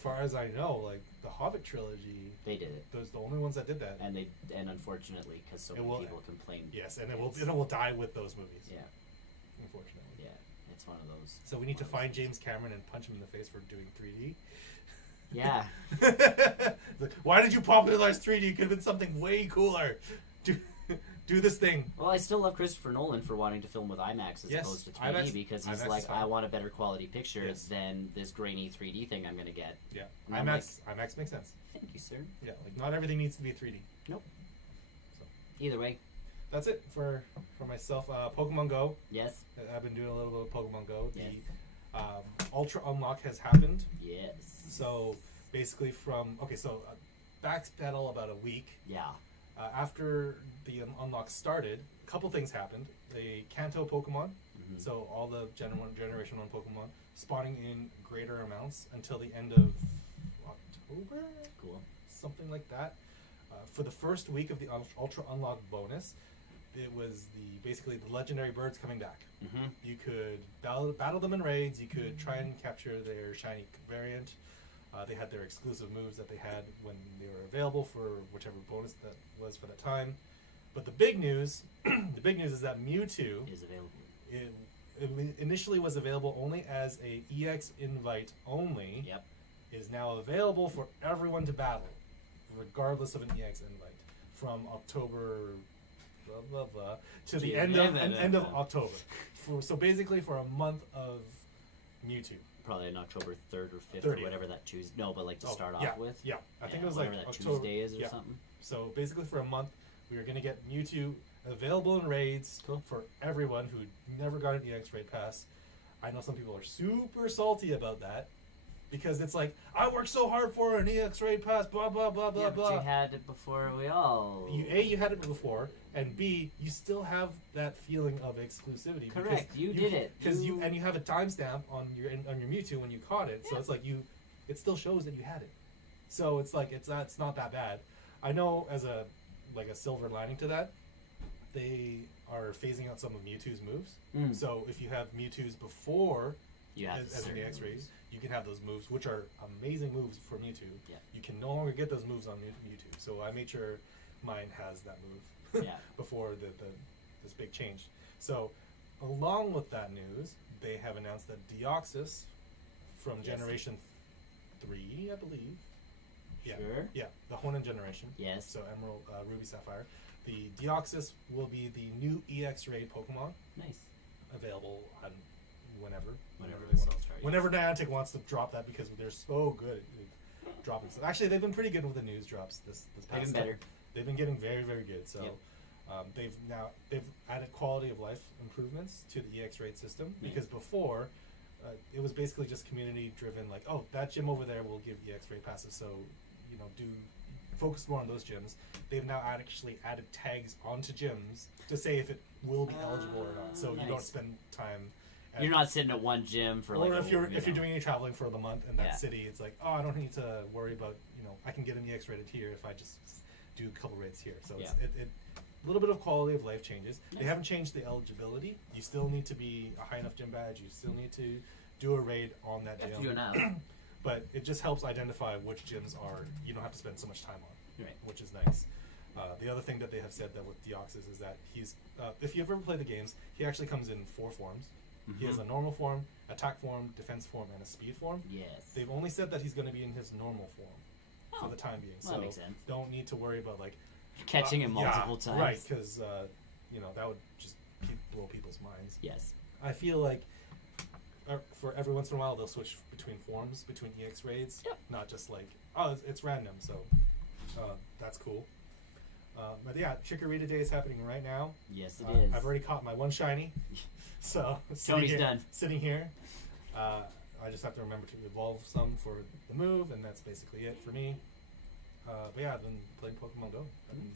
far as I know, like the Hobbit trilogy, They did it, those the only ones that did that. and unfortunately, because so It many will- people complained. Yes, and it will die with those movies. Yeah. unfortunately. Yeah, it's one of those. So we need to find James Cameron and punch him in the face for doing 3D. Yeah. Like, why did you popularize 3D? It could have been something way cooler. Do this thing. Well, I still love Christopher Nolan for wanting to film with IMAX as opposed to 3D IMAX, because he's IMAX like, I want a better quality picture than this grainy 3D thing I'm going to get. Yeah, And IMAX makes sense. Thank you, sir. Yeah, like not everything needs to be 3D. Nope. So. Either way. That's it for myself. Pokemon Go. Yes. I've been doing a little bit of Pokemon Go. Yes. The Ultra Unlock has happened. Yes. So basically backpedal about a week. Yeah. After the unlock started, a couple things happened. The Kanto Pokemon, so all the Generation 1 Pokemon, spawning in greater amounts until the end of October? Cool. Something like that. For the first week of the Ultra Unlock bonus, it was basically the legendary birds coming back. You could battle them in raids, you could try and capture their shiny variant. They had their exclusive moves that they had when they were available for whichever bonus that was for the time. But the big news, is that Mewtwo is available. It initially was available only as a EX invite only. Yep. Is now available for everyone to battle, regardless of an EX invite, from October blah blah blah to the end of October. So basically for a month of Mewtwo. Probably on October 3rd or 5th 30th. or whatever that Tuesday. No, but like to start off with. Yeah, I think it was like that October. Tuesday is or something. So basically, for a month, we were going to get Mewtwo available in raids for everyone who never got an EX raid pass. I know some people are super salty about that because it's like, I worked so hard for an EX raid pass, blah blah blah blah blah. But you had it before we all. You had it before, and B, you still have that feeling of exclusivity. Correct, you did it. Because you have a timestamp on your Mewtwo when you caught it, so it's like it still shows that you had it. So it's like it's not that bad. I know as a silver lining to that, they are phasing out some of Mewtwo's moves. So if you have Mewtwo's before as an EX raid, you can have those moves, which are amazing moves for Mewtwo. Yeah. You can no longer get those moves on Mewtwo. So I made sure mine has that move before this big change. So along with that news, they have announced that Deoxys from Generation 3, I believe. Yeah. Sure. Yeah, the Hoenn generation. Yes. So Emerald, Ruby, Sapphire. The Deoxys will be the new EX raid Pokemon. Nice. Available on whenever they want to. Whenever Niantic wants to drop that, because they're so good at dropping stuff. Actually, they've been pretty good with the news drops this past. They've been better. They've been getting very, very good. So they've added quality of life improvements to the EX raid system, because before it was basically just community driven. Like, oh, that gym over there will give EX raid passes, so focus more on those gyms. They've now actually added tags onto gyms to say if it will be eligible or not, so you don't spend time. You're not sitting at one gym for or if you're doing any traveling for the month in that city, it's like, oh, I don't need to worry about, I can get an EX rated here if I just do a couple raids here. So it's a little bit of quality of life changes. Nice. They haven't changed the eligibility. You still need to be a high enough gym badge. You still need to do a raid on that gym. You do it now. But it just helps identify which gyms you don't have to spend so much time on, right. Which is nice. The other thing that they have said that with Deoxys is that he's, if you've ever played the games, he actually comes in 4 forms. He has a normal form, attack form, defense form, and a speed form. Yes. They've only said that he's going to be in his normal form for the time being. Well, so that makes sense. Don't need to worry about catching him multiple times. Right, because that would just blow people's minds. Yes. I feel like for every once in a while they'll switch between forms, between EX raids. Yep. Not just like, oh, it's random. So that's cool. But yeah, Chikorita Day is happening right now. Yes, it is. I've already caught my one shiny. So Tony's done. Sitting here. I just have to remember to evolve some for the move, and that's basically it for me. But yeah, I've been playing Pokemon Go. I've been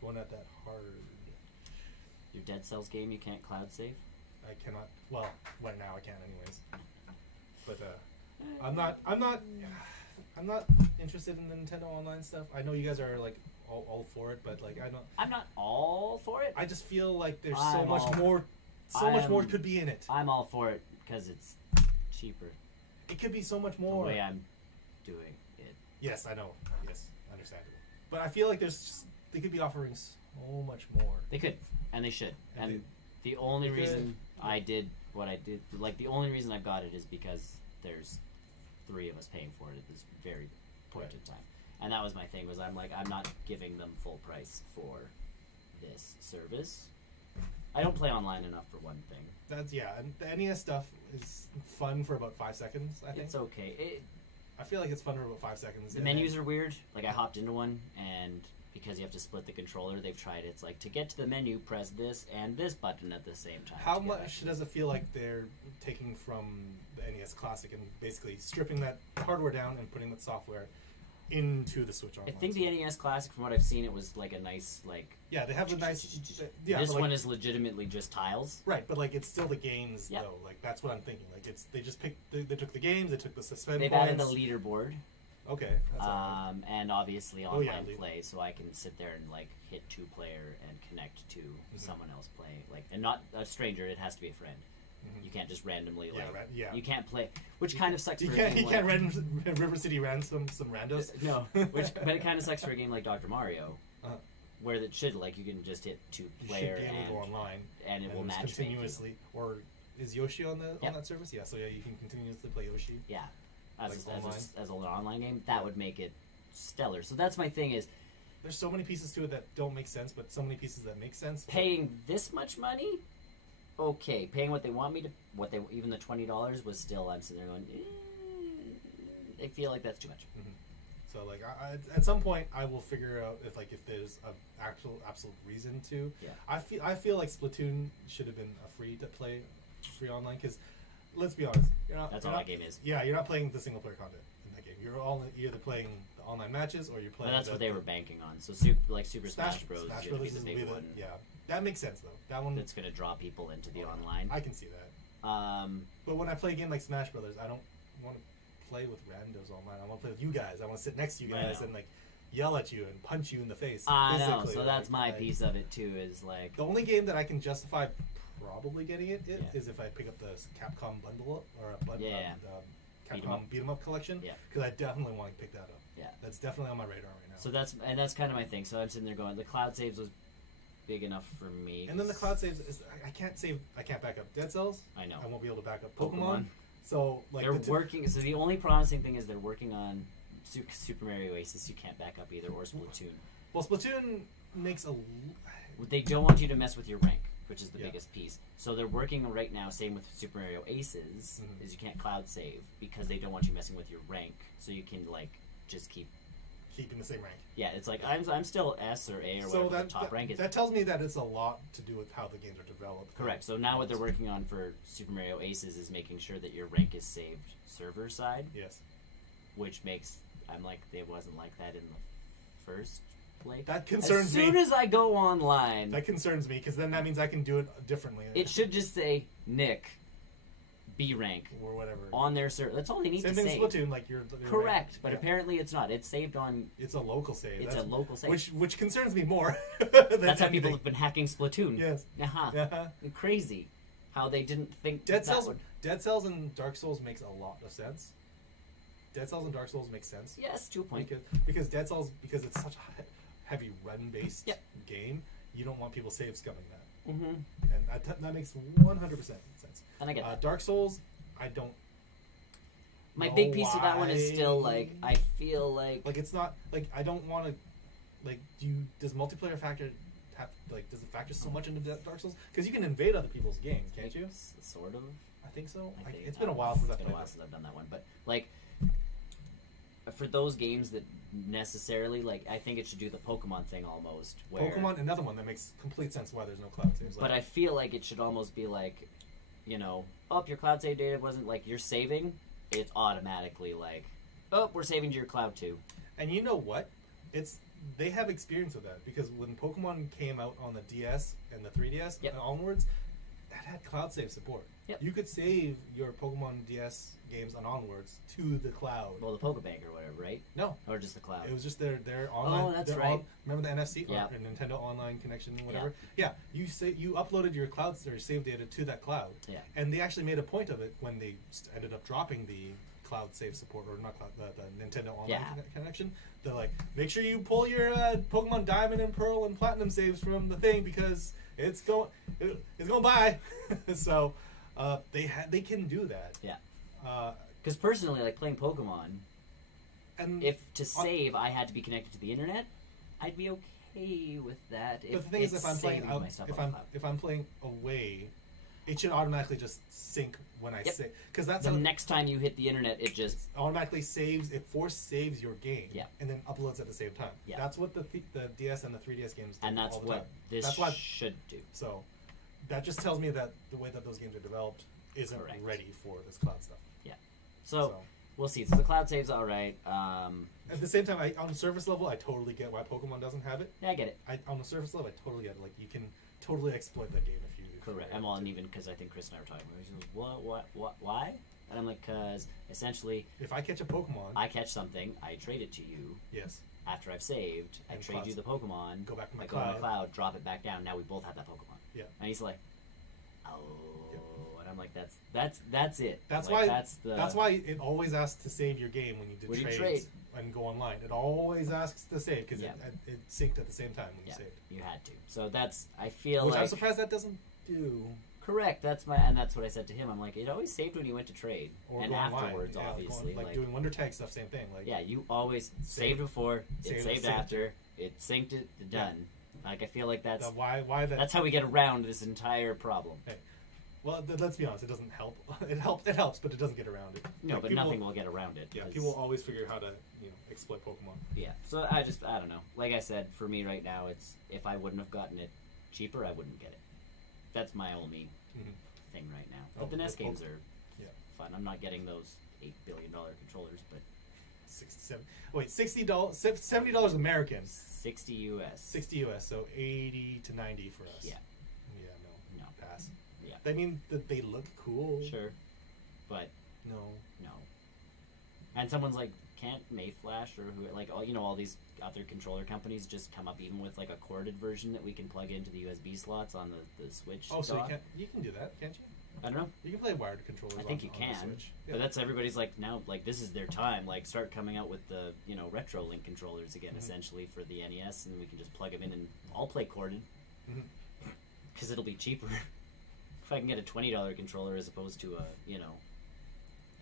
going at that hard. Your Dead Cells game, you can't cloud save? I cannot. Well, right now I can, anyways. But I'm not interested in the Nintendo Online stuff. I know you guys are like all for it, but like I'm not all for it. I just feel like there's so much more could be in it. I'm all for it because it's cheaper. It could be so much more. The way I'm doing it. Yes, I know. Yes, understandable. But I feel like they could be offering so much more. They could, and they should. And The only reason I did what I did, like the only reason I got it is because there's 3 of us paying for it at this very point in time. And that was my thing, was I'm like, I'm not giving them full price for this service. I don't play online enough for one thing. That's, and the NES stuff is fun for about 5 seconds, I think. It's okay. I feel like it's fun for about 5 seconds. The menus are weird. Like, I hopped into one, and because you have to split the controller, they've tried it. It's like, to get to the menu, press this and this button at the same time. How much does it feel like they're taking from the NES Classic and basically stripping that hardware down and putting that software into the Switch Online? I think the NES Classic, from what I've seen, it was like a nice, like... Yeah, they have a nice... this one is legitimately just tiles. Right, but like, it's still the games, Yep. though. Like, that's what I'm thinking. Like, it's they just picked... They took the games, they took the suspend They've points. added a leaderboard. Okay. That's all right. And obviously online yeah, play, so I can sit there and, like, hit 2-player and connect to someone else playing. Like, and not a stranger, it has to be a friend. You can't just randomly, like... You can't play... Which kind of sucks for a game You can't River City ransom some randos? No, but it kind of sucks for a game like Dr. Mario, where it should, like, you can just hit 2-player and go online, and it will match continuously. Or is Yoshi on that service? Yeah, so yeah, you can continuously play Yoshi. Yeah, as an online game, that would make it stellar. So that's my thing is... There's so many pieces to it that don't make sense, but so many pieces that make sense. Paying this much money... Okay, paying what they want me to, even the $20 was still, I'm sitting there going, I feel like that's too much. So like, at some point, I will figure out if there's an absolute reason to. Yeah. I feel like Splatoon should have been a free online because, let's be honest, that's all that game is. Yeah, you're not playing the single player content in that game. You're either playing the online matches or you're playing. Well, that's what they were banking on. So Super Smash Bros. Smash is Bros. Be the big one. Yeah. That makes sense, though. That one... That's going to draw people into the online. I can see that. But when I play a game like Smash Brothers, I don't want to play with randos online. I want to play with you guys. I want to sit next to you guys and, like, yell at you and punch you in the face. I know. So that's my piece of it, too, is, like... The only game that I can justify probably getting it is if I pick up the Capcom bundle or a bundle, Capcom Beat 'em Up collection. Yeah. Because I definitely want to pick that up. Yeah. That's definitely on my radar right now. So that's kind of my thing. So I'm sitting there going, the cloud saves was big enough for me. And then the cloud saves is I can't back up Dead Cells. I know. I won't be able to back up Pokemon. So like they're working. So the only promising thing is they're working on Super Mario Oasis. You can't back up either, or Splatoon. Well, Splatoon makes a. They don't want you to mess with your rank, which is the biggest piece. So they're working right now. Same with Super Mario Aces, is you can't cloud save because they don't want you messing with your rank. So you can like just keeping the same rank. Yeah, it's like I'm still S or A or whatever the top rank is. That tells me that it's a lot to do with how the games are developed. Correct. So now what they're working on for Super Mario Aces is making sure that your rank is saved server side. Yes. Which makes it wasn't like that in the first place. That concerns me. As soon as I go online, that concerns me because then that means I can do it differently. It should just say Nick B rank or whatever on their server. That's all they need to save. Same thing Splatoon, like your correct, rank. but apparently it's not. It's saved on. It's a local save. It's a local save, which concerns me more. That's how people have been hacking Splatoon. Yes. Crazy, how they didn't think Dead Cells and Dark Souls makes a lot of sense. Dead Cells and Dark Souls make sense. Yes, to a point. Because Dead Cells, because it's such a heavy run-based game, you don't want people save scumming that. Mm-hmm. And that makes 100% sense. And I get that. Dark Souls, I don't. My big piece of that one is still like I feel like it's not like I don't want to like does multiplayer factor have like does it factor so much into Dark Souls because you can invade other people's games, can't you? Sort of. I think so. It's been a while since I've done that one, but like for those games that necessarily like I think it should do the Pokemon thing almost. Where, Pokemon, another one that makes complete sense why there's no cloud saves. But I feel like it should almost be like, your cloud save data wasn't like you're saving. It's automatically like, we're saving to your cloud too. And you know what? They have experience with that because when Pokemon came out on the DS and the 3DS and onwards, that had cloud save support. Yep. You could save your Pokemon DS games on onwards to the cloud. Well, the Pokebank or whatever, right? No. Or just the cloud. It was just their online. Oh, that's right. Remember the NFC or Nintendo Online connection, whatever. Yeah. You uploaded your cloud or save data to that cloud. Yeah. And they actually made a point of it when they ended up dropping the cloud save support or not cloud, the Nintendo Online connection. They're like, make sure you pull your Pokemon Diamond and Pearl and Platinum saves from the thing because it's going by. So they can do that. Yeah. Because personally, like playing Pokemon, and if to save I had to be connected to the internet, I'd be okay with that. But the thing is, if I'm playing out, if I'm playing away, it should automatically just sync when I save. Because that's the next time you hit the internet, it just automatically saves. It force saves your game, yeah, and then uploads at the same time. Yeah. That's what the DS and the 3DS games do. And that's all the what time. this should do. So that just tells me that the way that those games are developed isn't ready for this cloud stuff. Yeah. So we'll see. So the cloud save's all right. At the same time, on the surface level, I totally get why Pokemon doesn't have it. Yeah, I get it. On the surface level, I totally get it. Like, you can totally exploit that game if you... Correct. And even because I think Chris and I were talking about it. He goes, what, why? And I'm like, because essentially... If I catch a Pokemon... I catch something, I trade it to you. Yes. After I've saved, I trade you the Pokemon. Go back to my cloud. Go to my cloud, drop it back down. Now we both have that Pokemon. Yeah. And he's like, oh... And I'm like, that's it. That's like, why. That's why it always asks to save your game when you do trades and go online. It always asks to save because it synced at the same time when you saved. You had to. So that's I feel which like I'm surprised that doesn't do. Correct. That's what I said to him. I'm like, it always saved when you went to trade and afterwards, obviously, like doing Wonder Tag stuff. Same thing. Like you always saved before, it saved after, it synced it, done. Like I feel like that's why that. That's how we get around this entire problem. Hey. Well, let's be honest. It doesn't help. It helps, but it doesn't get around it. No, but nothing will get around it. Yeah, people always figure how to exploit Pokemon. Yeah, so I don't know. Like I said, for me right now, it's if I wouldn't have gotten it cheaper, I wouldn't get it. That's my only thing right now. But the NES games are fun. I'm not getting those $8 billion controllers, but $70 American. 60 US. 60 US. So 80 to 90 for us. Yeah. Yeah. No. Pass. Yeah. I mean that they look cool. Sure. But no. And someone's like, can't Mayflash or who all these other controller companies just come up even with like a corded version that we can plug into the USB slots on the Switch? Oh, so you can do that, can't you? I don't know. You can play wired controllers. I think you can. But that's everybody's like now like this is their time. Like start coming out with the retro link controllers again, essentially for the NES, and we can just plug them in and I'll play corded because it'll be cheaper. If I can get a $20 controller as opposed to a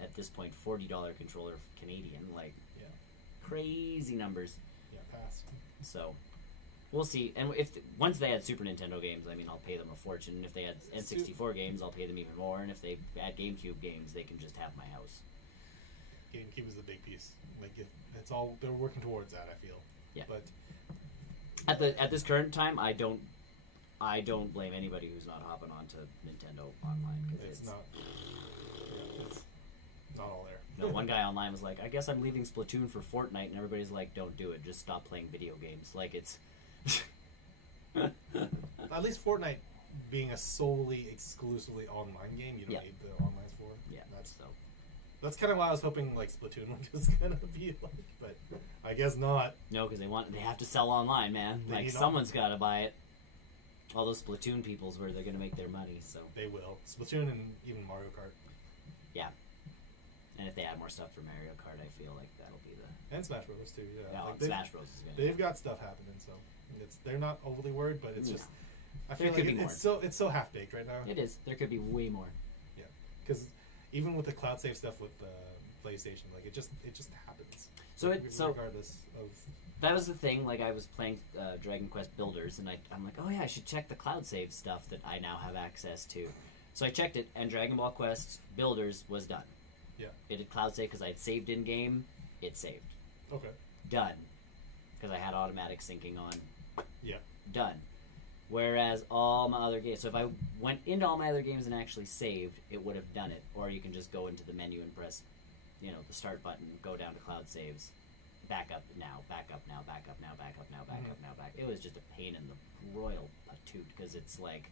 at this point $40 controller Canadian, like crazy numbers. Yeah, pass. So we'll see. And once they had Super Nintendo games, I mean, I'll pay them a fortune. And if they had N64 games, I'll pay them even more. And if they add GameCube games, they can just have my house. GameCube is the big piece. Like it's all they're working towards that. I feel. Yeah. But at this current time, I don't blame anybody who's not hopping onto Nintendo online because it's not. Yeah, it's not all there. No, one guy online was like, I guess I'm leaving Splatoon for Fortnite, and everybody's like, don't do it. Just stop playing video games. Like, it's... At least Fortnite being a solely, exclusively online game, you don't need the online for it. Yeah, that's kind of why I was hoping, like, Splatoon was going to be like, but I guess not. No, because they have to sell online, man. Like, someone's got to buy it. All those Splatoon people's where they're going to make their money, so... They will. Splatoon and even Mario Kart. Yeah. And if they add more stuff for Mario Kart, I feel like that'll be the... And Smash Bros. Too, yeah. Like Smash Bros. Is They've got stuff happening, so... They're not overly worried, but it's just... I feel like it's so half-baked right now. It is. There could be way more. Yeah. Because even with the cloud save stuff with PlayStation, like, it just happens. So regardless of... That was the thing, like, I was playing Dragon Quest Builders, and I'm like, oh yeah, I should check the cloud save stuff that I now have access to. So I checked it, and Dragon Ball Quest Builders was done. Yeah. It did cloud save because I had saved in game. It saved. Okay. Done. Because I had automatic syncing on. Yeah. Done. Whereas all my other games, so if I went into all my other games and actually saved, it would have done it. Or you can just go into the menu and press, the start button, go down to cloud saves, back up now, back up now, back up now, back up now, back up now, back. It was just a pain in the royal patoot because it's like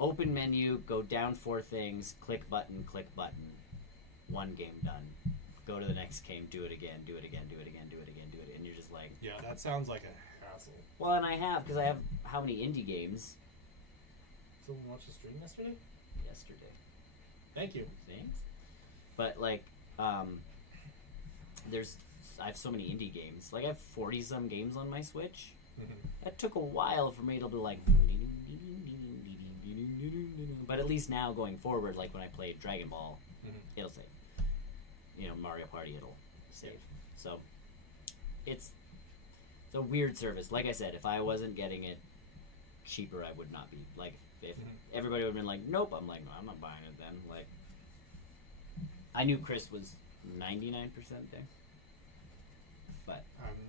open menu, go down 4 things, click button, one game done. Go to the next game, do it again, do it again, do it again, do it again, do it, and you're just like... Yeah, that sounds like a hassle. Well, and I have, because I have how many indie games? Someone watched the stream yesterday? Yesterday. Thank you. Thanks. But, like, I have so many indie games. Like, I have 40-some games on my Switch. That took a while for me to be like... But at least now going forward, like when I played Dragon Ball, it'll save. You know, Mario Party, it'll save. Yeah. So it's a weird service. Like I said, if I wasn't getting it cheaper, I would not be. Like, if everybody would have been like, nope, I'm like, no, I'm not buying it then. Like, I knew Chris was 99% there. But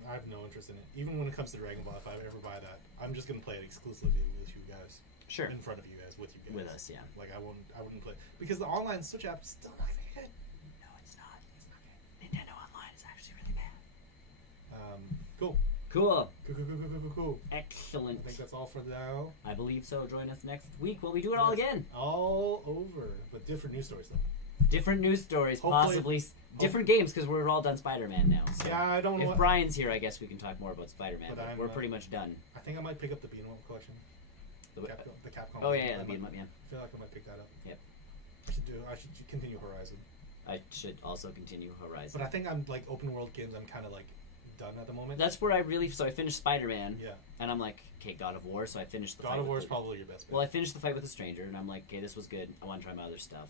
I have no interest in it. Even when it comes to Dragon Ball, if I ever buy that, I'm just going to play it exclusively with you guys. Sure. In front of you guys, with you guys. With us, yeah. Like, I wouldn't play. Because the online Switch app is still not very good. No, it's not. It's not good. Nintendo Online is actually really bad. Cool. Cool. Cool. Excellent. I think that's all for now. I believe so. Join us next week while we do it all again. All over. But different news stories, though. Different news stories, Hopefully, possibly different games, because we're all done Spider-Man now. So yeah, I don't know. If Brian's here, I guess we can talk more about Spider-Man. But We're pretty much done. I think I might pick up the Beanwell collection. The Capcom. Oh yeah, the Beanwell. Yeah. I feel like I might pick that up. Yep. I should continue Horizon. I should also continue Horizon. But I think I'm like open world games. I'm kind of like done at the moment. That's where I finished Spider-Man. Yeah. And I'm like, okay, God of War. So I finished the God fight of War with is probably your best bet. Well, I finished the fight with a stranger, and I'm like, okay, this was good. I want to try my other stuff.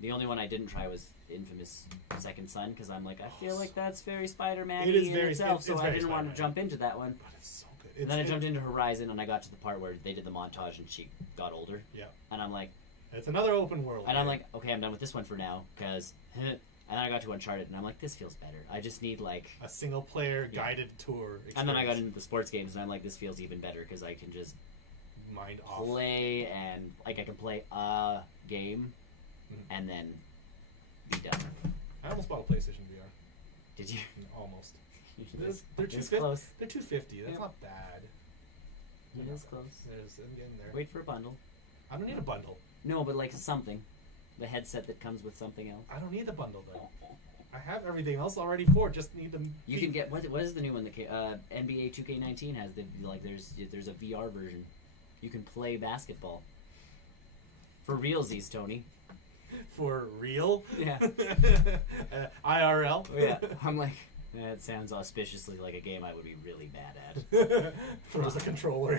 The only one I didn't try was Infamous Second Son, because I'm like, I feel like that's very Spider-Man-y It is in very itself, it's so I very didn't want to Spider-Man. jump into that one. But it's so good. And then I jumped into Horizon, and I got to the part where they did the montage, and she got older. Yeah. And I'm like... It's another open world. And I'm like, okay, I'm done with this one for now, because... And then I got to Uncharted, and I'm like, this feels better. I just need, like... a single-player guided tour experience. And then I got into the sports games, and I'm like, this feels even better, because I can just... Mind off. Play, and... Like, I can play a game, and then... be done. I almost bought a PlayStation VR. Did you? Almost. They're close. They're $250. That's Yep. not bad. It is close. I'm getting there. Wait for a bundle. I don't need a bundle. No, but like something. The headset that comes with something else. I don't need the bundle though. I have everything else already for it. Just need the. You can get what is the new one? The NBA 2K19 has. There's a VR version. You can play basketball. For realsies, Tony. For real? Yeah. IRL? Yeah. I'm like, that sounds auspiciously like a game I would be really bad at. Throws a controller.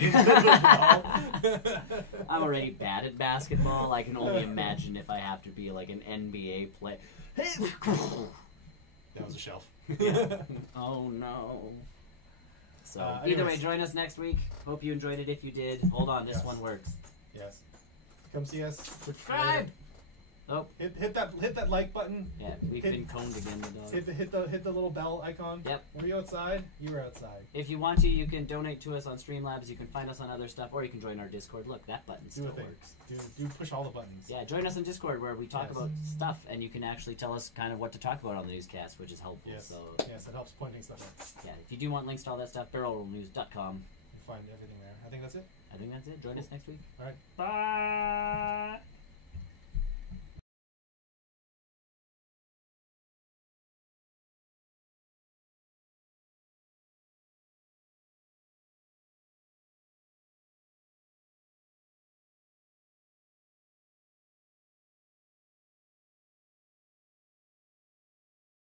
I'm already bad at basketball. I can only imagine if I have to be like an NBA player. That was a shelf. Yeah. Oh no. So either way, join us next week. Hope you enjoyed it. If you did, hold on, this one works. Yes. Come see us. Subscribe. Oh. Hit that like button. Yeah, we've been coned again. Hit the little bell icon. Yep. Were you outside? You were outside. If you want to, you can donate to us on Streamlabs. You can find us on other stuff, or you can join our Discord. Look, that button still works. Do push all the buttons. Yeah, join us on Discord where we talk about stuff, and you can actually tell us kind of what to talk about on the newscast, which is helpful. Yes. So Yes, it helps pointing stuff out. yeah, if you do want links to all that stuff, barrelrollnews.com. You find everything there. I think that's it. I think that's it. Join us next week. All right. Bye.